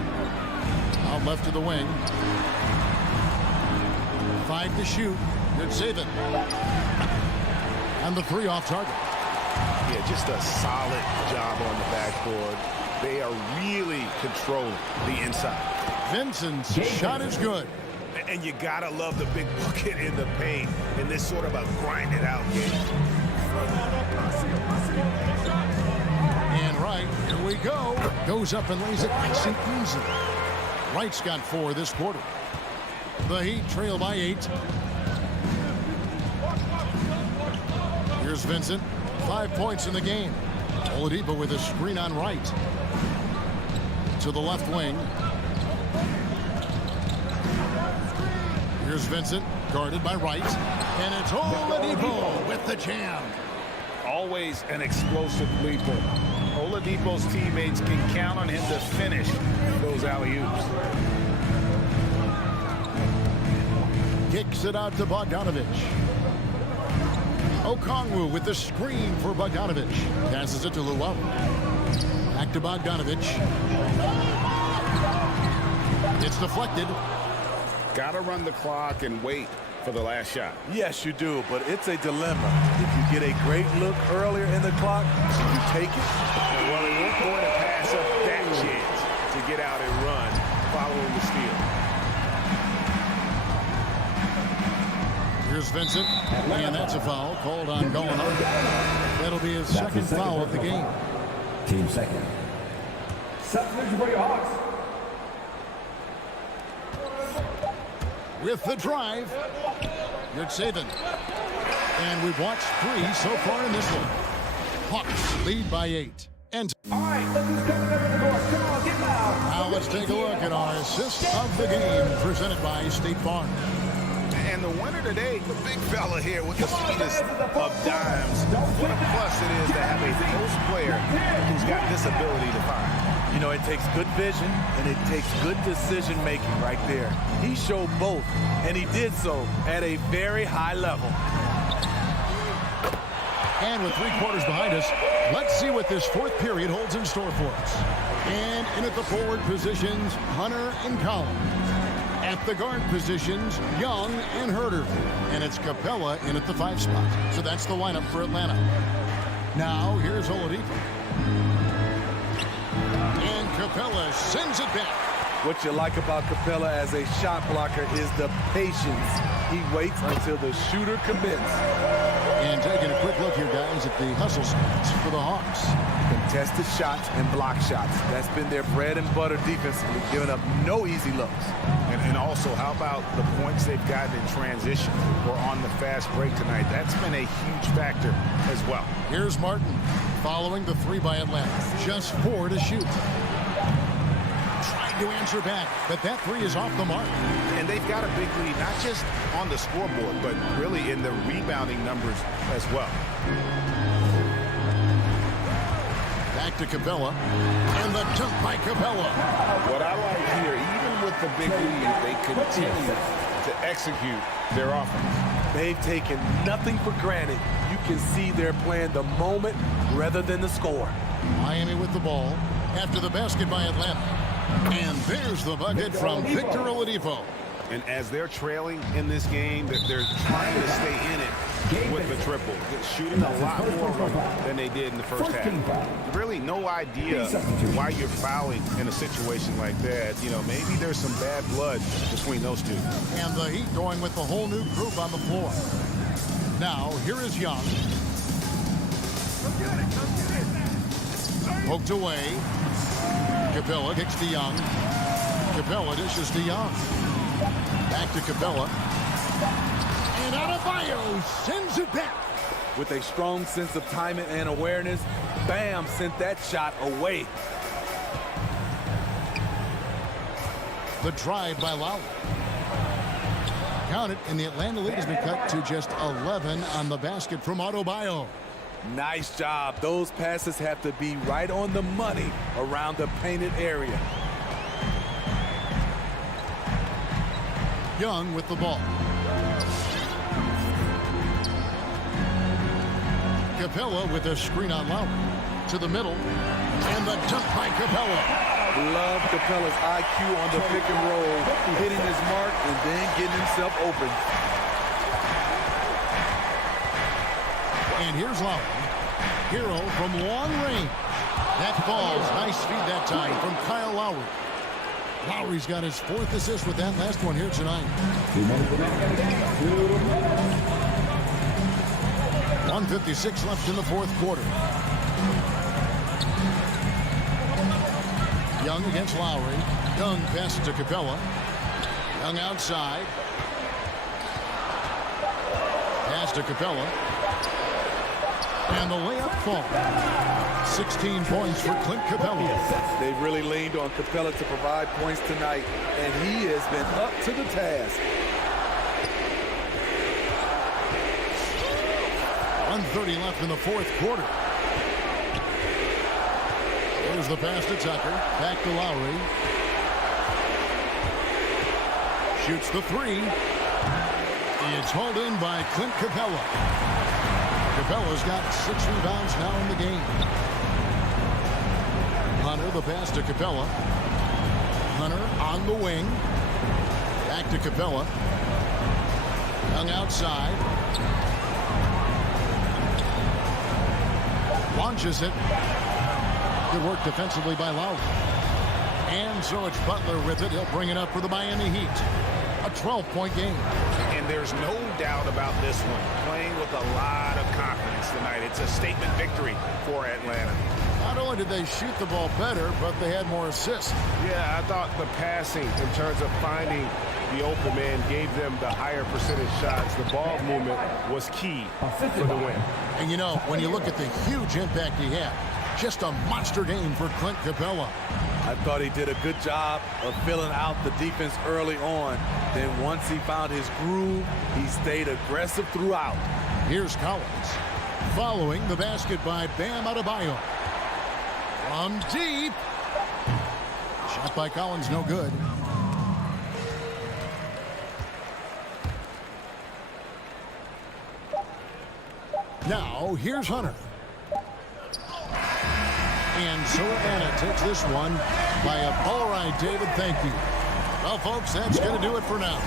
Out left of the wing. 5 to shoot. Good save it. And the 3 off target. Yeah, just a solid job on the backboard. They are really controlling the inside. Vincent's shot is good. And you gotta love the big bucket in the paint in this sort of a grinded out game. And right, here we go. Goes up and lays it nice and easy. Wright's got 4 this quarter. The Heat trail by 8. Here's Vincent. 5 points in the game. Oladipo with a screen on right. To the left wing. Here's Vincent, guarded by Wright. And it's Oladipo with the jam. Always an explosive leaper. Oladipo's teammates can count on him to finish those alley-oops. Kicks it out to Bogdanovich. Okongwu with the screen for Bogdanovich. Passes it to Luwawu. Back to Bogdanovich. It's deflected. Gotta run the clock and wait for the last shot. Yes, you do, but it's a dilemma. If you get a great look earlier in the clock, you take it. Well, they weren't going to pass up that chance to get out and run following the steal. Here's Vincent, and that's a foul called on Gallinari. That'll be his second foul of the game. Team second. Substitution for your Hawks. with the drive. Good saving. And we've watched 3 so far in this one. Hawks lead by 8. And all right, look who's coming over the court. Come on, get loud. now let's take a look at our assist of the game presented by State Farm. And the winner today, the big fella here with the sweetest of dimes. What a plus it is to have a post player who's got this ability to find. You know, it takes good vision and it takes good decision making right there. He showed both, and he did so at a very high level. And with 3 quarters behind us, let's see what this 4th period holds in store for us. And in at the forward positions, Hunter and Collins. At the guard positions, Young and Herter. And it's Capella in at the 5 spot. So that's the lineup for Atlanta. Now, here's Oladipo. And Capella sends it back. What you like about Capella as a shot blocker is the patience. He waits until the shooter commits. And taking a quick look here, guys, at the hustle spots for the Hawks. Contested shots and block shots. That's been their bread and butter defensively, giving up no easy looks. And also, how about the points they've gotten in transition or on the fast break tonight? That's been a huge factor as well. Here's Martin following the 3 by Atlanta. Just 4 to shoot. Trying to answer back, but that 3 is off the mark. And they've got a big lead, not just on the scoreboard, but really in the rebounding numbers as well. Back to Capella, and the dunk by Capella. What I like here, even with the big lead, they continue to execute their offense. They've taken nothing for granted. You can see they're playing the moment rather than the score. Miami with the ball after the basket by Atlanta. And there's the bucket from Victor Oladipo. And as they're trailing in this game, they're trying to stay in it with the triple. They're shooting a lot more than they did in the first half. Really no idea why you're fouling in a situation like that. You know, maybe there's some bad blood between those two. And the Heat going with the whole new group on the floor. Now, here is Young. Poked away. Capella kicks to Young. Capella dishes to Young. Back to Capella. And Adebayo sends it back. With a strong sense of timing and awareness, Bam sent that shot away. The drive by Lowry. Count it, and the Atlanta lead has been cut to just 11 on the basket from Adebayo. Nice job. Those passes have to be right on the money around the painted area. Young with the ball. Capella with a screen on Lowry. To the middle. And the dunk by Capella. Love Capella's IQ on the pick and roll. Hitting his mark and then getting himself open. And here's Lowry. Hero from long range. That falls. Nice feed that time from Kyle Lowry. Lowry's got his 4th assist with that last one here tonight. 1:56 left in the 4th quarter. Young against Lowry. Young passes to Capella. Young outside. Pass to Capella. And the layup falls. 16 points for Clint Capella. They've really leaned on Capella to provide points tonight, and he has been up to the task. 1:30 left in the 4th quarter. There's the pass to Tucker. Back to Lowry. Shoots the 3. It's hauled in by Clint Capella. Capella's got 6 rebounds now in the game. Hunter, the pass to Capella. Hunter on the wing. Back to Capella. Young outside. Launches it. Good work defensively by Lowry. And so it's Butler with it. He'll bring it up for the Miami Heat. A 12-point game. And there's no doubt about this one. Playing with a lot of confidence tonight. It's a statement victory for Atlanta. Not only did they shoot the ball better, but they had more assists. Yeah, I thought the passing in terms of finding the open man, gave them the higher percentage shots. The ball movement was key for the win. And you know, when you look at the huge impact he had, just a monster game for Clint Capella. I thought he did a good job of filling out the defense early on. Then once he found his groove, he stayed aggressive throughout. Here's Collins. Following the basket by Bam Adebayo. From deep. Shot by Collins, no good. Now, here's Hunter. And Savannah takes this one by a all right, David, thank you. Well, folks, that's going to do it for now.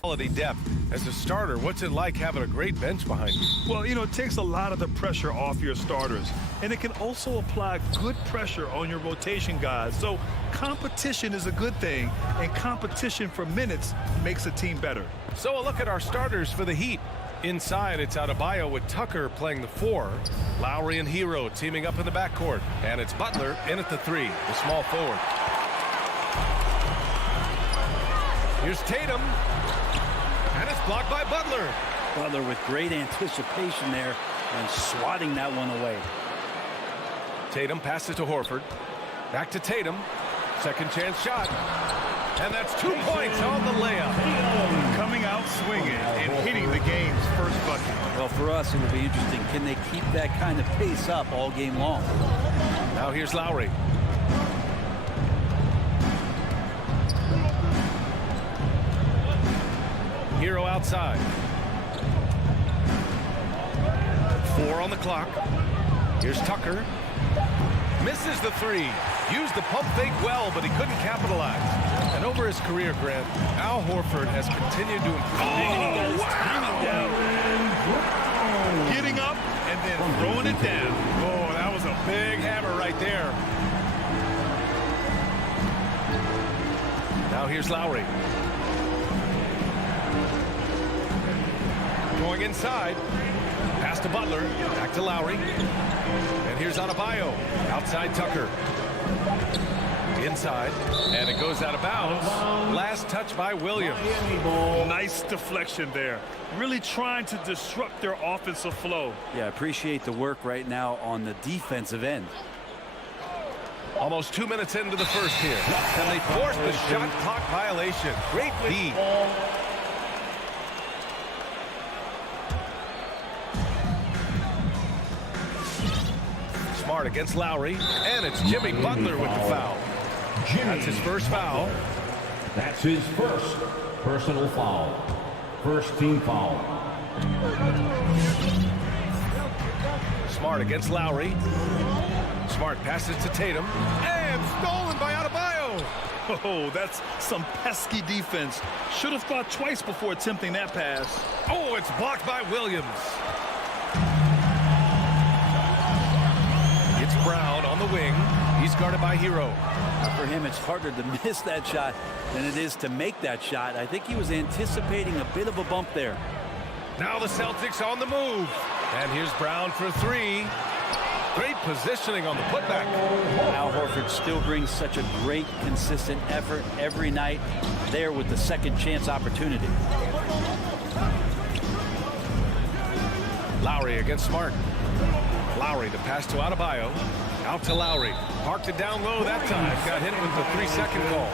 Quality depth. As a starter, what's it like having a great bench behind you? Well, you know, it takes a lot of the pressure off your starters, and it can also apply good pressure on your rotation guys. So competition is a good thing, and competition for minutes makes a team better. So a look at our starters for the Heat. Inside, it's Adebayo with Tucker playing the 4. Lowry and Hero teaming up in the backcourt. And it's Butler in at the 3, the small forward. Here's Tatum. And it's blocked by Butler. Butler with great anticipation there and swatting that one away. Tatum passes to Horford. Back to Tatum. Second chance shot. And that's 2 points on the layup. Coming out swinging and hitting the game's first bucket. Well, for us, it'll be interesting. Can they keep that kind of pace up all game long? Now here's Lowry. Hero outside. 4 on the clock. Here's Tucker. Misses the 3. Used the pump fake well, but he couldn't capitalize. And over his career, Grant, Al Horford has continued to improve. Oh, wow! Getting up and then throwing it down. Oh, that was a big hammer right there. Now here's Lowry. Going inside. Pass to Butler. Back to Lowry. And here's Adebayo. Outside Tucker. Inside. And it goes out of bounds. Last touch by Williams. Nice deflection there. Really trying to disrupt their offensive flow. Yeah, appreciate the work right now on the defensive end. Almost 2 minutes into the first here. And they force the shot clock violation. Great lead. Smart against Lowry. And it's Jimmy Butler with the foul. That's his first foul. That's his first personal foul. First team foul. Smart against Lowry. Smart passes to Tatum. And stolen by Adebayo. Oh, that's some pesky defense. Should have thought twice before attempting that pass. Oh, it's blocked by Williams. It's Brown on the wing. He's guarded by Hero. For him, it's harder to miss that shot than it is to make that shot. I think he was anticipating a bit of a bump there. Now the Celtics on the move. And here's Brown for 3. Great positioning on the putback. Al Horford still brings such a great, consistent effort every night there with the second chance opportunity. Lowry against Smart. Lowry to pass to Adebayo. Out to Lowry. Parked it down low that time. Got hit with the 3-second call.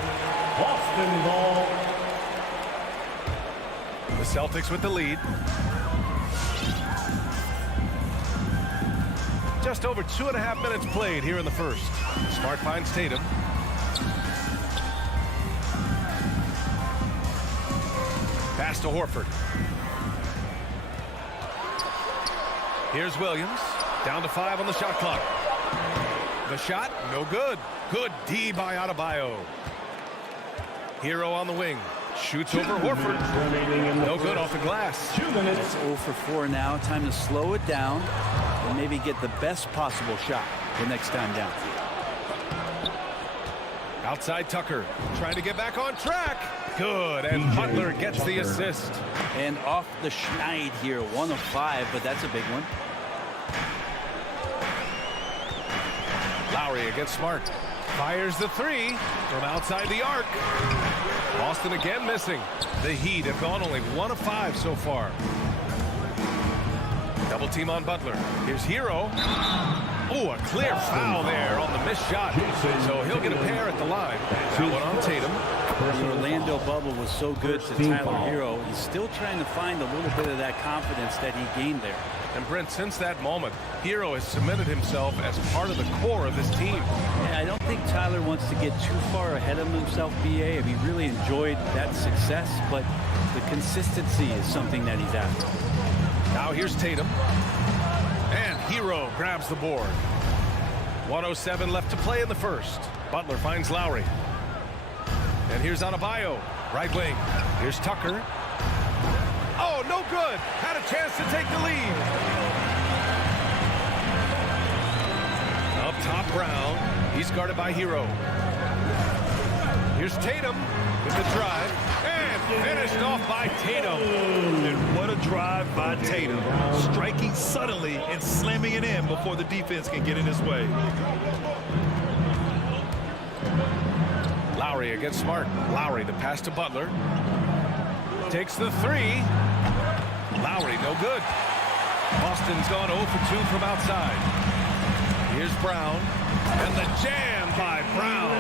Boston ball. The Celtics with the lead. Just over 2.5 minutes played here in the first. Smart finds Tatum. Pass to Horford. Here's Williams. Down to 5 on the shot clock. The shot, no good. Good D by Adebayo. Hero on the wing. Shoots over Horford. No good off the glass. 2 minutes. It's 0 for 4 now. Time to slow it down and maybe get the best possible shot the next time down. Outside Tucker. Trying to get back on track. Good. And Butler gets the assist. And off the schneid here. 1 of 5, but that's a big one. Lowry against Smart. Fires the 3 from outside the arc. Boston again missing. The Heat have gone only 1 of 5 so far. Double team on Butler. Here's Hero. Oh, a clear foul there on the missed shot. So he'll get a pair at the line. That one on Tatum. The Orlando Rondo bubble was so good to Tyler Hero. He's still trying to find a little bit of that confidence that he gained there. And Brent, since that moment, Hero has cemented himself as part of the core of this team. Yeah, I don't think Tyler wants to get too far ahead of himself, BA. I mean, he really enjoyed that success, but the consistency is something that he's after. Now here's Tatum. And Hero grabs the board. 1:07 left to play in the first. Butler finds Lowry. And here's Adebayo, right wing. Here's Tucker. Oh, no good. Had a chance to take the lead. Up top, Brown. He's guarded by Hero. Here's Tatum with the drive. And finished off by Tatum. And what a drive by Tatum. Striking suddenly and slamming it in before the defense can get in his way. Lowry against Smart. Lowry, the pass to Butler. Takes the three. Lowry, no good. Boston's gone 0 for 2 from outside. Here's Brown. And the jam by Brown.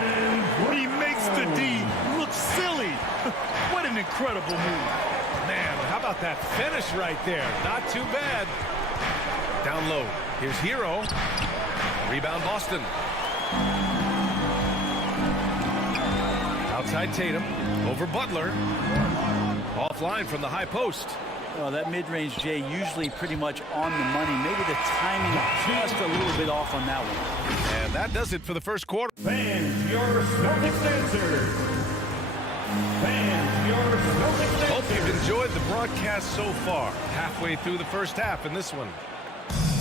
He makes the D look silly. What an incredible move. Man, how about that finish right there? Not too bad. Down low. Here's Hero. Rebound Boston. Outside Tatum. Over Butler. Offline from the high post. Well, that mid-range, Jay, usually pretty much on the money. Maybe the timing just a little bit off on that one. And that does it for the first quarter. Fans, your Celtics answer. Fans, your Celtics answer. Hope you've enjoyed the broadcast so far. Halfway through the first half in this one.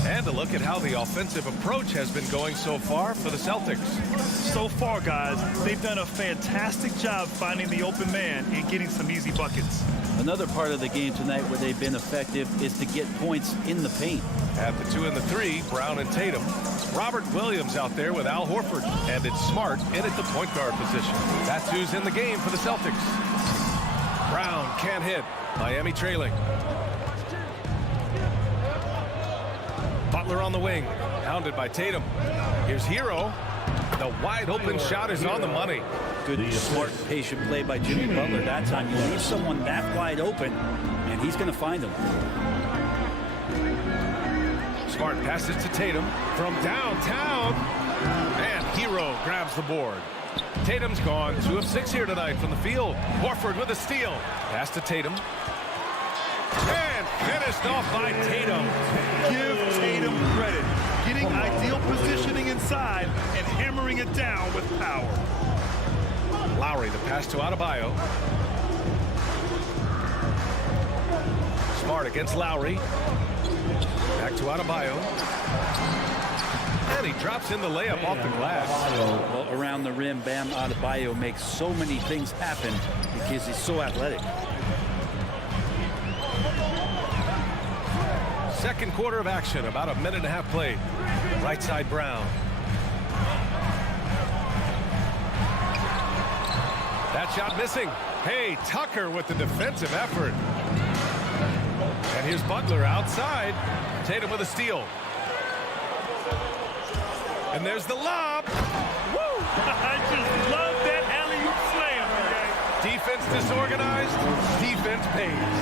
And a look at how the offensive approach has been going so far for the Celtics. So far, guys, they've done a fantastic job finding the open man and getting some easy buckets. Another part of the game tonight where they've been effective is to get points in the paint. At the 2 and the 3, Brown and Tatum. Robert Williams out there with Al Horford. And it's Smart in at the point guard position. That's who's in the game for the Celtics. Brown can't hit. Miami trailing. Butler on the wing, hounded by Tatum. Here's Hero. The wide open shot is on the money. Good, smart, patient play by Jimmy Butler that time. You leave someone that wide open, and he's going to find them. Smart passes to Tatum from downtown. And Hero grabs the board. Tatum's gone 2 of 6 here tonight from the field. Horford with a steal. Pass to Tatum. And finished off by Tatum. Give Tatum credit. Getting ideal positioning inside and hammering it down with power. Lowry, the pass to Adebayo. Smart against Lowry. Back to Adebayo. And he drops in the layup off the glass. Well, around the rim, Bam Adebayo makes so many things happen because he's so athletic. Second quarter of action, about a minute and a half played. Right side Brown. That shot missing. Hey, Tucker with the defensive effort. And here's Butler outside. Tatum with a steal. And there's the lob. Woo! I just love that alley-oop slam. Okay? Defense disorganized. Defense pays.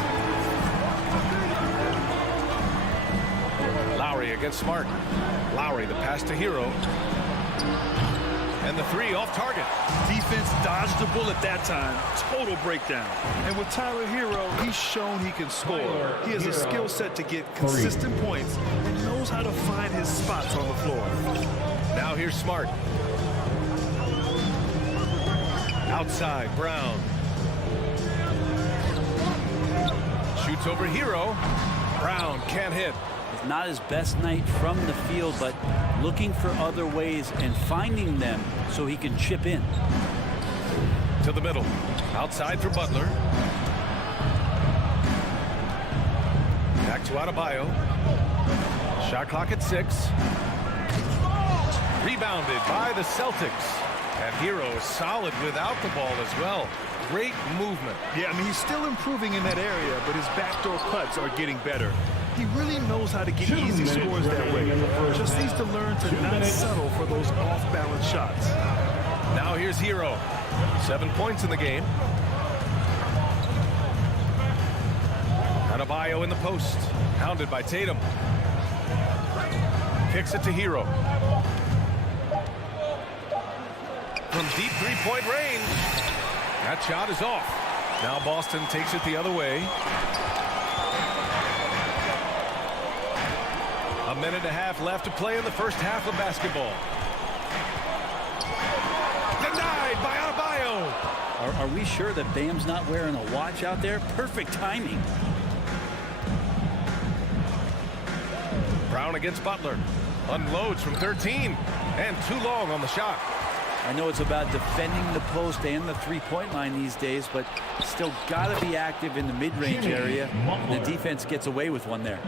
Lowry against Smart. Lowry, the pass to Hero. And the three off target. Defense dodged the bullet that time. Total breakdown. And with Tyler Hero, he's shown he can score. He has a skill set to get consistent points and knows how to find his spots on the floor. Now here's Smart. Outside, Brown. Shoots over Hero. Brown can't hit. It's not his best night from the field, but looking for other ways and finding them so he can chip in. To the middle. Outside for Butler. Back to Adebayo. Shot clock at 6. Rebounded by the Celtics. And Hero is solid without the ball as well. Great movement. Yeah, I mean, he's still improving in that area, but his backdoor cuts are getting better. He really knows how to get easy scores that way. Just needs to learn to not settle for those off-balance shots. Now here's Hero. 7 points in the game. Adebayo in the post, hounded by Tatum. Kicks it to Hero. From deep three-point range. That shot is off. Now Boston takes it the other way. A minute and a half left to play in the first half of basketball. Denied by Adebayo. Are we sure that Bam's not wearing a watch out there? Perfect timing. Brown against Butler. Unloads from 13. And too long on the shot. I know it's about defending the post and the three-point line these days, but still got to be active in the mid-range area. The defense gets away with one there.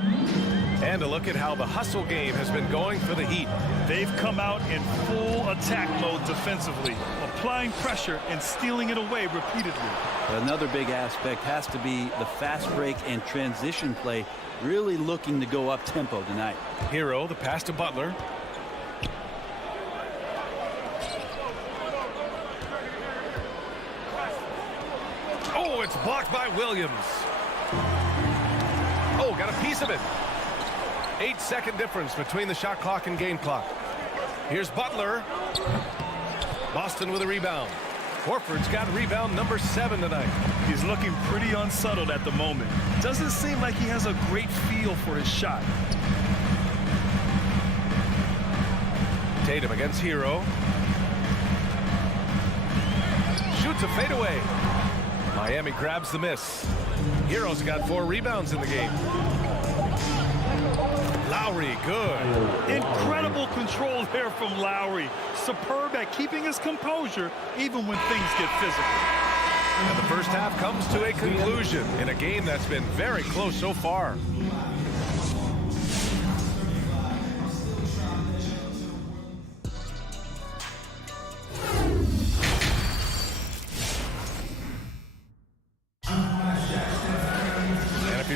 And a look at how the hustle game has been going for the Heat. They've come out in full attack mode defensively, applying pressure and stealing it away repeatedly. Another big aspect has to be the fast break and transition play, really looking to go up-tempo tonight. Hero, the pass to Butler. Oh, it's blocked by Williams. Oh, got a piece of it. 8-second difference between the shot clock and game clock. Here's Butler. Boston with a rebound. Horford's got rebound number 7 tonight. He's looking pretty unsettled at the moment. Doesn't seem like he has a great feel for his shot. Tatum against Hero. Shoots a fadeaway. Miami grabs the miss. Hero's got 4 rebounds in the game. Lowry, good. Incredible control there from Lowry. Superb at keeping his composure even when things get physical. And the first half comes to a conclusion in a game that's been very close so far.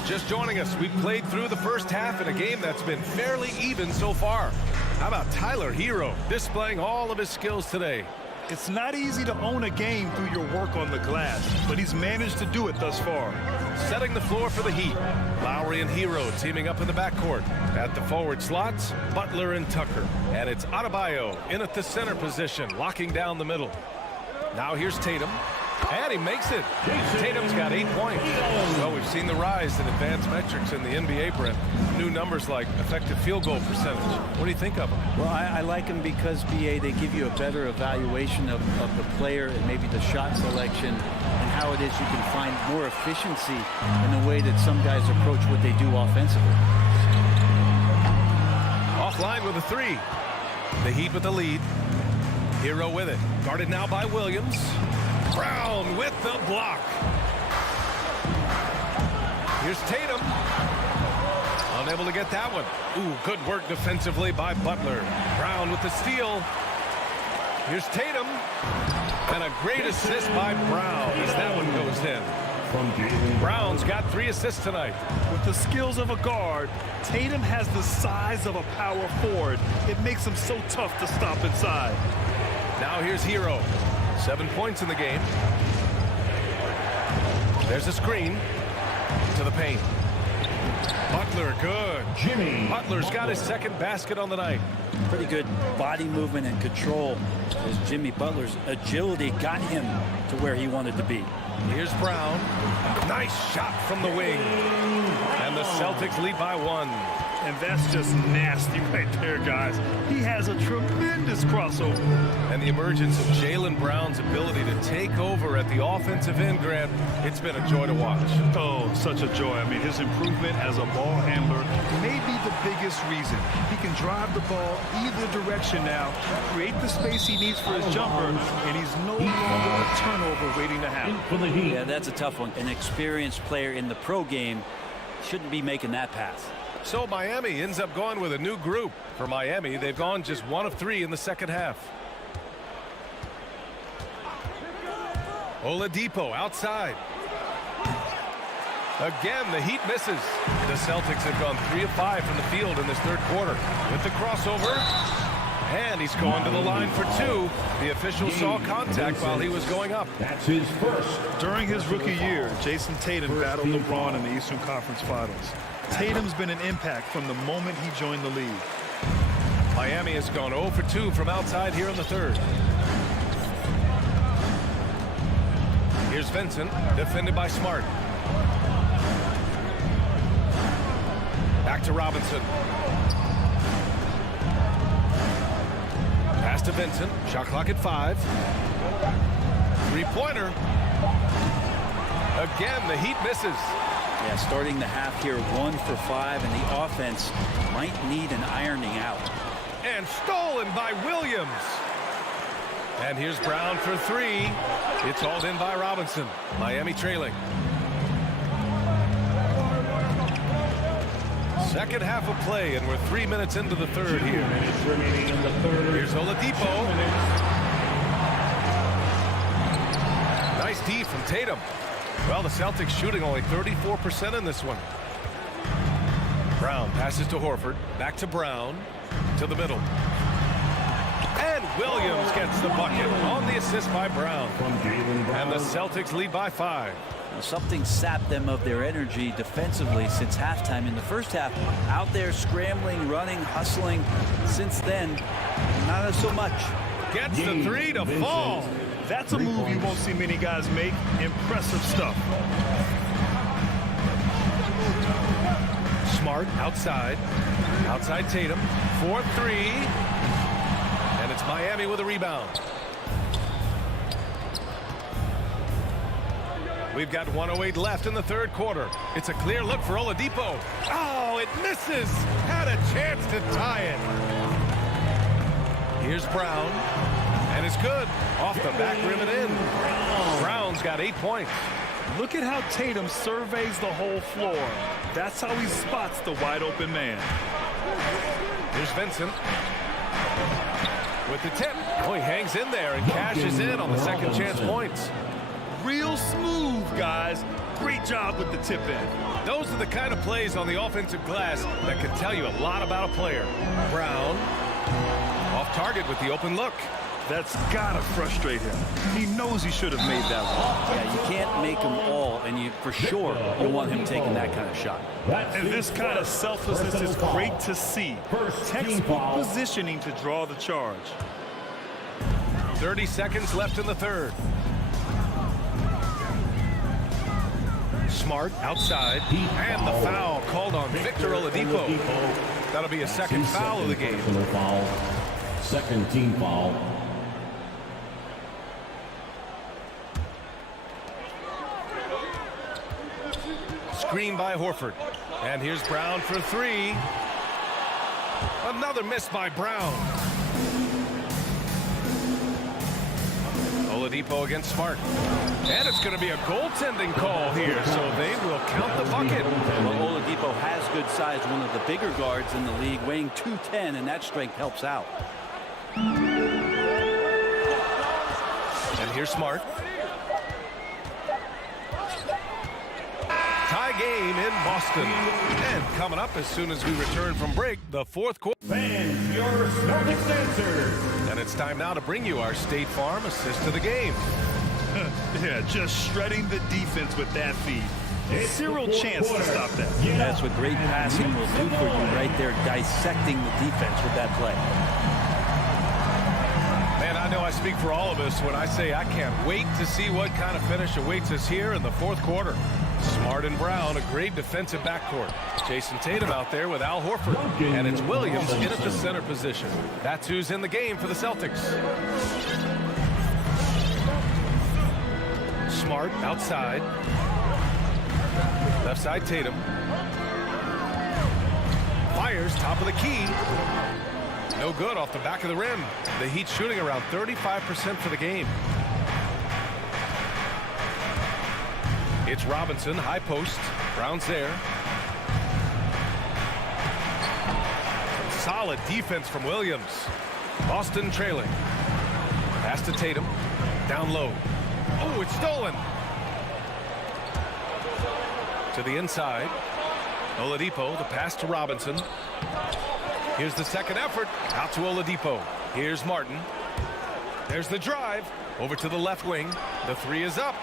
Just joining us, we played through the first half in a game that's been fairly even so far. How about Tyler Hero displaying all of his skills today? It's not easy to own a game through your work on the glass, but he's managed to do it thus far. Setting the floor for the Heat. Lowry and Hero teaming up in the backcourt. At the forward slots, Butler and Tucker. And it's Adebayo in at the center position, locking down the middle. Now here's Tatum. And he makes it. Tatum's got 8 points. Well, we've seen the rise in advanced metrics in the NBA, Brent. New numbers like effective field goal percentage. What do you think of them? Well, I like them because, BA, they give you a better evaluation of the player and maybe the shot selection and how it is you can find more efficiency in the way that some guys approach what they do offensively. Offline with a 3. The Heat with the lead. Hero with it. Guarded now by Williams. Brown with the block. Here's Tatum. Unable to get that one. Ooh, good work defensively by Butler. Brown with the steal. Here's Tatum. And a great assist by Brown as that one goes in. Brown's got 3 assists tonight. With the skills of a guard, Tatum has the size of a power forward. It makes him so tough to stop inside. Now here's Hero. 7 points in the game. There's a screen to the paint. Butler, good. Butler's got his second basket on the night. Pretty good body movement and control as Jimmy Butler's agility got him to where he wanted to be. Here's Brown. Nice shot from the wing. And the Celtics lead by 1. And that's just nasty right there, guys. He has a tremendous crossover. And the emergence of Jaylen Brown's ability to take over at the offensive end, Grant, it's been a joy to watch. Oh, such a joy. I mean, his improvement as a ball handler may be the biggest reason. He can drive the ball either direction now, create the space he needs for his jumper, and he's no longer a turnover waiting to happen. Yeah, that's a tough one. An experienced player in the pro game shouldn't be making that pass. So Miami ends up going with a new group. For Miami, they've gone just 1 of 3 in the second half. Oladipo outside. Again, the Heat misses. The Celtics have gone 3 of 5 from the field in this third quarter. With the crossover. And he's going to the line for two. The official saw contact while he was going up. That's his first. During his rookie year, Jason Tatum battled LeBron in the Eastern Conference Finals. Tatum's been an impact from the moment he joined the league. Miami has gone 0 for 2 from outside here in the third. Here's Vincent, defended by Smart. Back to Robinson. Pass to Vincent. Shot clock at 5. Three-pointer. Again, the Heat misses. Yeah, starting the half here 1 for 5, and the offense might need an ironing out. And stolen by Williams. And here's Brown for 3. It's hauled in by Robinson. Miami trailing. Second half of play, and we're 3 minutes into the third here. Remaining in the third. Here's Oladipo. Nice D from Tatum. Well, the Celtics shooting only 34% in this one. Brown passes to Horford. Back to Brown. To the middle. And Williams gets the bucket on the assist by Brown. And the Celtics lead by 5. Now, something sapped them of their energy defensively since halftime. In the first half, out there scrambling, running, hustling. Since then, not so much. Gets the 3 to fall. That's a move you won't see many guys make. Impressive stuff. Smart outside. Outside Tatum. 4-3. And it's Miami with a rebound. We've got 1:08 left in the third quarter. It's a clear look for Oladipo. Oh, it misses. Had a chance to tie it. Here's Brown. And it's good. Off the back rim and in. Brown's got 8 points. Look at how Tatum surveys the whole floor. That's how he spots the wide open man. Here's Vincent. With the tip. Oh, he hangs in there and cashes in on the second chance points. Real smooth, guys. Great job with the tip in. Those are the kind of plays on the offensive glass that can tell you a lot about a player. Brown off target with the open look. That's gotta frustrate him. He knows he should have made that one. Yeah, you can't make them all, and you for sure you want him taking that kind of shot. And this kind of selflessness is great to see. Textbook positioning to draw the charge. 30 seconds left in the third. Smart outside, and the foul called on Victor Oladipo. That'll be a second foul of the game. Second team foul. Screen by Horford. And here's Brown for 3. Another miss by Brown. Oladipo against Smart. And it's going to be a goaltending call here, so they will count the bucket. Well, Oladipo has good size, one of the bigger guards in the league, weighing 210, and that strength helps out. And here's Smart. Tie game in Boston. And coming up as soon as we return from break, the fourth quarter. Fans, your Celtics answer. And it's time now to bring you our State Farm assist to the game. Yeah, just shredding the defense with that feed. Zero chance to stop that. Yeah. That's what great passing will do for you right there, dissecting the defense with that play. Man, I know I speak for all of us when I say I can't wait to see what kind of finish awaits us here in the fourth quarter. Smart and Brown, a great defensive backcourt. Jason Tatum out there with Al Horford. And it's Williams in at the center position. That's who's in the game for the Celtics. Smart outside. Left side Tatum. Fires top of the key. No good off the back of the rim. The Heat shooting around 35% for the game. It's Robinson, high post. Brown's there. Solid defense from Williams. Boston trailing. Pass to Tatum. Down low. Oh, it's stolen. To the inside. Oladipo, the pass to Robinson. Here's the second effort. Out to Oladipo. Here's Martin. There's the drive. Over to the left wing. The three is up.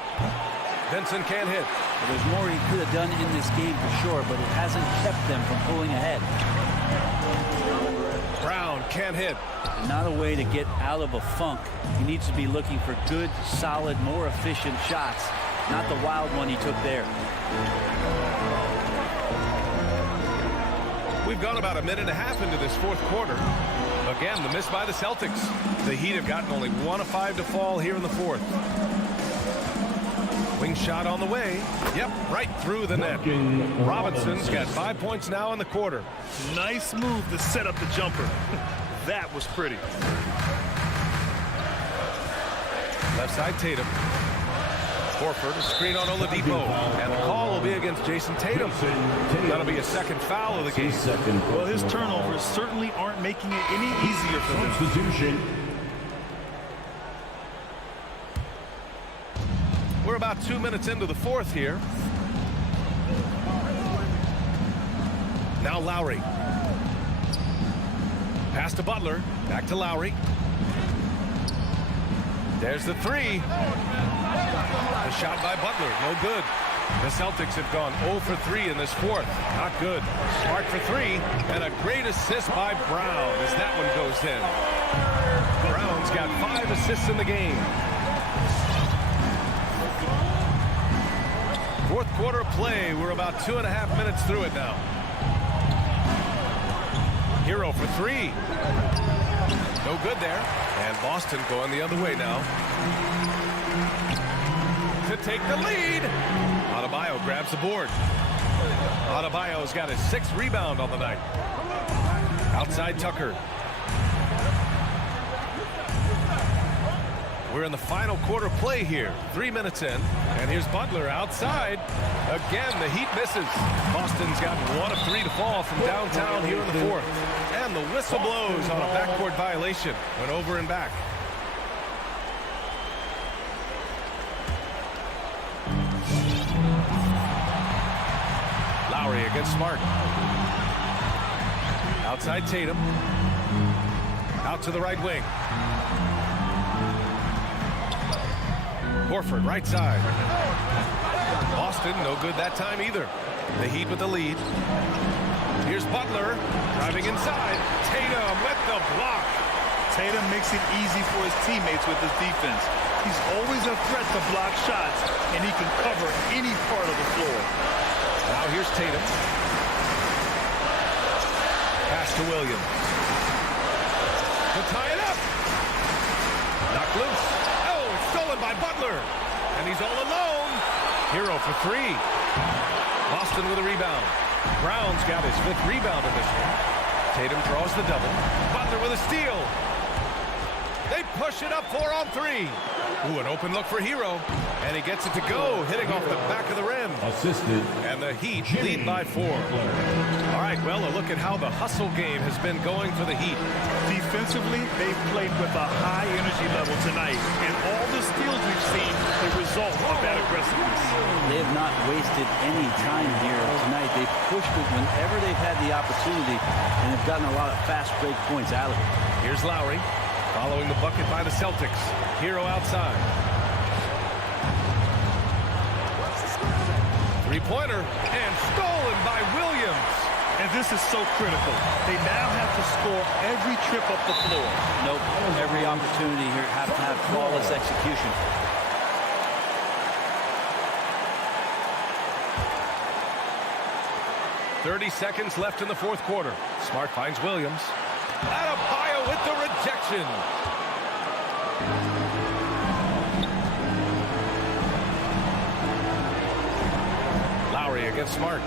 Vincent can't hit. Well, there's more he could have done in this game for sure, but it hasn't kept them from pulling ahead. Brown can't hit. Not a way to get out of a funk. He needs to be looking for good, solid, more efficient shots, not the wild one he took there. We've gone about a minute and a half into this fourth quarter. Again, the miss by the Celtics. The Heat have gotten only 1 of 5 to fall here in the fourth. Wing shot on the way. Yep, right through the net. Robinson's got 5 points now in the quarter. Nice move to set up the jumper. That was pretty. Left side, Tatum. Horford, a screen on Oladipo. And the call will be against Jason Tatum. That'll be a second foul of the game. Well, his turnovers certainly aren't making it any easier for them. Substitution. We're about 2 minutes into the fourth here. Now Lowry. Pass to Butler. Back to Lowry. There's the three. The shot by Butler. No good. The Celtics have gone 0 for 3 in this fourth. Not good. Smart for 3. And a great assist by Brown as that one goes in. Brown's got 5 assists in the game. Fourth quarter of play. We're about 2.5 minutes through it now. Hero for 3. No good there. And Boston going the other way now. To take the lead. Adebayo grabs the board. Adebayo's got his 6th rebound on the night. Outside Tucker. We're in the final quarter play here. 3 minutes in. And here's Butler outside. Again, the Heat misses. Boston's got 1 of 3 to fall from downtown here in the fourth. And the whistle blows on a backcourt violation. Went over and back. Lowry against Smart. Outside Tatum. Out to the right wing. Horford, right side. Boston, no good that time either. The Heat with the lead. Here's Butler, driving inside. Tatum with the block. Tatum makes it easy for his teammates with his defense. He's always a threat to block shots, and he can cover any part of the floor. Now here's Tatum. Pass to Williams. To tie it up. Knocked loose. Oh, it's stolen by Butler. And he's all alone. Hero for 3. Boston with a rebound. Brown's got his 5th rebound in this one. Tatum draws the double. Butler with a steal. They push it up 4 on 3. Ooh, an open look for Hero. And he gets it to go, hitting off the back of the rim. Assisted. And the Heat lead by 4. All right, well, a look at how the hustle game has been going for the Heat. Defensively, they've played with a high energy level tonight. And all the steals we've seen, the result of that aggressiveness. They have not wasted any time here tonight. They've pushed it whenever they've had the opportunity and have gotten a lot of fast break points out of it. Here's Lowry, following the bucket by the Celtics. Hero outside. Three-pointer, and stolen by Williams. And this is so critical. They now have to score every trip up the floor. Nope, every opportunity here have to have flawless execution. .30 seconds left in the fourth quarter. Smart finds Williams. Adebayo with the rejection. Lowry against Smart.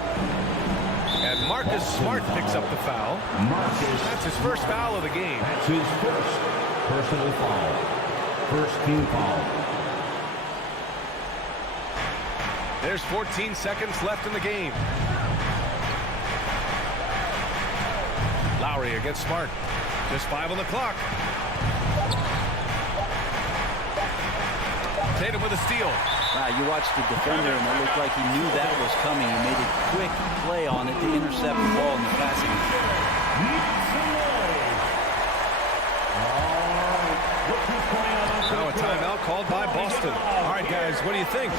And Marcus Smart picks up the foul. That's his first foul of the game. That's his first personal foul. First team foul. There's 14 seconds left in the game. Lowry against Smart. Just 5 on the clock. Tatum with a steal. Wow, you watched the defender, and it looked like he knew that was coming. He made a quick play on it to intercept the ball in the passing. Now a timeout called by Boston. All right, guys, what do you think?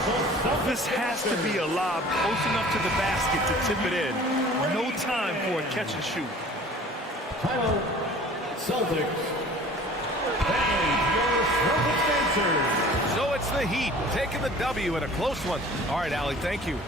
This has to be a lob close enough to the basket to tip it in. No time for a catch and shoot. Timeout, Celtics. And your Celtics answers. So it's the Heat taking the W in a close one. All right, Allie, thank you.